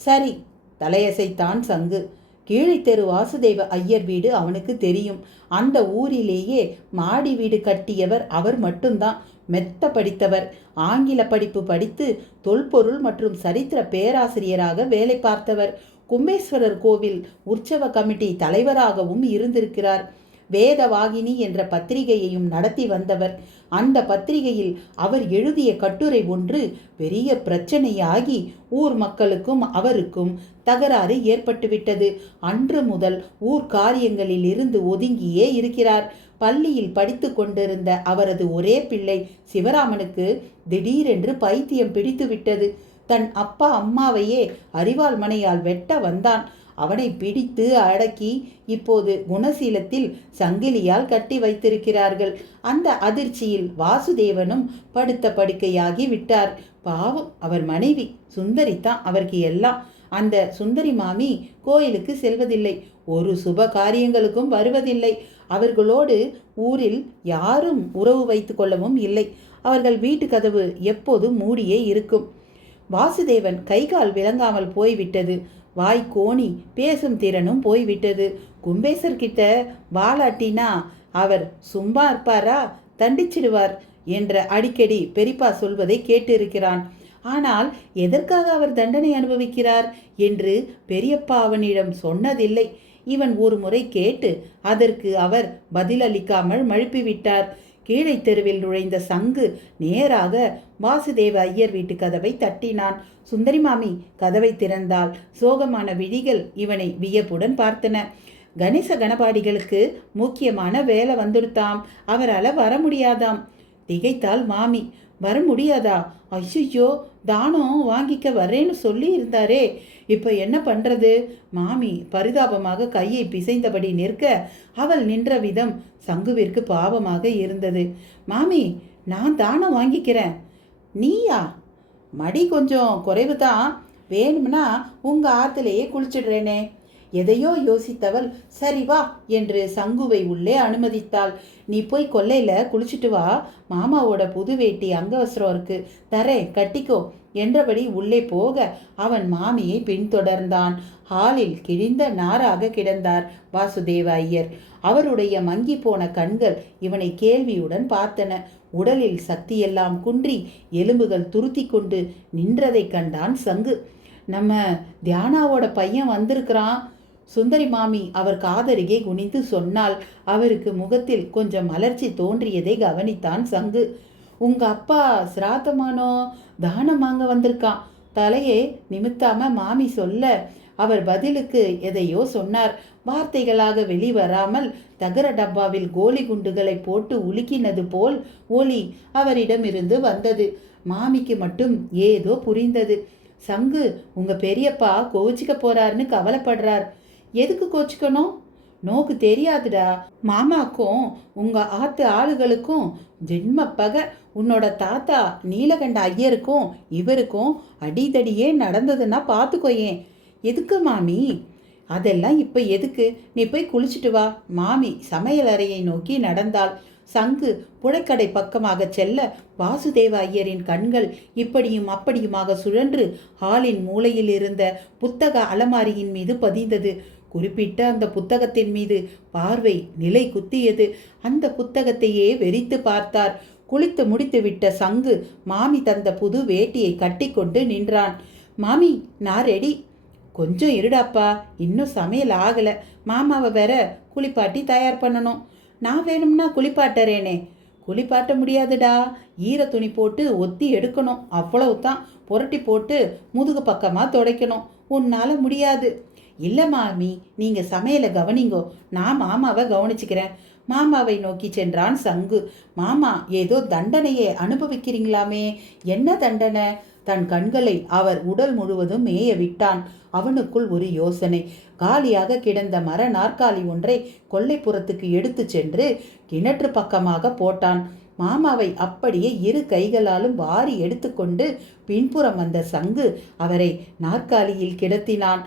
சரி, தலையசைத்தான் சங்கு. கீழே தெரு வாசுதேவ ஐயர் வீடு அவனுக்கு தெரியும். அந்த ஊரிலேயே மாடி வீடு கட்டியவர் அவர் மட்டும்தான். மெத்த படித்தவர். ஆங்கில படிப்பு படித்து தொல்பொருள் மற்றும் சரித்திர பேராசிரியராக வேலை பார்த்தவர். கும்பேஸ்வரர் கோவில் உற்சவ கமிட்டி தலைவராகவும் இருந்திருக்கிறார். வேதவாகினி என்ற பத்திரிகையையும் நடத்தி வந்தவர். அந்த பத்திரிகையில் அவர் எழுதிய கட்டுரை ஒன்று பெரிய பிரச்சனையாகி ஊர் மக்களுக்கும் அவருக்கும் தகராறு ஏற்பட்டுவிட்டது. அன்று முதல் ஊர் காரியங்களில் இருந்து ஒதுங்கியே இருக்கிறார். பள்ளியில் படித்து கொண்டிருந்த அவரது ஒரே பிள்ளை சிவராமனுக்கு திடீரென்று பைத்தியம் பிடித்து விட்டது. தன் அப்பா அம்மாவையே அரிவாள் மனையால் வெட்ட வந்தான். அவனை பிடித்து அடக்கி இப்போது குணசீலத்தில் சங்கிலியால் கட்டி வைத்திருக்கிறார்கள். அந்த அதிர்ச்சியில் வாசுதேவனும் படுத்த படுக்கையாகி விட்டார். பாவம், அவர் மனைவி சுந்தரிதான் அவருக்கு எல்லாம். அந்த சுந்தரி மாமி கோயிலுக்கு செல்வதில்லை, ஒரு சுப காரியங்களுக்கும் வருவதில்லை. அவர்களோடு ஊரில் யாரும் உறவு வைத்து கொள்ளவும் இல்லை. அவர்கள் வீட்டு கதவு எப்போதும் மூடியே இருக்கும். வாசுதேவன் கைகால் விளங்காமல் போய்விட்டது. வாய் கோணி பேசும் திறனும் போய்விட்டது. கும்பேசர்கிட்ட வாலாட்டினா அவர் சும்மா இருப்பாரா? தண்டிச்சிடுவார் என்ற அடிக்கடி பெரியப்பா சொல்வதை கேட்டிருக்கிறான். ஆனால் எதற்காக அவர் தண்டனை அனுபவிக்கிறார் என்று பெரியப்பா அவனிடம் சொன்னதில்லை. இவன் ஒரு முறை கேட்டு அதற்கு அவர் பதிலளிக்காமல் மழுப்பிவிட்டார். கீழே தெருவில் நுழைந்த சங்கு நேராக வாசுதேவ ஐயர் வீட்டு கதவை தட்டினான். சுந்தரி மாமி கதவை திறந்தாள். சோகமான விழிகள் இவனை வியப்புடன் பார்த்தன. கணேச கணபாடிகளுக்கு முக்கியமான வேலை வந்துடுத்தாம், அவரால் வர முடியாதாம். திகைத்தாள் மாமி. வர முடியாதா? ஐயோ, தானம் வாங்கிக்க வரேன்னு சொல்லி இருந்தாரே, இப்போ என்ன பண்ணுறது? மாமி பரிதாபமாக கையை பிசைந்தபடி நிற்க அவள் நின்ற விதம் சங்குவிற்கு பாவமாக இருந்தது. மாமி, நான் தானம் வாங்கிக்கிறேன். நீயா? மடி கொஞ்சம் குறைவு தான், வேணும்னா உங்கள் ஆற்றுலேயே குளிச்சிடுறேனே. எதையோ யோசித்தவள் சரி வா என்று சங்குவை உள்ளே அனுமதித்தாள். நீ போய் கொல்லையில் குளிச்சுட்டு வா, மாமாவோட புது வேட்டி அங்கவஸ்திரம் இருக்கு, தரேன், கட்டிக்கோ என்றபடி உள்ளே போக அவன் மாமியை பின்தொடர்ந்தான். ஹாலில் கிழிந்த நாராக கிடந்தார் வாசுதேவ ஐயர். அவருடைய மங்கி போன கண்கள் இவனை கேள்வியுடன் பார்த்தன. உடலில் சக்தியெல்லாம் குன்றி எலும்புகள் துருத்தி கொண்டு நின்றதை கண்டான் சங்கு. நம்ம தியானாவோட பையன் வந்திருக்கிறான். சுந்தரி மாமி அவர் காதருகே குனிந்து சொன்னாள். அவருக்கு முகத்தில் கொஞ்சம் மலர்ச்சி தோன்றியதை கவனித்தான் சங்கு. உங்க அப்பா சிராத்தமானோ தானம் வாங்க வந்திருக்கான். தலையே நிமித்தாம மாமி சொல்ல அவர் பதிலுக்கு எதையோ சொன்னார். வார்த்தைகளாக வெளிவராமல் தகர டப்பாவில் கோலி குண்டுகளை போட்டு உலுக்கினது போல் ஒலி அவரிடமிருந்து வந்தது. மாமிக்கு மட்டும் ஏதோ புரிந்தது. சங்கு, உங்க பெரியப்பா கோச்சிக்க போறாருன்னு கவலைப்படுறார். எதுக்கு கோச்சிக்கணும்? நோக்கு தெரியாதுடா. மாமாக்கும் உங்க ஆத்து ஆளுகளுக்கும் ஜென்ம பகை. உன்னோட தாத்தா நீலகண்ட ஐயருக்கும் இவருக்கும் அடிதடியே நடந்ததுன்னா பார்த்துக்கோயேன். எதுக்கு மாமி? அதெல்லாம் இப்போ எதுக்கு? நீ போய் குளிச்சுட்டு வா. மாமி சமையல் அறையை நோக்கி நடந்தாள். சங்கு புழைக்கடை பக்கமாக செல்ல வாசுதேவ ஐயரின் கண்கள் இப்படியும் அப்படியுமாக சுழன்று ஹாலின் மூலையில் இருந்த புத்தக அலமாரியின் மீது பதிந்தது. குறிப்பிட்ட அந்த புத்தகத்தின் மீது பார்வை நிலை குத்தியது. அந்த புத்தகத்தையே வெறித்து பார்த்தார். குளித்து முடித்துவிட்ட சங்கு மாமி தந்த புது வேட்டியை கட்டி கொண்டு நின்றான். மாமி, நான் ரெடி. கொஞ்சம் இருடாப்பா, இன்னும் சமையல் ஆகலை. மாமாவை வேற குளிப்பாட்டி தயார் பண்ணணும். நான் வேணும்னா குளிப்பாட்டுறேனே. குளிப்பாட்ட முடியாதுடா, ஈர துணி போட்டு ஒத்தி எடுக்கணும், அவ்வளவுதான். புரட்டி போட்டு முதுகு பக்கமாக துடைக்கணும். உன்னால் முடியாது. இல்லை மாமி, நீங்கள் சமையலை கவனிங்கோ, நான் மாமாவை கவனிச்சுக்கிறேன். மாமாவை நோக்கி சென்றான் சங்கு. மாமா ஏதோ தண்டனையை அனுபவிக்கிறீங்களாமே, என்ன தண்டனை? தன் கண்களை அவர் உடல் முழுவதும் மேய விட்டான். அவனுக்குள் ஒரு யோசனை. காலியாக கிடந்த மர நாற்காலி ஒன்றை கொல்லைப்புறத்துக்கு எடுத்து சென்று கிணற்று பக்கமாக போட்டான். மாமாவை அப்படியே இரு கைகளாலும் வாரி எடுத்துக்கொண்டு பின்புறம் வந்த சங்கு அவரை நாற்காலியில் கிடத்தினான்.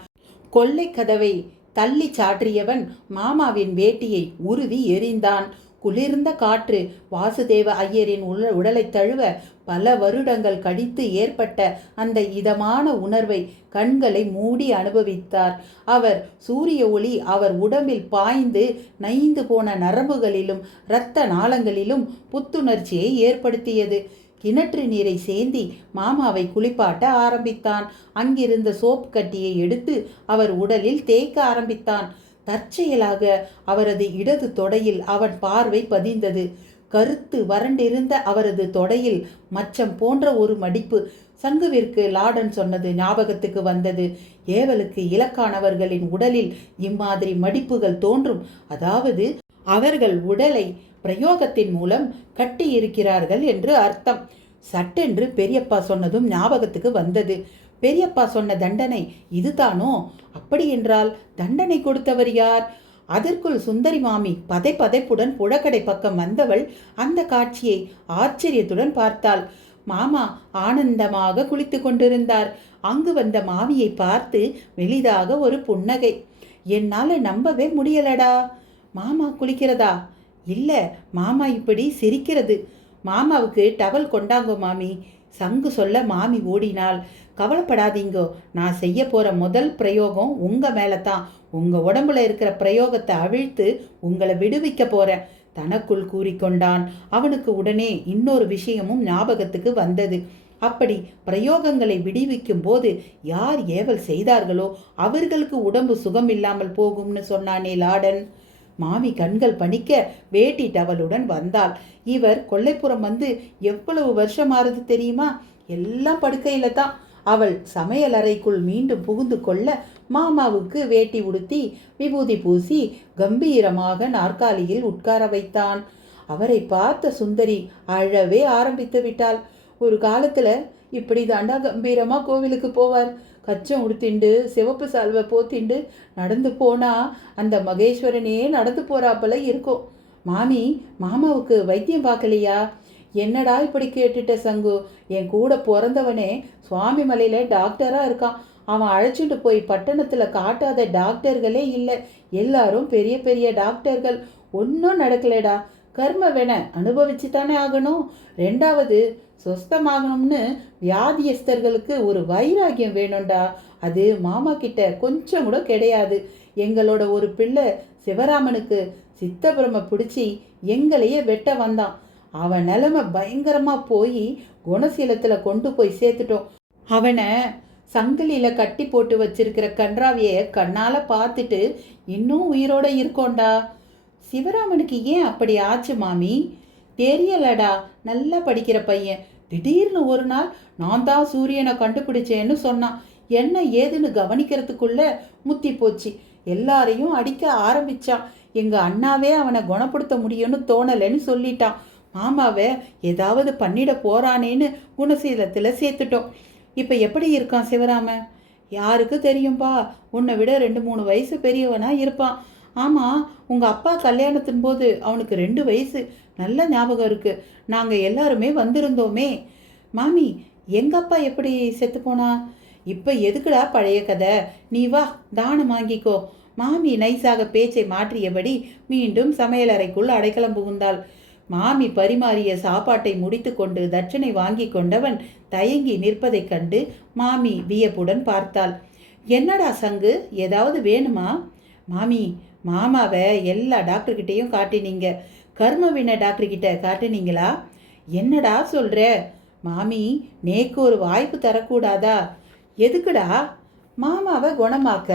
கொல்லை கதவை தள்ளி சாற்றியவன் மாமாவின் வேட்டியை உருவி எறிந்தான். குளிர்ந்த காற்று வாசுதேவ ஐயரின் உடலை தழுவ பல வருடங்கள் கழித்து ஏற்பட்ட அந்த இதமான உணர்வை கண்களை மூடி அனுபவித்தார். அவர் சூரிய ஒளி அவர் உடம்பில் பாய்ந்து நைந்து போன நரம்புகளிலும் இரத்த நாளங்களிலும் புத்துணர்ச்சியை ஏற்படுத்தியது. கிணற்று நீரை சேந்தி மாமாவை குளிப்பாட்ட ஆரம்பித்தான். அங்கிருந்த சோப்பு கட்டியை எடுத்து அவர் உடலில் தேய்க்க ஆரம்பித்தான். தற்செயலாக அவரது இடது தொடையில் அவன் பார்வை பதிந்தது. கருத்து வறண்டிருந்த அவரது தொடையில் மச்சம் போன்ற ஒரு மடிப்பு. சங்குவிற்கு லாடன் சொன்னது ஞாபகத்துக்கு வந்தது. ஏவலுக்கு இலக்கானவர்களின் உடலில் இம்மாதிரி மடிப்புகள் தோன்றும். அதாவது அவர்கள் உடலை பிரயோகத்தின் மூலம் கட்டி இருக்கிறார்கள் என்று அர்த்தம். சட்டென்று பெரியப்பா சொன்னதும் ஞாபகத்துக்கு வந்தது. பெரியப்பா சொன்ன தண்டனை இதுதானோ? அப்படி என்றால் தண்டனை கொடுத்தவர் யார்? அதற்குள் சுந்தரி மாமி பதைப்புடன் புழக்கடை பக்கம் வந்தவள் அந்த காட்சியை ஆச்சரியத்துடன் பார்த்தாள். மாமா ஆனந்தமாக குளித்து கொண்டிருந்தார். அங்கு வந்த மாமியை பார்த்து மெலிதாக ஒரு புன்னகை. என்னால் நம்பவே முடியலடா. மாமா குளிக்கிறதா? இல்லை, மாமா இப்படி சிரிக்கிறது. மாமாவுக்கு டவல் கொண்டாங்கோ மாமி. சங்கு சொல்ல மாமி ஓடினாள். கவலைப்படாதீங்கோ, நான் செய்ய போகிற முதல் பிரயோகம் உங்கள் மேலே தான். உங்கள் உடம்புல இருக்கிற பிரயோகத்தை அவிழ்த்து உங்களை விடுவிக்க போகிறேன் தனக்குள் கூறிக்கொண்டான். அவனுக்கு உடனே இன்னொரு விஷயமும் ஞாபகத்துக்கு வந்தது. அப்படி பிரயோகங்களை விடுவிக்கும் போது யார் ஏவல் செய்தார்களோ அவர்களுக்கு உடம்பு சுகம் இல்லாமல் போகும்னு சொன்னானே லாடன். மாமி கண்கள் பணிக்க வேட்டி டவலுடன் வந்தாள். இவர் கொல்லைப்புறம் வந்து எவ்வளவு வருஷமாறுது தெரியுமா? எல்லாம் படுக்கையில தான். அவள் சமையல் அறைக்குள் மீண்டும் புகுந்து கொள்ள மாமாவுக்கு வேட்டி உடுத்தி விபூதி பூசி கம்பீரமாக நாற்காலியில் உட்கார வைத்தான். அவரை பார்த்த சுந்தரி அழவே ஆரம்பித்து விட்டாள். ஒரு காலத்துல இப்படி தாண்டா கம்பீரமா கோவிலுக்கு போவார். கச்சம் உடுத்திண்டு சிவப்பு சால்வை போத்திண்டு நடந்து போனா அந்த மகேஸ்வரனே நடந்து போறாப்பல இருக்கும். மாமி, மாமாவுக்கு வைத்தியம் பார்க்கலையா? என்னடா இப்படி கேட்டுட்ட சங்கு? என் கூட பிறந்தவனே சுவாமி மலையில டாக்டரா இருக்கான். அவன் அழைச்சிட்டு போய் பட்டணத்துல காட்டாத டாக்டர்களே இல்லை. எல்லாரும் பெரிய பெரிய டாக்டர்கள். ஒன்றும் நடக்கலடா. கர்ம வேண அனுபவிச்சு தானே ஆகணும். ரெண்டாவது, சொஸ்தமாகணும்னு வியாதியஸ்தர்களுக்கு ஒரு வைராகியம் வேணும்டா. அது மாமா கிட்ட கொஞ்சம் கூட கிடையாது. எங்களோட ஒரு பிள்ளை சிவராமனுக்கு சித்தபிரம பிடிச்சி எங்களையே வெட்ட வந்தான். அவன் நிலைமை பயங்கரமா போய் குணசீலத்துல கொண்டு போய் சேர்த்துட்டோம். அவனை சங்கிலியில கட்டி போட்டு வச்சிருக்கிற கன்றாவிய கண்ணால பார்த்துட்டு இன்னும் உயிரோட இருக்கோண்டா. சிவராமனுக்கு ஏன் அப்படி ஆச்சு மாமி? தெரியலடா. நல்லா படிக்கிற பையன். திடீர்னு ஒரு நாள் நான் தான் சூரியனை கண்டுபிடிச்சேன்னு சொன்னான். என்ன ஏதுன்னு கவனிக்கிறதுக்குள்ள முத்தி போச்சு. எல்லாரையும் அடிக்க ஆரம்பிச்சான். எங்க அண்ணாவே அவனை குணப்படுத்த முடியும்னு தோணலைன்னு சொல்லிட்டான். மாமாவை ஏதாவது பண்ணிட போறானேன்னு குணசீலத்தில் சேர்த்துட்டோம். இப்போ எப்படி இருக்கான் சிவராமன்? யாருக்கு தெரியும்பா? உன்னை விட 2-3 வயசு பெரியவனா இருப்பான். ஆமாம், உங்கள் அப்பா கல்யாணத்தின் போது அவனுக்கு 2 வயசு. நல்ல ஞாபகம் இருக்கு. நாங்கள் எல்லாருமே வந்திருந்தோமே. மாமி, எங்கள் அப்பா எப்படி செத்து போனா? இப்போ எதுக்குடா பழைய கதை? நீ வா, தானம் வாங்கிக்கோ. மாமி நைஸாக பேச்சை மாற்றியபடி மீண்டும் சமையலறைக்குள் அடைக்கலம் புகுந்தாள். மாமி பரிமாறிய சாப்பாட்டை முடித்து கொண்டு தட்சணை வாங்கி கொண்டவன் தயங்கி நிற்பதைக் கண்டு மாமி வியப்புடன் பார்த்தாள். என்னடா சங்கு, ஏதாவது வேணுமா? மாமி, மாமாவை எல்லா டாக்டர்கிட்டையும் காட்டினீங்க. கர்மவின டாக்டர்கிட்ட காட்டினீங்களா? என்னடா சொல்ற? மாமி, நேக்கு ஒரு வாய்ப்பு தரக்கூடாதா? எதுக்குடா? மாமாவை குணமாக்க.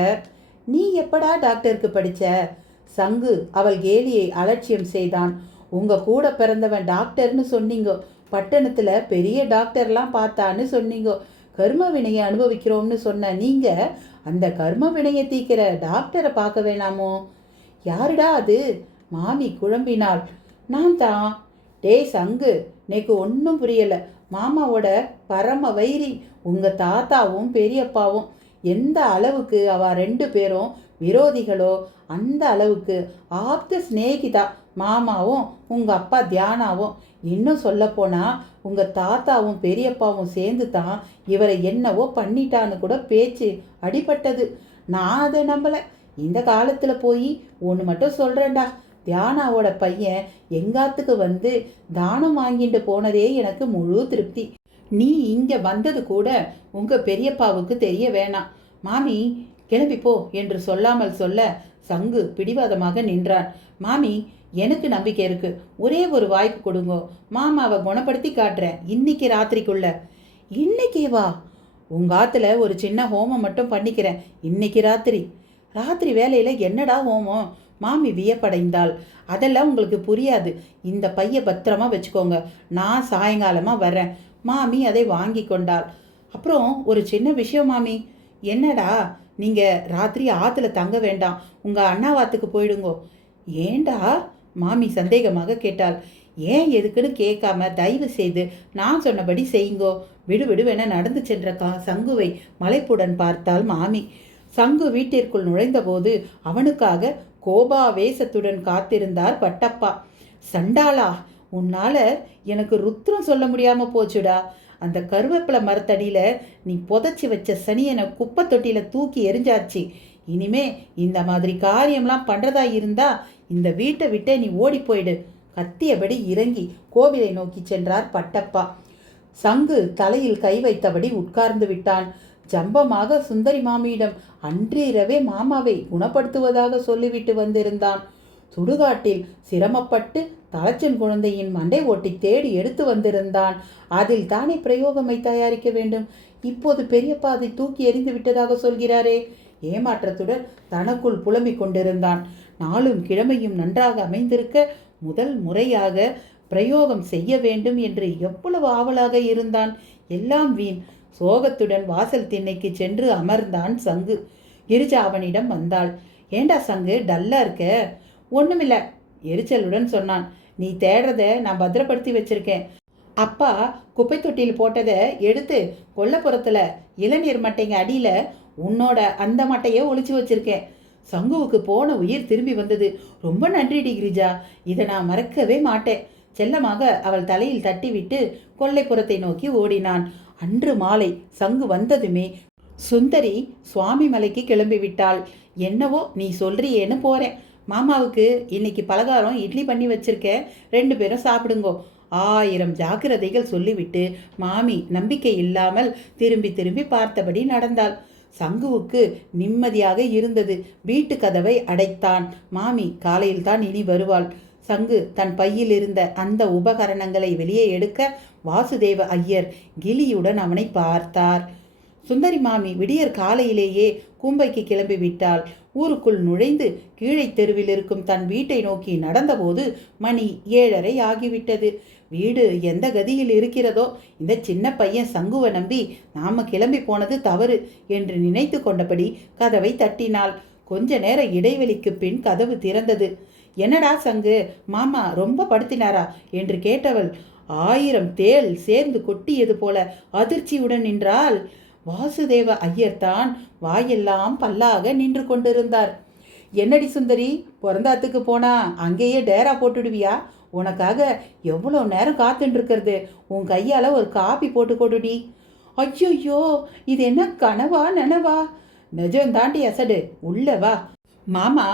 நீ எப்படா டாக்டருக்கு படிச்ச? சங்கு அவள் கேலியை அலட்சியம் செய்தான். உங்க கூட பிறந்தவன் டாக்டர்னு சொன்னீங்க. பட்டணத்துல பெரிய டாக்டர்லாம் பார்த்தான்னு சொன்னீங்க. கர்ம வினையை அனுபவிக்கிறோம்னு சொன்ன நீங்க அந்த கர்ம வினையை தீக்கிற டாக்டரை பார்க்க வேணாமோ? யாருடா அது? மாமி குழம்பினாள். நான் தான். டேய் சங்கு, நேக்கு ஒன்றும் புரியல. மாமாவோட பரம வைரி உங்க தாத்தாவும் பெரியப்பாவும். எந்த அளவுக்கு அவ 2 பேரும் விரோதிகளோ அந்த அளவுக்கு ஆப்த சிநேகிதா மாமாவும் உங்க அப்பா தியானாவும். இன்னும் சொல்லப்போனா உங்க தாத்தாவும் பெரியப்பாவும் சேர்ந்து தான் இவரை என்னவோ பண்ணிட்டான்னு கூட பேச்சு அடிபட்டது. நான் அதை நம்பல. இந்த காலத்துல போய் ஒன்று மட்டும் சொல்றேன்டா. தியானாவோட பையன் எங்காத்துக்கு வந்து தானம் வாங்கிட்டு போனதே எனக்கு முழு திருப்தி. நீ இங்க வந்தது கூட உங்க பெரியப்பாவுக்கு தெரிய வேணாம். மாமி, கிளம்பி போ என்று சொல்லாமல் சொல்ல சங்கு பிடிவாதமாக நின்றான். மாமி, எனக்கு நம்பிக்கை இருக்கு. ஒரே ஒரு வாய்ப்பு கொடுங்கோ. மாமாவை குணப்படுத்தி காட்டுறேன் இன்னைக்கு ராத்திரிக்குள்ள. இன்னைக்கே வா. உங்க ஆத்துல ஒரு சின்ன ஹோமம் மட்டும் பண்ணிக்கிறேன் இன்னைக்கு ராத்திரி. ராத்திரி வேலையில என்னடா ஹோமம்? மாமி வியப்படைந்தாள். அதெல்லாம் உங்களுக்கு புரியாது. இந்த பைய பத்திரமா வச்சுக்கோங்க. நான் சாயங்காலமா வர்றேன். மாமி அதை வாங்கி கொண்டாள். அப்புறம் ஒரு சின்ன விஷயம் மாமி. என்னடா? நீங்க ராத்திரி ஆத்துல தங்க வேண்டாம். உங்க அண்ணாவாத்துக்கு போயிடுங்கோ. ஏண்டா? மாமி சந்தேகமாக கேட்டாள். ஏன் எதுக்குன்னு கேட்காம தயவு செய்து நான் சொன்னபடி செய்யுங்கோ. விடுவிடுவென நடந்து சென்ற சங்குவை மலைப்புடன் பார்த்தாள் மாமி. சங்கு வீட்டிற்குள் நுழைந்தபோது அவனுக்காக கோபாவேசத்துடன் காத்திருந்தார் பட்டப்பா. சண்டாளா, உன்னால எனக்கு ருத்ரம் சொல்ல முடியாம போச்சுடா. அந்த கருவேப்பிலை மரத்தடியில நீ புதைச்சி வச்ச சனியனை குப்பை தொட்டியில தூக்கி எரிஞ்சாச்சு. இனிமே இந்த மாதிரி காரியம்லாம் பண்றதா இருந்தா இந்த வீட்டை விட்டே நீ ஓடி போயிடு. கத்தியபடி இறங்கி கோவிலை நோக்கி சென்றார் பட்டப்பா. சங்கு தலையில் கை வைத்தபடி உட்கார்ந்து விட்டான். ஜம்பமாக சுந்தரி மாமியிடம் அன்றிரவே மாமாவை குணப்படுத்துவதாக சொல்லிவிட்டு வந்திருந்தான். சுடுகாட்டில் சிரமப்பட்டு தலைச்சன் குழந்தையின் மண்டை ஓட்டி தேடி எடுத்து வந்திருந்தான். அதில் தானே பிரயோகமை தயாரிக்க வேண்டும். இப்போது பெரியப்பா அதை தூக்கி எறிந்து விட்டதாக சொல்கிறாரே. ஏமாற்றத்துடன் தனக்குள் புலம்பிக் கொண்டிருந்தான். நாளும் கிழமையும் நன்றாக அமைந்திருக்க முதல் முறையாக பிரயோகம் செய்ய வேண்டும் என்று எவ்வளவு ஆவலாக இருந்தான். எல்லாம் வீண். சோகத்துடன் வாசல் திண்ணைக்கு சென்று அமர்ந்தான் சங்கு. கிரிஜா அவனிடம் வந்தாள். ஏண்டா சங்கு, டல்லா இருக்க? ஒண்ணுமில்ல, எரிச்சலுடன் சொன்னான். நீ தேடுறத நான் பத்திரப்படுத்தி வச்சிருக்கேன். அப்பா குப்பை தொட்டியில் போட்டதை எடுத்து கொல்லப்புறத்துல இளநீர் மட்டைங்க அடியில உன்னோட அந்த மட்டையை ஒளிச்சு வச்சிருக்கேன். சங்குவுக்கு போன உயிர் திரும்பி வந்தது. ரொம்ப நன்றிடி கிரிஜா, இதை நான் மறக்கவே மாட்டேன். செல்லமாக அவள் தலையில் தட்டிவிட்டு கொல்லைப்புறத்தை நோக்கி ஓடினான். அன்று மாலை சங்கு வந்ததுமே சுந்தரி சுவாமி மலைக்கு கிளம்பி விட்டாள். என்னவோ நீ சொல்றியேன்னு போறேன். மாமாவுக்கு இன்னைக்கு பலகாரம் இட்லி பண்ணி வச்சிருக்கேன், 2 பேரும் சாப்பிடுங்கோ. 1000 ஜாக்கிரதைகள் சொல்லிவிட்டு மாமி நம்பிக்கை இல்லாமல் திரும்பி திரும்பி பார்த்தபடி நடந்தாள். சங்குவுக்கு நிம்மதியாக இருந்தது. வீட்டு கதவை அடைத்தான். மாமி காலையில் தான் இனி வருவாள். சங்கு தன் பையில் இருந்த அந்த உபகரணங்களை வெளியே எடுக்க வாசுதேவ ஐயர் கிளியுடன் அவனை பார்த்தார். சுந்தரி மாமி விடியற் காலையிலேயே கூம்பைக்கு கிளம்பி விட்டாள். ஊருக்குள் நுழைந்து கீழே தெருவில் இருக்கும் தன் வீட்டை நோக்கி நடந்தபோது மணி 7:30 ஆகிவிட்டது. வீடு எந்த கதியில் இருக்கிறதோ, இந்த சின்ன பையன் சங்குவை நம்பி நாம கிளம்பி போனது தவறு என்று நினைத்து கொண்டபடி கதவை தட்டினாள். கொஞ்ச நேர இடைவெளிக்கு பின் கதவு திறந்தது. என்னடா சங்கு, மாமா ரொம்ப படுத்தினாரா என்று கேட்டவள் 1000 தேள் சேர்ந்து கொட்டியது போல அதிர்ச்சியுடன் நின்றாள். வாசுதேவ ஐயர் தான் வாயெல்லாம் பல்லாக நின்று கொண்டிருந்தார். என்னடி சுந்தரி, பிறந்தாத்துக்கு போனா அங்கேயே டேரா போட்டுடுவியா? உனக்காக எவ்வளோ நேரம் காத்துட்டு இருக்கிறது. உன் கையால் ஒரு காப்பி போட்டு கொடுடி. ஐயோ, இது என்ன கனவா நனவா? நிஜம் தாண்டி அசடு, உள்ள வா. மாமா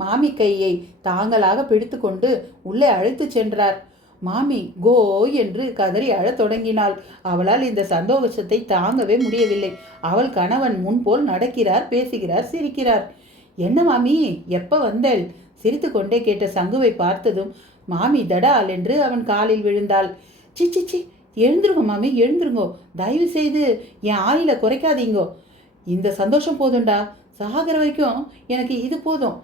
மாமி கையை தாங்களாக பிடித்து கொண்டு உள்ளே அழைத்து சென்றார். மாமி கோ என்று கதறி அழத் தொடங்கினாள். அவளால் இந்த சந்தோஷத்தை தாங்கவே முடியவில்லை. அவள் கணவன் முன்போல் நடக்கிறார், பேசுகிறார், சிரிக்கிறார். என்ன மாமி, எப்ப வந்தேள்? சிரித்து கொண்டே கேட்ட சங்குவை பார்த்ததும் மாமி தடால் என்று அவன் காலில் விழுந்தாள். சி, எழுந்துருங்க மாமி, எழுந்துருங்கோ. தயவு செய்து என் ஆயில குறைக்காதீங்கோ. இந்த சந்தோஷம் போதும்டா, சாகிற வரைக்கும் எனக்கு இது போதும்.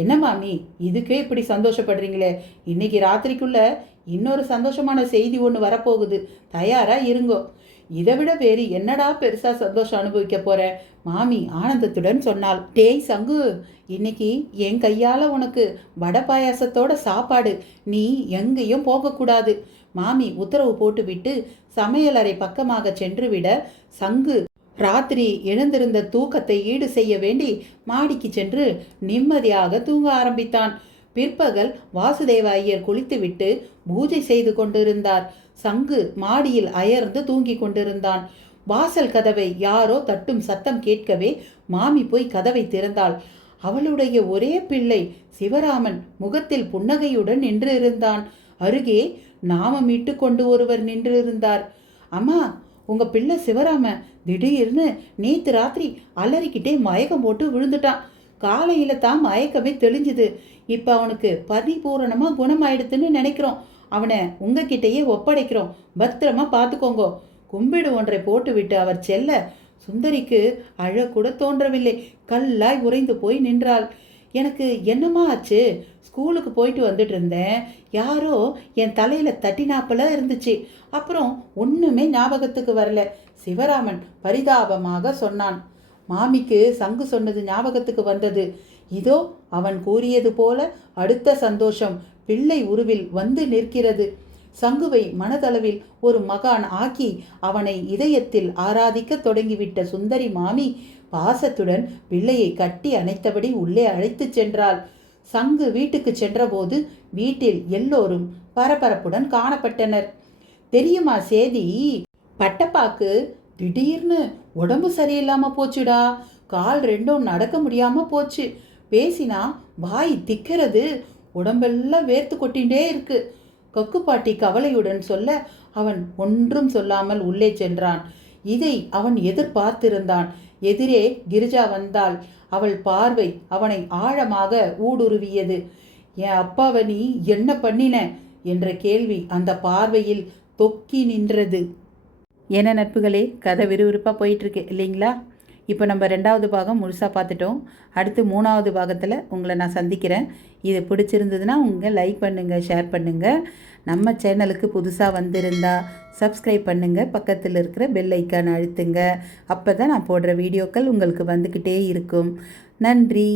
என்ன மாமி, இதுக்கே இப்படி சந்தோஷப்படுறீங்களே? இன்னைக்கு ராத்திரிக்குள்ள இன்னொரு சந்தோஷமான செய்தி ஒன்று வரப்போகுது, தயாரா இருங்கோ. இதை விட வேறு என்னடா பெருசா சந்தோஷம் அனுபவிக்க போற? மாமி ஆனந்தத்துடன் சொன்னாள். டேய் சங்கு, இன்னைக்கு என் கையால உனக்கு வடை பாயாசத்தோட சாப்பாடு. நீ எங்கேயும் போகக்கூடாது. மாமி உத்தரவு போட்டுவிட்டு சமையலறை பக்கமாக சென்று விட சங்கு ராத்திரி எழுந்திருந்த தூக்கத்தை ஈடு செய்ய வேண்டி மாடிக்கு சென்று நிம்மதியாக தூங்க ஆரம்பித்தான். பிற்பகல் வாசுதேவ ஐயர் குளித்துவிட்டு பூஜை செய்து கொண்டிருந்தார். சங்கு மாடியில் அயர்ந்து தூங்கி கொண்டிருந்தான். வாசல் கதவை யாரோ தட்டும் சத்தம் கேட்கவே மாமி போய் கதவை திறந்தாள். அவளுடைய ஒரே பிள்ளை சிவராமன் முகத்தில் புன்னகையுடன் நின்று இருந்தான். அருகே நாமமிட்டு கொண்டு ஒருவர் நின்று இருந்தார். அம்மா, உங்க பிள்ளை சிவராம திடீர்னு நேத்து ராத்திரி அலறிக்கிட்டே மயக்கம் போட்டு விழுந்துட்டான். காலையில தான் மயக்கமே தெளிஞ்சுது. இப்ப அவனுக்கு பரிபூரணமா குணமாயிடுதுன்னு நினைக்கிறோம். அவனை உங்ககிட்டயே ஒப்படைக்கிறோம். பத்திரமா பார்த்துக்கோங்க. கும்பிடு ஒன்றை போட்டுவிட்டு அவர் செல்ல சுந்தரிக்கு அழக்கூட தோன்றவில்லை. கல்லாய் உறைந்து போய் நின்றாள். எனக்கு என்னமா ஆச்சு? ஸ்கூலுக்கு போயிட்டு வந்துட்டு இருந்தேன். யாரோ என் தலையில தட்டினாப்பல இருந்துச்சு. அப்புறம் ஒண்ணுமே ஞாபகத்துக்கு வரல. சிவராமன் பரிதாபமாக சொன்னான். மாமிக்கு சங்கு சொன்னது ஞாபகத்துக்கு வந்தது. இதோ அவன் கூறியது போல அடுத்த சந்தோஷம் பிள்ளை உருவில் வந்து நிற்கிறது. சங்குவை மனதளவில் ஒரு மகான் ஆக்கி அவனை இதயத்தில் ஆராதிக்க தொடங்கிவிட்ட சுந்தரி மாமி பாசத்துடன் பிள்ளையை கட்டி அணைத்தபடி உள்ளே அழைத்து சென்றாள். சங்கு வீட்டுக்கு சென்றபோது வீட்டில் எல்லோரும் பரபரப்புடன் காணப்பட்டனர். தெரியுமா சேதி? பட்டப்பாக்கு திடீர்னு உடம்பு சரியில்லாம போச்சுடா. கால் ரெண்டும் நடக்க முடியாம போச்சு. பேசினா வாய் திக்கிறது, உடம்பெல்லாம் வேர்த்து கொட்டின்றே இருக்கு. கக்குப்பாட்டி கவலையுடன் சொல்ல அவன் ஒன்றும் சொல்லாமல் உள்ளே சென்றான். இதை அவன் எதிர்பார்த்திருந்தான். எதிரே கிரிஜா வந்தாள். அவள் பார்வை அவனை ஆழமாக ஊடுருவியது. என் அப்பாவை நீ என்ன பண்ணின என்ற கேள்வி அந்த பார்வையில் தொக்கி நின்றது. என்ன நட்புகளே, கதை விறுவிறுப்பாக போயிட்டுருக்கு இல்லைங்களா? இப்போ நம்ம 2வது பாகம் முழுசாக பார்த்துட்டோம். அடுத்து 3வது பாகத்தில் உங்களை நான் சந்திக்கிறேன். இது பிடிச்சிருந்ததுன்னா உங்கள் லைக் பண்ணுங்கள், ஷேர் பண்ணுங்கள். நம்ம சேனலுக்கு புதுசாக வந்திருந்தா சப்ஸ்கிரைப் பண்ணுங்கள், பக்கத்தில் இருக்கிற பெல் ஐக்கான் அழுத்துங்க. அப்போ தான் நான் போடுற வீடியோக்கள் உங்களுக்கு வந்துக்கிட்டே இருக்கும். நன்றி.